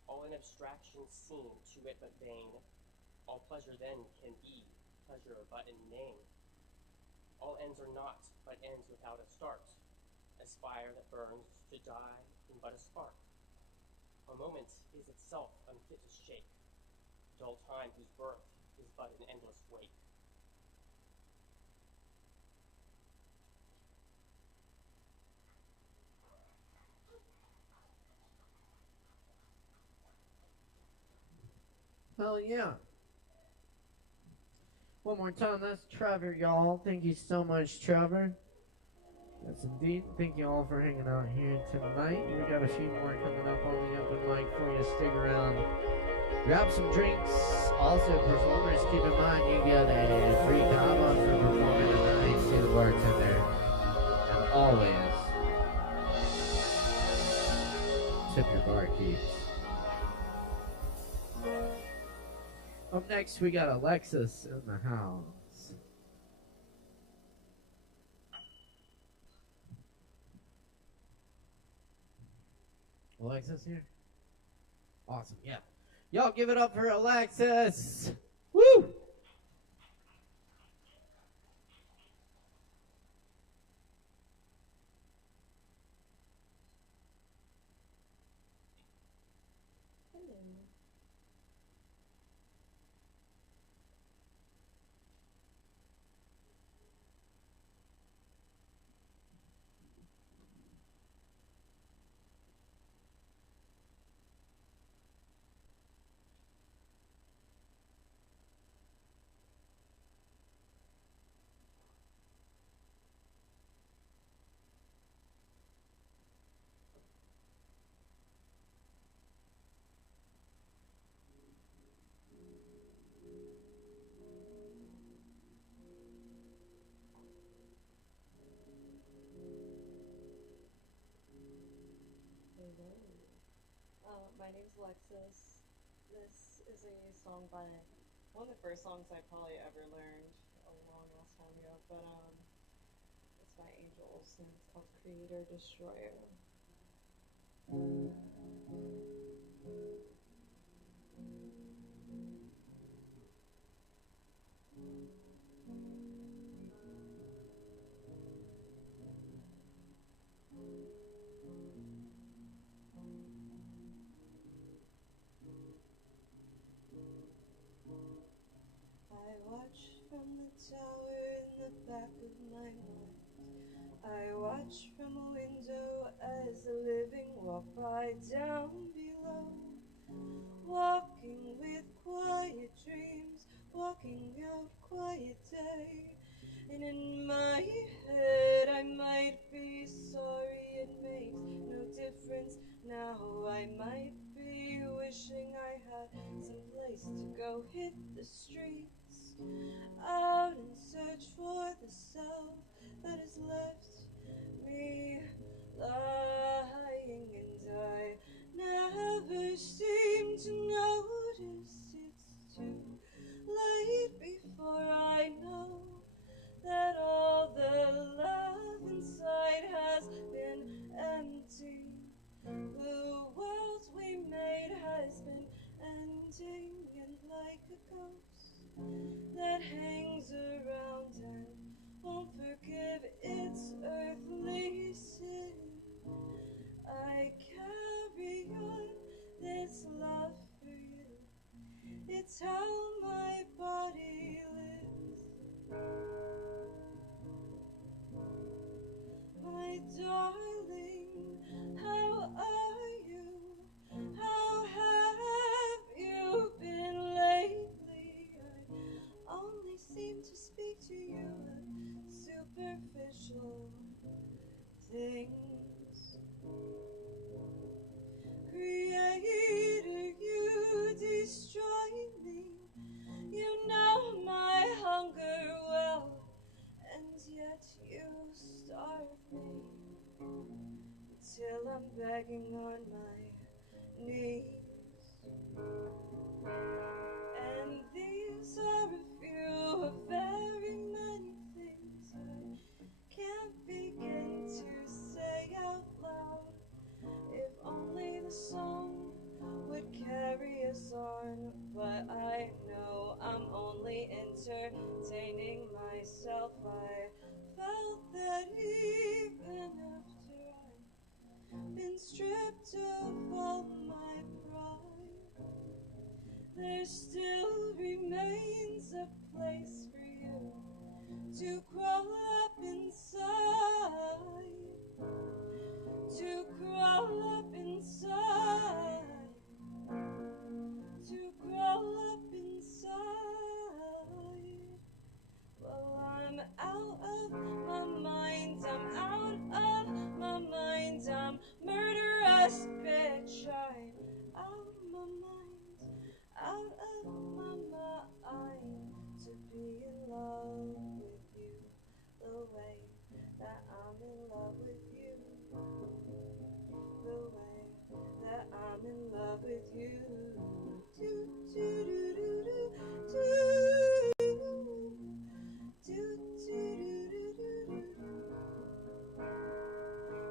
All in abstraction seem to it but vain, all pleasure then can be pleasure but in name. All ends are naught but ends without a start, as fire that burns to die in but a spark. A moment is itself unfit to shake, dull time whose birth is but an endless wake. Hell yeah. One more time, that's Trevor, y'all. Thank you so much, Trevor. Yes, indeed. Thank you all for hanging out here tonight. We got a few more coming up on the open mic for you. Stick around. Grab some drinks. Also, performers, keep in mind you get a free Kava for performing tonight. See the bartender. And always tip your barkeeps. Up next, we got Alexis in the house. Alexis here? Awesome, yeah. Y'all give it up for Alexis. Woo! My name's Alexis. This is a song by one of the first songs I probably ever learned a long ass time ago, but it's by Angels and it's called Creator Destroyer. I watch from the tower in the back of my mind. I watch from a window as the living walk by down below. Walking with quiet dreams, walking out quiet day. And in my head I might be sorry, it makes no difference now. I might be wishing I had some place to go hit the streets, out and search for the self that has left me lying. And I never seem to notice it's too late before I know that all the love inside has been empty. The world we made has been ending, and like a ghost that hangs around and won't forgive its earthly sin, I carry on this love for you. It's how my body lives. My darling, how are you? How have you been lately? I only seem to speak to you of superficial things. Creator, you destroy me. You know my hunger well, and yet you starve me till I'm begging on my knees. And these are a few of very many things I can't begin to say out loud. If only the song would carry us on, but I know I'm only entertaining myself. I felt that even after I've been stripped of all my pride, there still remains a place for you to crawl up inside, to crawl up inside, to crawl up inside. Well, I'm out of my mind, I'm out of my mind, I'm murderous bitch. I'm out of my mind, out of my mind, to be in love with you the way that I'm in love with you, the way that I'm in love with you. Do, do, do, do, do, do. Do, do, do, do, do.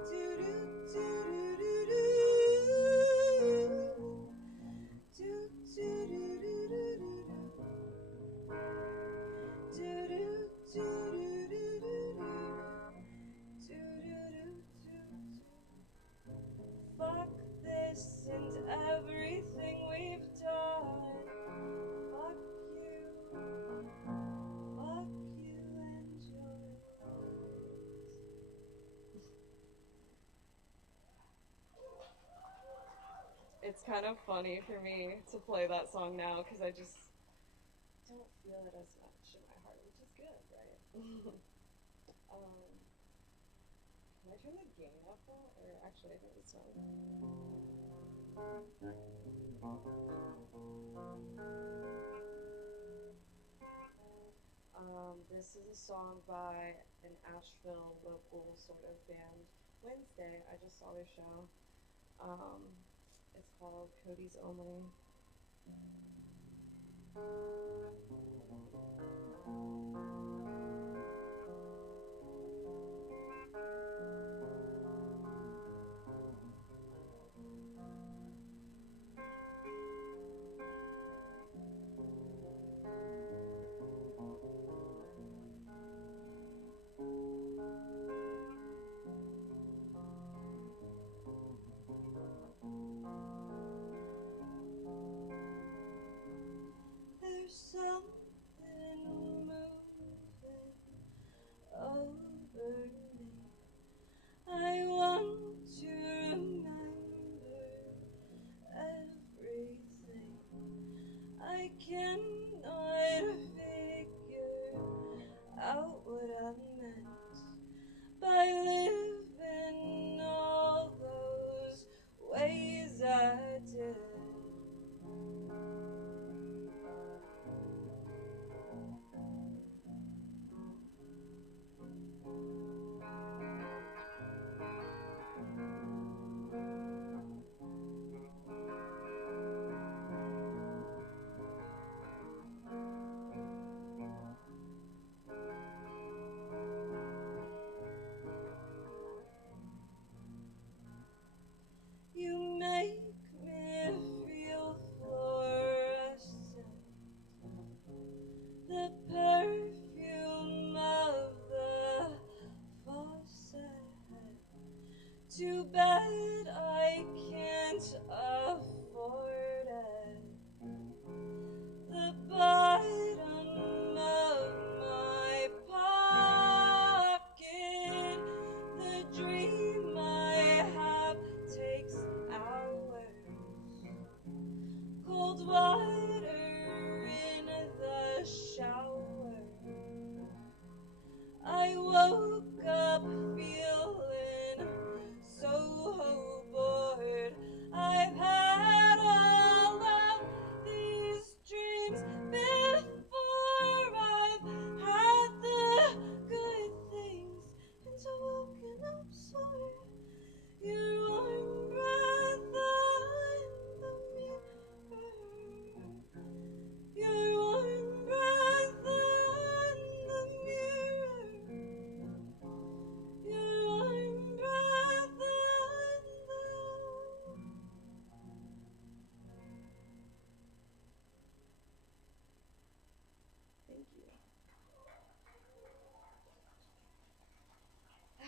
Do, do, do, do, do. Do, do, do, do, do, do. Do, do, do, do, do, do, do. Do, do, do, do. Fuck this and everything we've done. Fuck you. Fuck you and your lies. It's kind of funny for me to play that song now because I just don't feel it as much in my heart, which is good, right? Can I turn the gain up though? Or actually, I think it's fine. This is a song by an Asheville local sort of band. Wednesday, I just saw their show. It's called Cody's Only.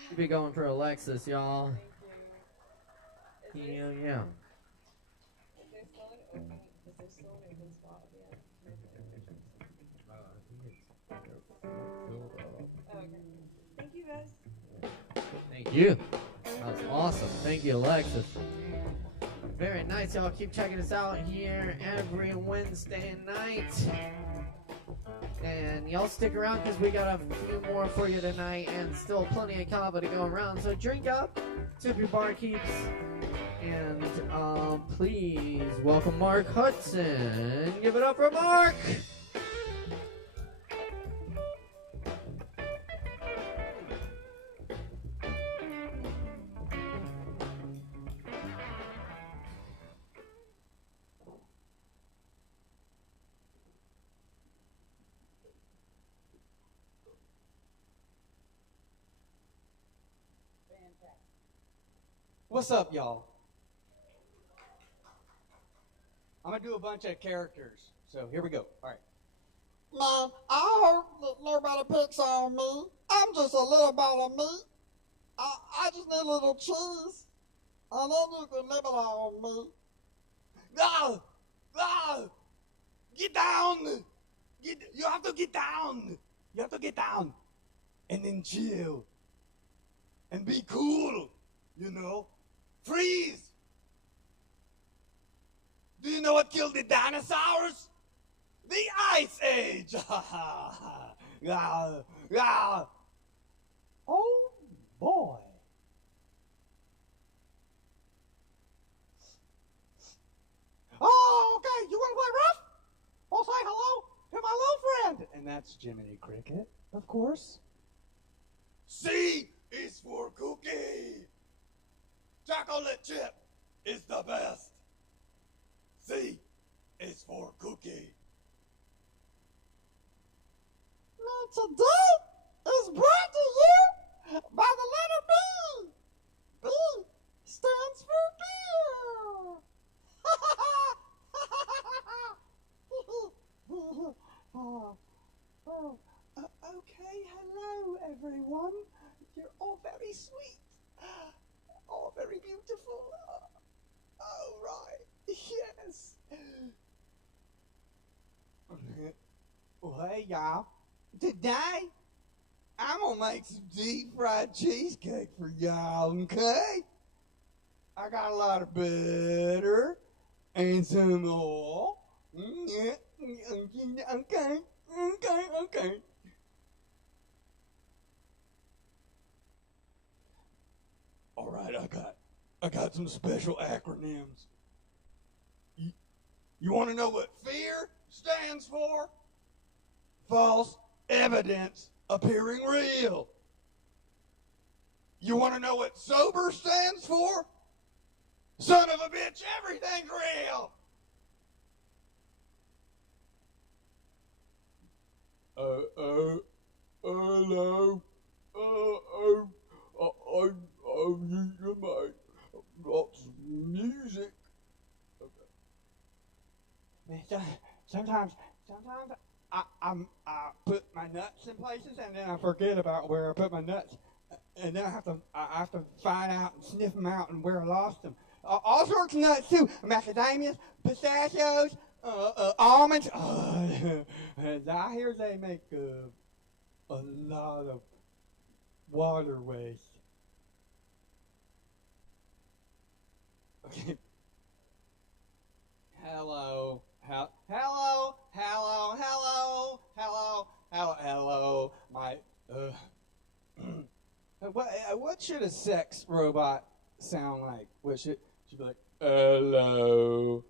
You be going for Alexis, y'all. Thank you. Yeah, yeah. Is there still an open spot at the end? Oh, okay. Thank you guys. Thank you. That's awesome. Thank you, Alexis. Very nice, y'all. Keep checking us out here every Wednesday night. And y'all stick around because we got a few more for you tonight and still plenty of Kava to go around. So drink up, tip your barkeeps, and please welcome Mark Hudson. Give it up for Mark! What's up, y'all? I'm gonna do a bunch of characters, so here we go. All right. Man, I hope that nobody picks on me. I'm just a little ball of meat. I just need a little cheese, and then you can nibble on me. No! No! Get down! You have to get down! You have to get down! And then chill. And be cool, you know? Freeze! Do you know what killed the dinosaurs? The Ice Age! Oh, boy. Oh, okay, you want to play rough? I'll say hello to my little friend. And that's Jiminy Cricket, of course. C is for cookie. Chocolate chip is the best. C is for cookie. Now today is brought to you by the letter B. B stands for beer. Okay, hello everyone. You're all very sweet. All very beautiful. Oh, right. Yes. Well, hey, y'all. Today, I'm going to make some deep fried cheesecake for y'all, okay? I got a lot of butter and some oil. Okay. All right, I got some special acronyms. You want to know what FEAR stands for? False evidence appearing real. You want to know what SOBER stands for? Son of a bitch, everything's real. Hello. I'm using my lots of music. Okay. Sometimes I put my nuts in places and then I forget about where I put my nuts, and then I have to find out and sniff them out and where I lost them. All sorts of nuts too: macadamias, pistachios, almonds. I hear they make a lot of water waste. Okay. Hello. My what should a sex robot sound like? What should be like? Hello.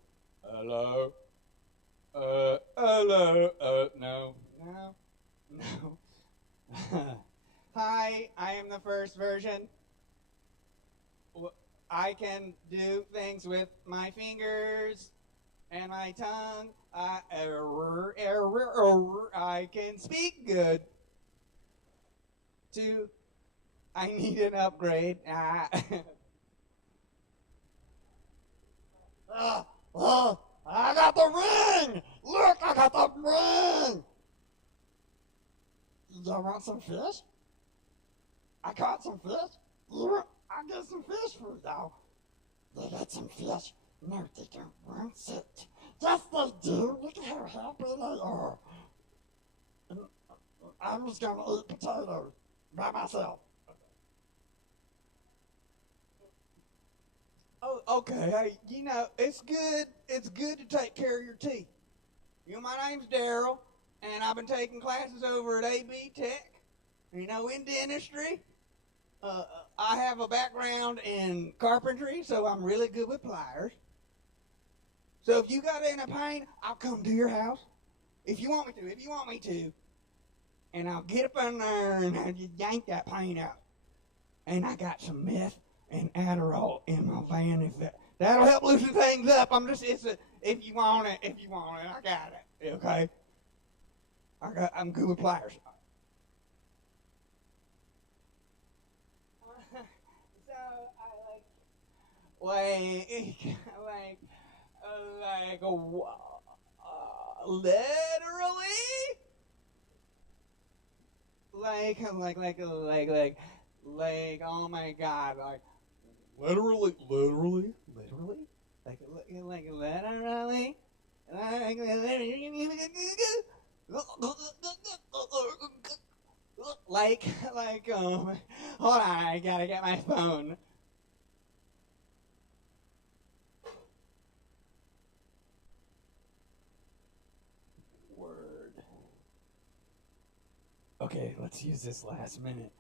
No. Hi, I am the first version. I can do things with my fingers and my tongue. I can speak good. I need an upgrade. I got the ring! Look, I got the ring! Y'all want some fish? I caught some fish. Yeah, I got some fish for y'all. They got some fish. No, they don't want it. Yes, they do. Look at how happy they are. And I'm just gonna eat potatoes by myself. Oh, okay. Hey, you know, it's good. It's good to take care of your teeth. You know, my name's Daryl, and I've been taking classes over at AB Tech. You know, in dentistry. I have a background in carpentry, so I'm really good with pliers. So if you got any pain, I'll come to your house. If you want me to. And I'll get up in there and I'll just yank that pain out. And I got some meth and Adderall in my van. That'll help loosen things up. If you want it, I got it. Okay? I'm good with pliers. So literally, oh my God, literally, literally, hold on, I gotta get my phone. Word. Okay, let's use this last minute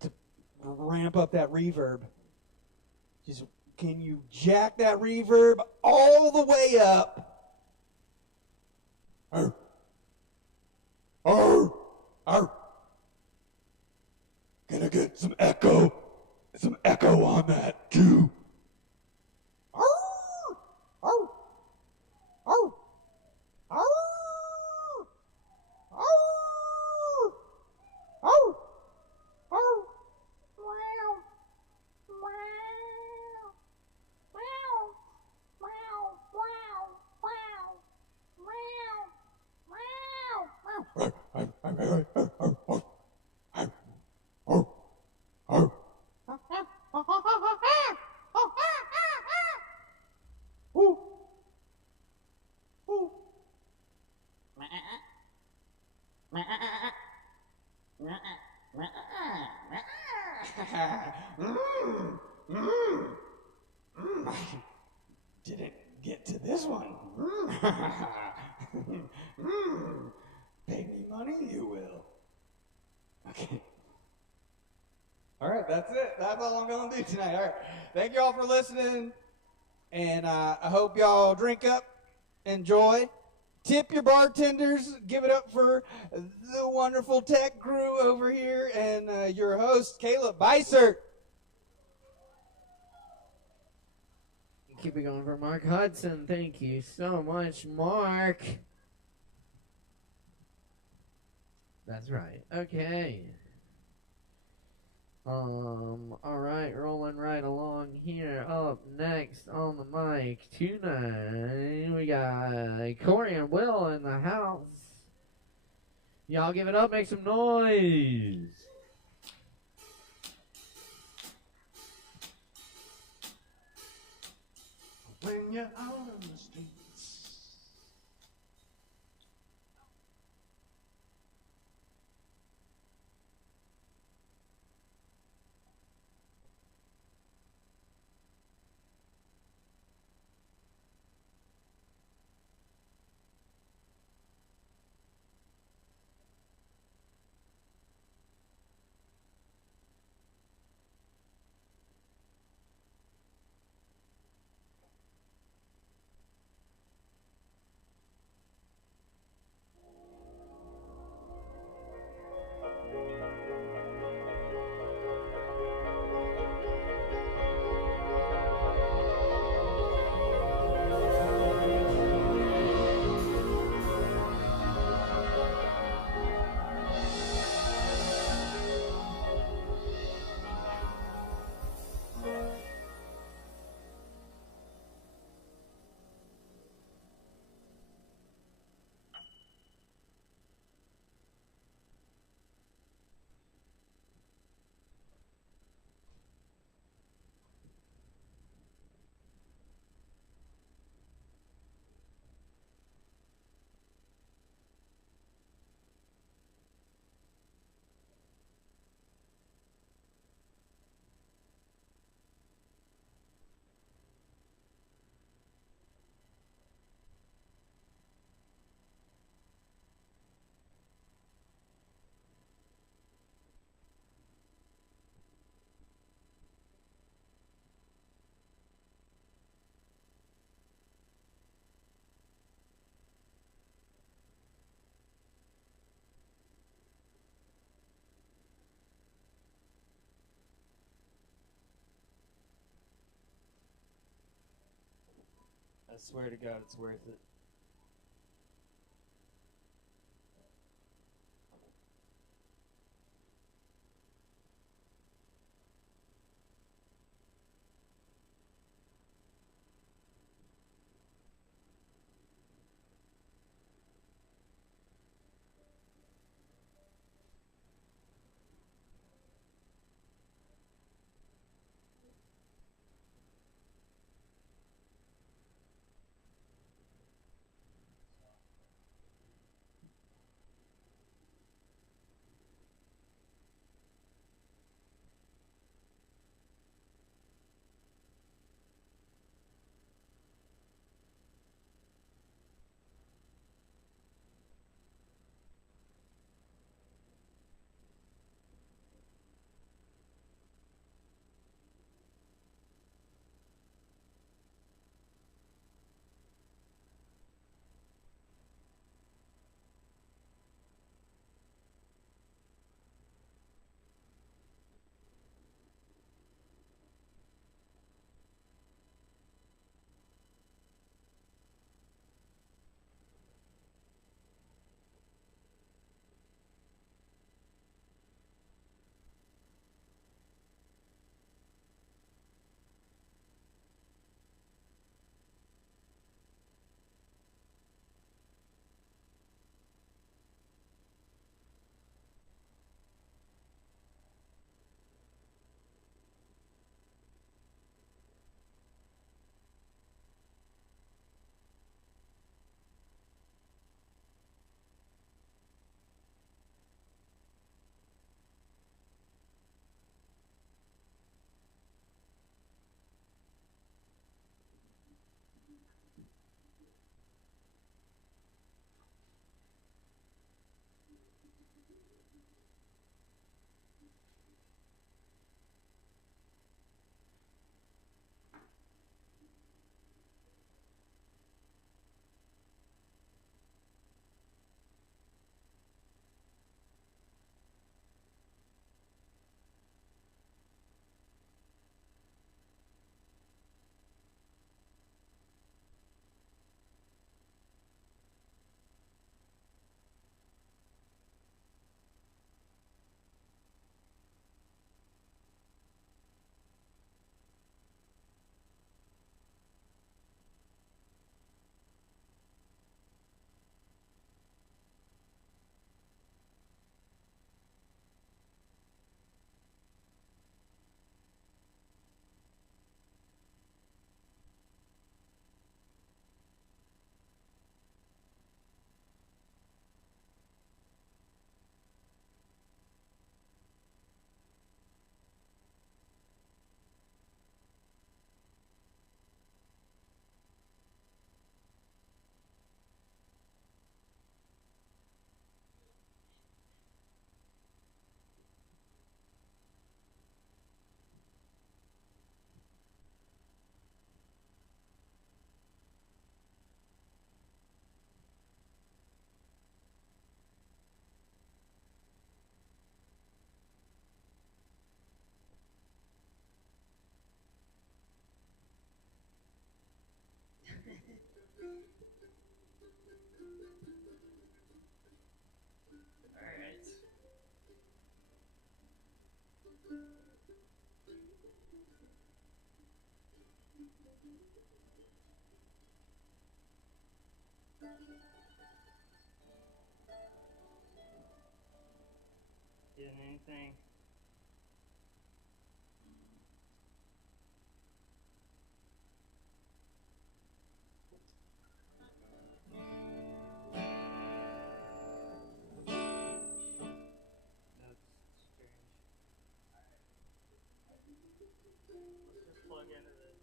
to ramp up that reverb. Just, can you jack that reverb all the way up? Arr. Arr. Arr. Can I get some echo? Some echo on that, too. Arr. Arr. Arr. Arr. Arr. Arr. Arr. Wow. Didn't get to this one. Pay me money, you will. Okay. All right, that's it. That's all I'm going to do tonight. All right. Thank you all for listening. And I hope y'all drink up, enjoy. Tip your bartenders. Give it up for the wonderful tech crew over here and your host, Caleb Beissert. Keep it going for Mark Hudson. Thank you so much, Mark. That's right. Okay. All right, rolling right along here. Up next on the mic tonight, we got Corey and Will in the house. Y'all give it up, make some noise. When you're out on the streets, I swear to God, it's worth it. Getting anything? That's strange. Let's just plug into this.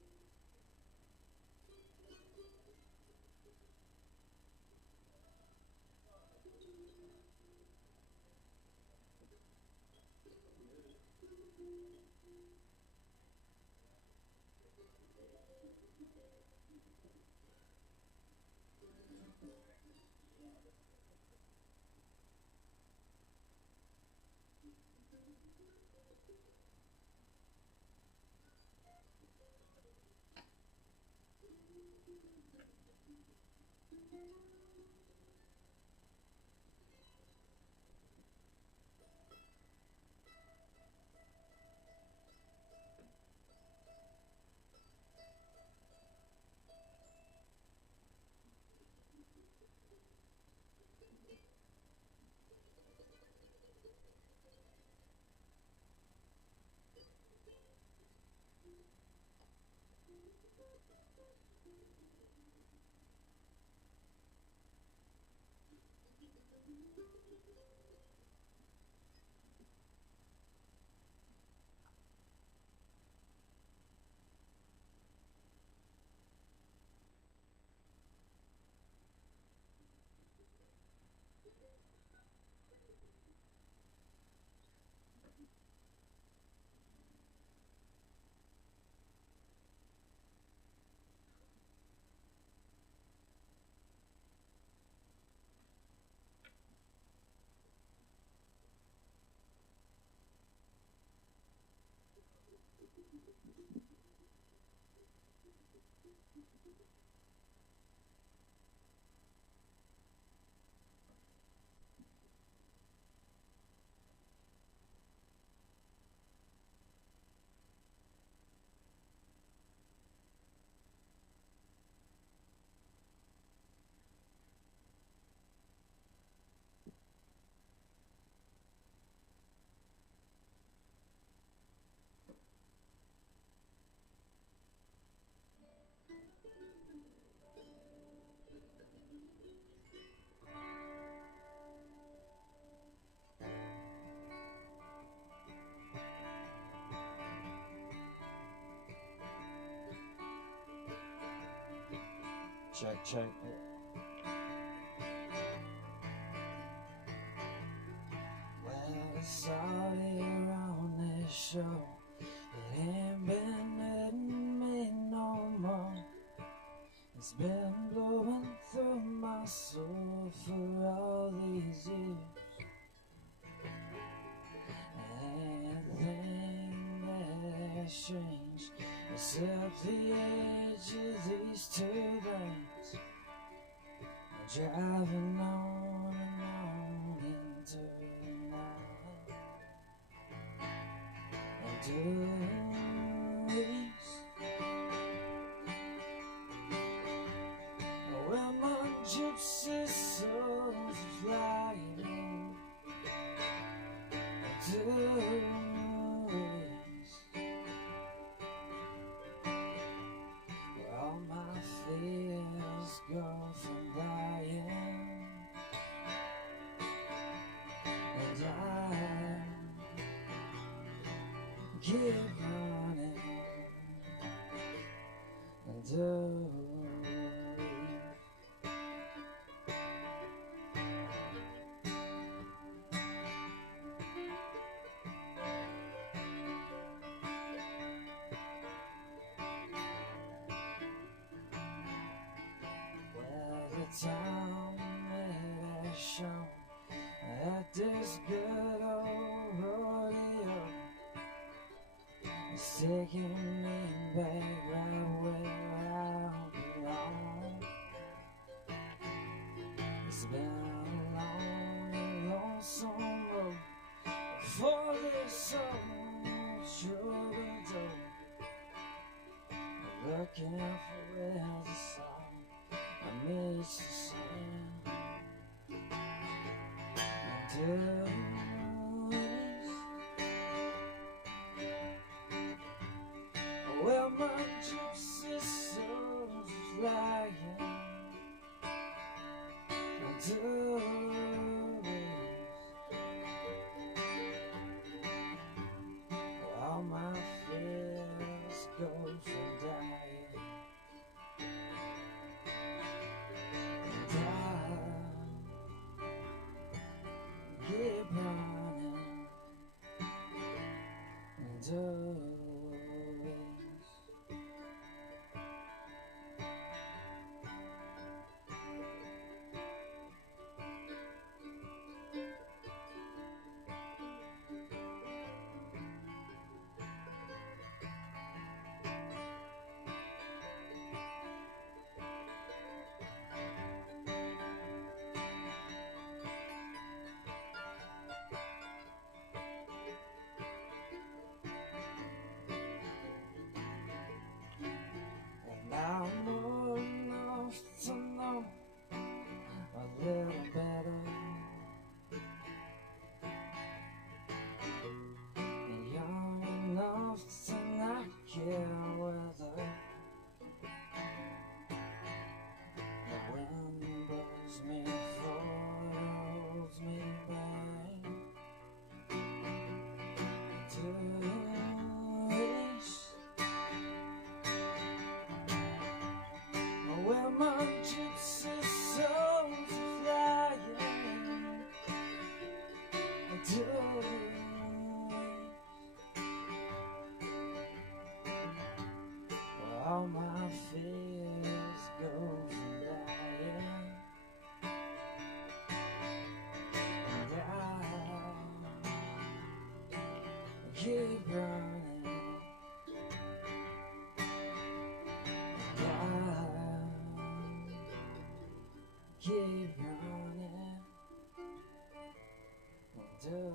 Check, check. Well, it's already on this show. It ain't been letting me no more. It's been blowing through my soul for all these years. Anything that has changed except the edge of these two lanes. Driving on and on into the night. And well, my gypsy soul's flying. Where all my fears go from dying. And I keep running and time it has shown at this good old rodeo. It's taking me back right where I belong. It's been a long and lonesome road for this soul troubadour, looking for where the sun I miss the sand and well, my gypsy soul's flying and all my fears go from dying. Keep running and always. keep running. Keep running. Do.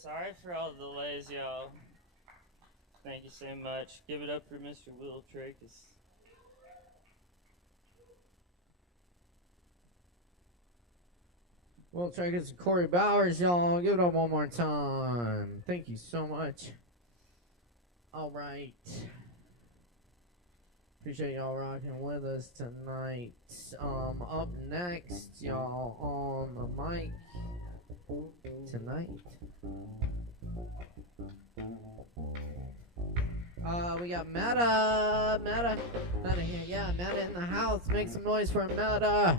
Sorry for all the delays, y'all. Thank you so much. Give it up for Mr. Will Tracus. Well, Tracus and Corey Bowers, y'all. Give it up one more time. Thank you so much. All right. Appreciate y'all rocking with us tonight. Up next, y'all, on the mic tonight. We got Meta here. Yeah, Meta in the house. Make some noise for Meta.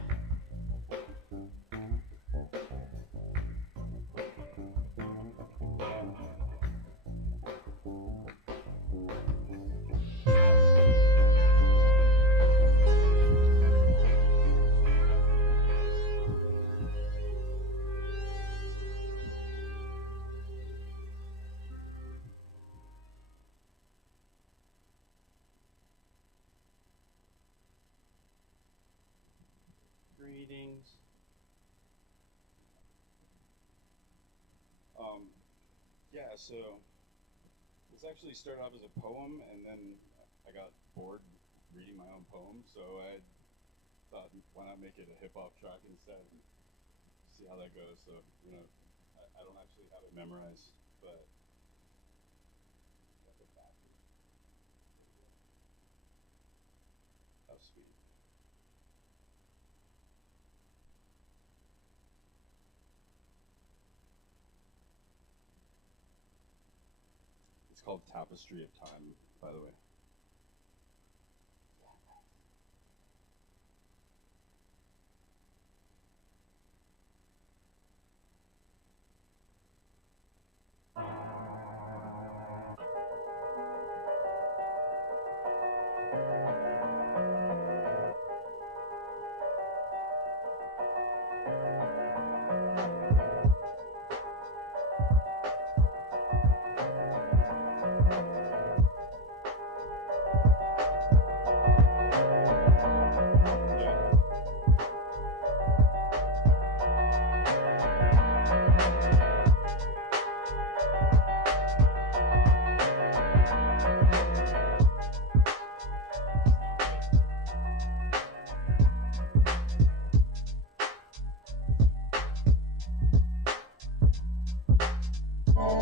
Greetings. Yeah, so this actually started off as a poem, and then I got bored reading my own poem, so I thought, why not make it a hip-hop track instead and see how that goes. So, you know, I don't actually have it memorized, but how sweet. It's called Tapestry of Time, by the way.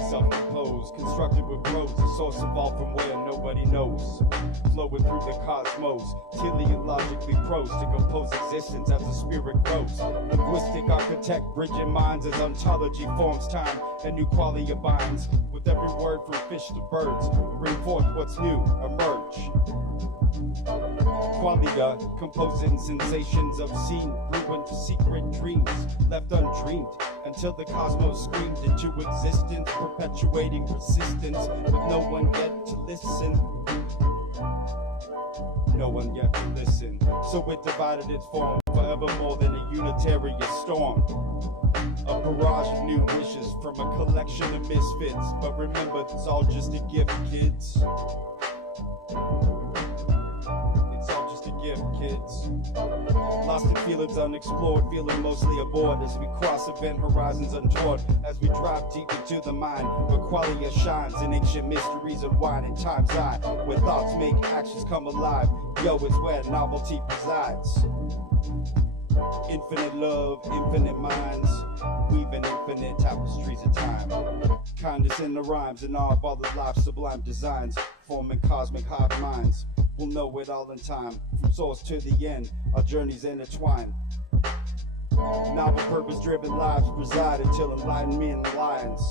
Self-composed, constructed with prose, the source evolved from where nobody knows. Flowing through the cosmos, teleologically prose to compose existence as the spirit grows. Linguistic architect, bridging minds as ontology forms time and new quality binds. With every word from fish to birds, bring forth what's new, emerge. Qualia, composing sensations obscene, ruined secret dreams, left undreamed, until the cosmos screamed into existence, perpetuating persistence, with no one yet to listen. No one yet to listen. So it divided its form, forever more than a unitarian storm. A barrage of new wishes from a collection of misfits. But remember, it's all just a gift, kids. Kids. Lost in feelings unexplored, feeling mostly aboard as we cross event horizons untoward, as we drive deep into the mind where qualia shines in ancient mysteries unwind in time's eye, where thoughts make actions come alive. Yo, it's where novelty presides. Infinite love, infinite minds, weaving infinite tapestries of time. Kindness in the rhymes and awe of all the life's sublime designs, forming cosmic hive minds. We'll know it all in time, from source to the end, our journeys intertwine. Novel purpose-driven lives preside until enlightenment aligns.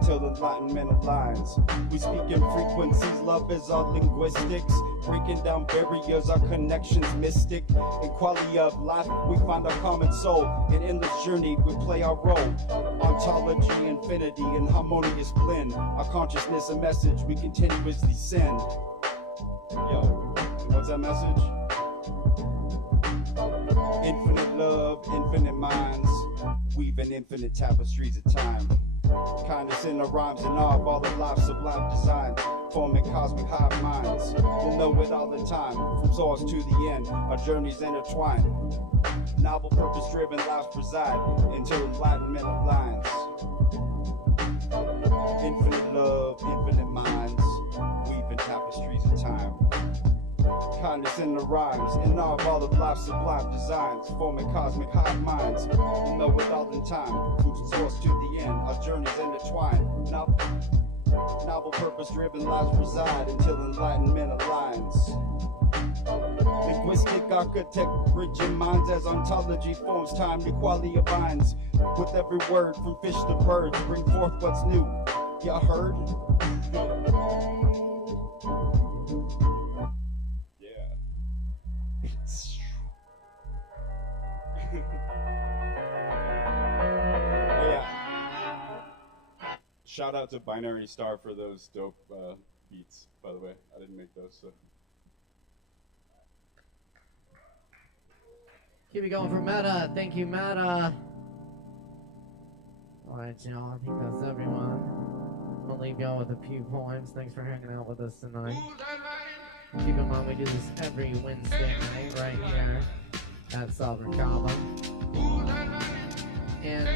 Until enlightenment of lines. We speak in frequencies, love is our linguistics. Breaking down barriers, our connections mystic. In quality of life, we find our common soul. In endless journey, we play our role. Ontology, infinity, and harmonious blend. Our consciousness, a message we continuously send. Yo, what's that message? Infinite love, infinite minds, weaving infinite tapestries of time. Kindness in the rhymes and all the life's sublime designs, forming cosmic hive minds. We'll know it all the time, from source to the end, our journeys intertwine. Novel purpose-driven lives preside until enlightenment of lines. Infinite love, infinite minds, weaving tapestries of time. Kindness in the rhymes, and all of life's sublime designs, forming cosmic hive minds. We'll know it all in time, from source to the end, our journeys intertwine. Novel purpose-driven lives reside until enlightenment aligns. Linguistic architect, bridging minds as ontology forms time, equality of minds. With every word, from fish to birds, bring forth what's new. Y'all heard? Shout out to Binary Star for those dope beats, by the way. I didn't make those, so. Keep it going for Meta. Thank you, Meta. Alright, y'all. I think that's everyone. I'll leave y'all with a few poems. Thanks for hanging out with us tonight. Keep in mind, we do this every Wednesday night right here at Sovereign Kava. And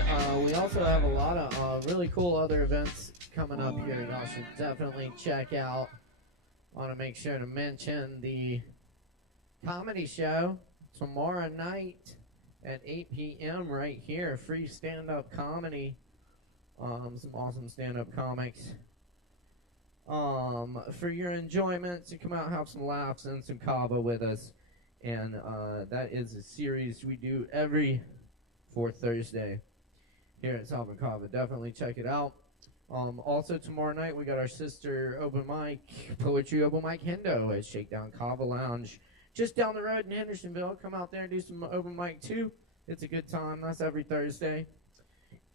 we also have a lot of really cool other events coming up here. Y'all should definitely check out. Want to make sure to mention the comedy show tomorrow night at 8 p.m. right here. Free stand-up comedy. Some awesome stand-up comics. For your enjoyment, to come out, have some laughs and some kava with us. And that is a series we do every fourth Thursday here at Sovereign Kava. Definitely check it out. Also tomorrow night we got our sister open mic, poetry open mic Hendo at Shakedown Kava Lounge, just down the road in Hendersonville. Come out there and do some open mic too. It's a good time. That's every Thursday.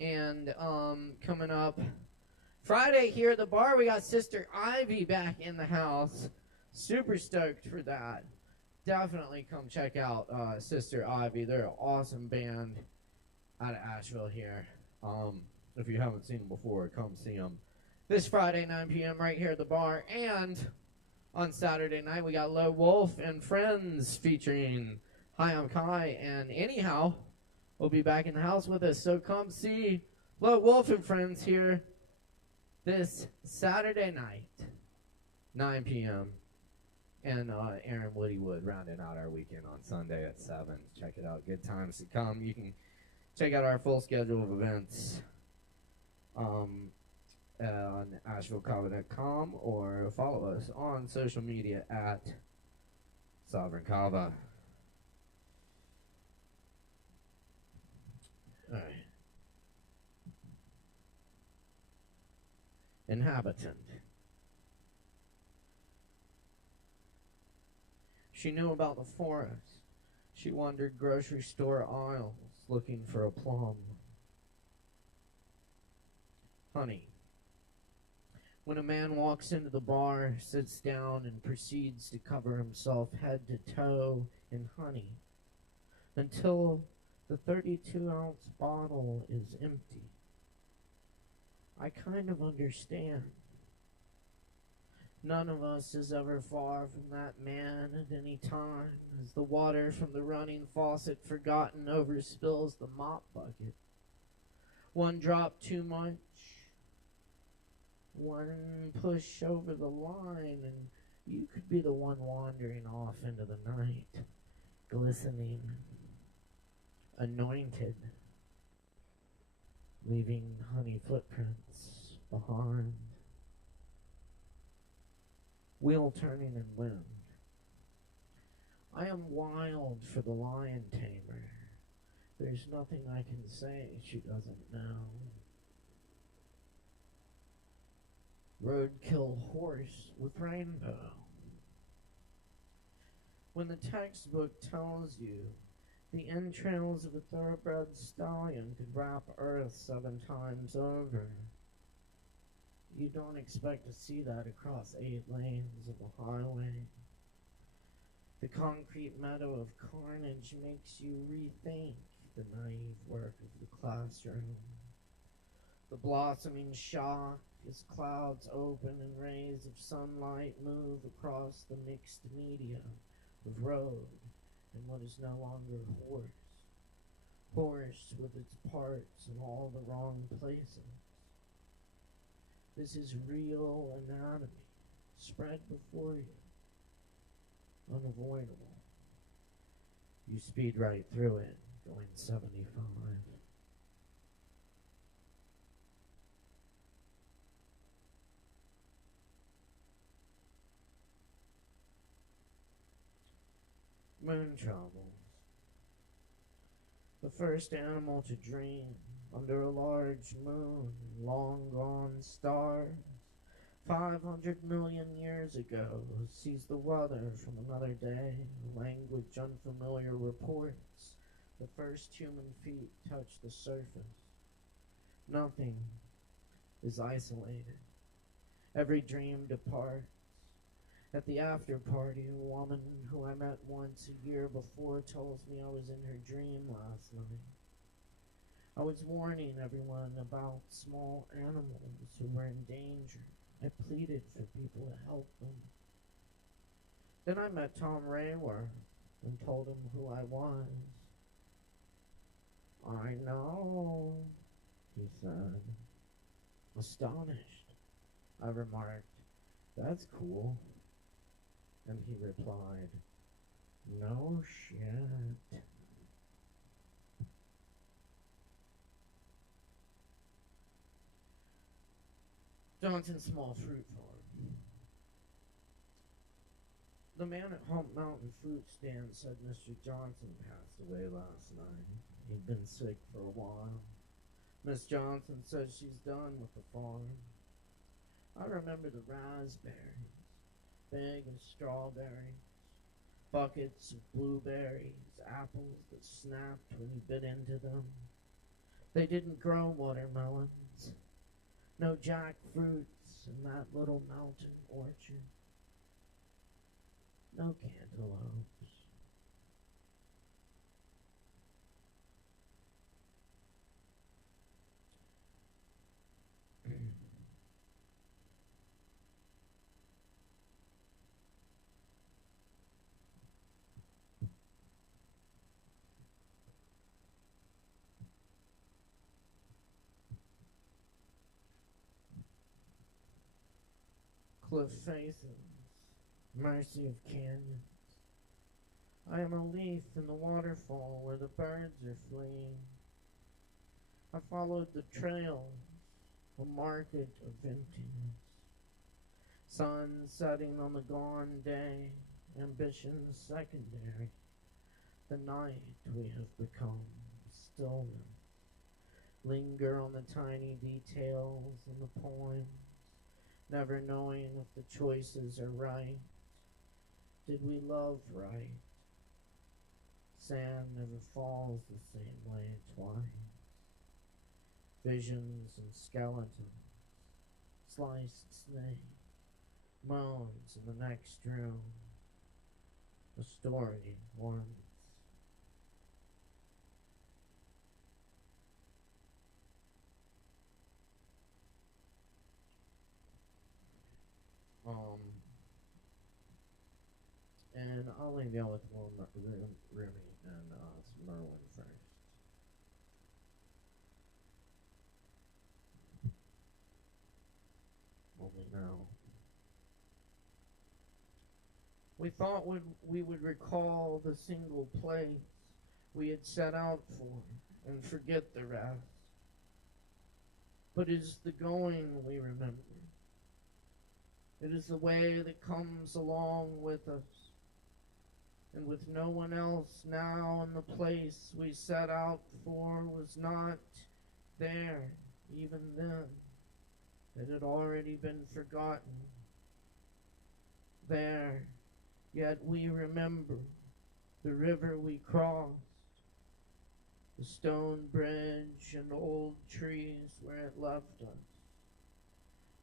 And coming up Friday here at the bar, we got Sister Ivy back in the house. Super stoked for that. Definitely come check out Sister Ivy. They're an awesome band out of Asheville here. If you haven't seen them before, come see them. This Friday, 9 p.m. right here at the bar. And on Saturday night, we got Low Wolf and Friends featuring Hi, I'm Kai. And Anyhow will be back in the house with us. So come see Low Wolf and Friends here this Saturday night, 9 p.m. And Aaron Woodywood rounding out our weekend on Sunday at 7. Check it out. Good times to come. You can check out our full schedule of events on AshevilleKava.com or follow us on social media at Sovereign Kava. All right. Inhabitant. She knew about the forest. She wandered grocery store aisles looking for a plum. Honey. When a man walks into the bar, sits down, and proceeds to cover himself head to toe in honey until the 32-ounce bottle is empty. I kind of understand. None of us is ever far from that man at any time, as the water from the running faucet forgotten overspills the mop bucket. One drop too much, one push over the line, and you could be the one wandering off into the night, glistening, anointed, leaving honey footprints behind. Wheel turning in wind. I am wild for the lion tamer. There's nothing I can say she doesn't know. Roadkill horse with rainbow. When the textbook tells you the entrails of a thoroughbred stallion could wrap Earth 7 times over, you don't expect to see that across 8 lanes of a highway. The concrete meadow of carnage makes you rethink the naive work of the classroom. The blossoming shock as clouds open and rays of sunlight move across the mixed media of road and what is no longer horse. Horse with its parts in all the wrong places. This is real anatomy spread before you. Unavoidable. You speed right through it, going 75. Moon travels. The first animal to dream under a large moon, long gone stars, 500 million years ago, sees the weather from another day, language unfamiliar reports. The first human feet touch the surface. Nothing is isolated. Every dream departs. At the after party, a woman who I met once a year before tells me I was in her dream last night. I was warning everyone about small animals who were in danger. I pleaded for people to help them. Then I met Tom Rayworth and told him who I was. I know, he said. Astonished, I remarked, that's cool. And he replied, no shit. Johnson's Small Fruit Farm. The man at Hump Mountain Fruit Stand said Mr. Johnson passed away last night. He'd been sick for a while. Miss Johnson says she's done with the farm. I remember the raspberries, big as strawberries, buckets of blueberries, apples that snapped when you bit into them. They didn't grow watermelons. No jackfruits in that little mountain orchard. No cantaloupes. Cliff faces, mercy of canyons. I am a leaf in the waterfall where the birds are fleeing. I followed the trails, a market of emptiness. Sun setting on the gone day, ambitions secondary. The night we have become, stillness. Linger on the tiny details in the poems, never knowing if the choices are right. Did we love right? Sand never falls the same way twice. Visions and skeletons, sliced snake, moans in the next room. A story once. And I'll leave y'all with one Rumi and Merwin first. Only now. We thought we would recall the single place we had set out for and forget the rest. But it is the going we remember. It is the way that comes along with us. And with no one else now in the place we set out for was not there even then. that had already been forgotten. There, yet we remember the river we crossed, the stone bridge and old trees where it left us,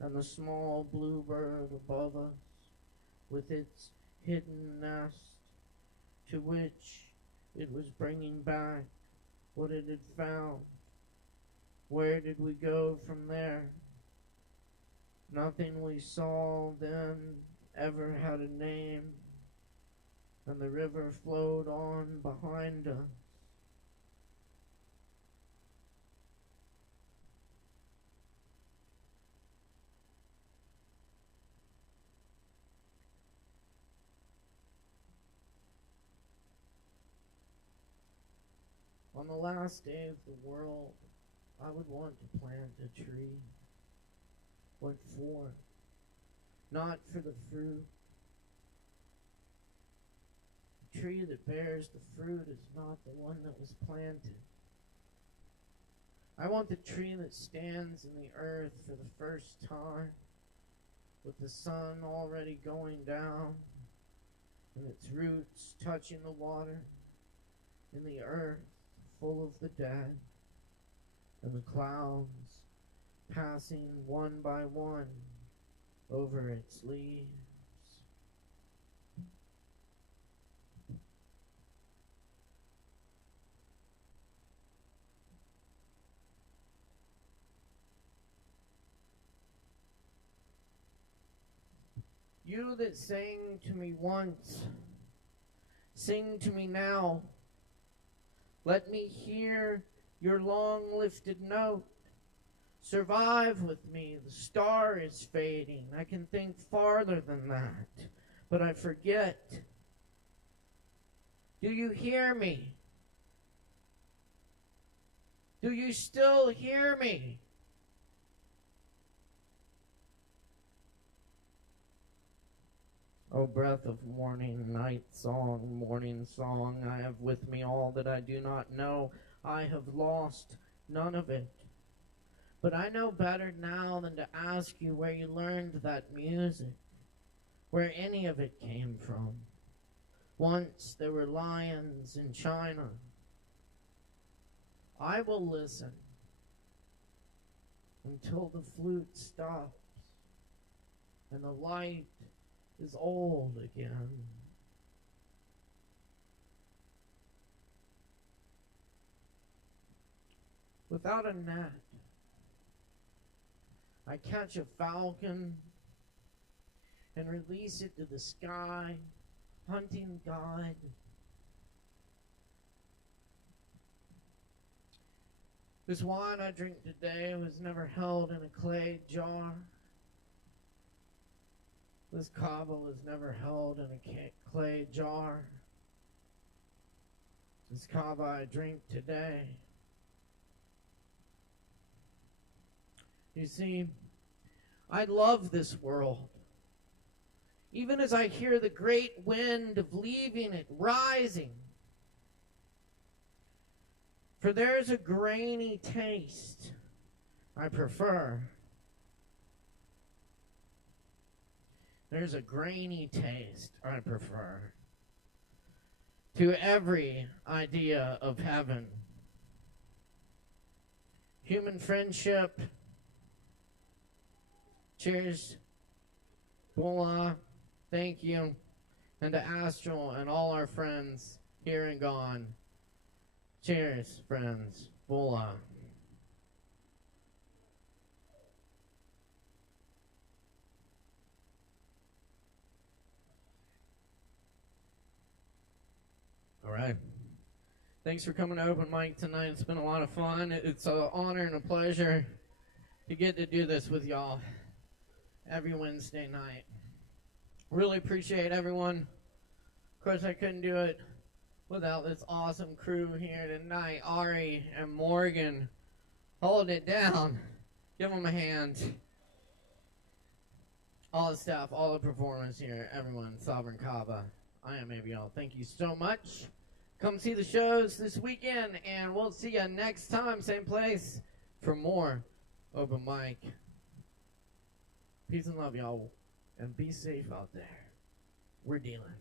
and the small bluebird above us with its hidden nest, to which it was bringing back what it had found. Where did we go from there? Nothing we saw then ever had a name, and the river flowed on behind us. On the last day of the world, I would want to plant a tree. What for? Not for the fruit. The tree that bears the fruit is not the one that was planted. I want the tree that stands in the earth for the first time, with the sun already going down, and its roots touching the water, in the earth full of the dead, and the clouds passing one by one over its leaves. You that sang to me once, sing to me now. Let me hear your long lifted note. Survive with me, the star is fading. I can think farther than that, but I forget. Do you hear me? Do you still hear me? O breath of morning, morning song, I have with me all that I do not know. I have lost none of it. But I know better now than to ask you where you learned that music, where any of it came from. Once there were lions in China. I will listen until the flute stops and the light is old again. Without a net, I catch a falcon and release it to the sky, hunting God. This wine I drink today was never held in a clay jar. This Kava was never held in a clay jar. This Kava I drink today. You see, I love this world. Even as I hear the great wind of leaving it rising. For there's a grainy taste I prefer. There's a grainy taste I prefer to every idea of heaven. Human friendship. Cheers. Bola. Thank you. And to Astral and all our friends here and gone. Cheers, friends. Bola. All right. Thanks for coming to Open Mic tonight. It's been a lot of fun. It's an honor and a pleasure to get to do this with y'all every Wednesday night. Really appreciate everyone. Of course, I couldn't do it without this awesome crew here tonight. Ari and Morgan, hold it down. Give them a hand. All the staff, all the performers here, everyone, Sovereign Kava. I am ABL. Thank you so much. Come see the shows this weekend, and we'll see you next time, same place, for more Open Mic. Peace and love, y'all. And be safe out there. We're dealing.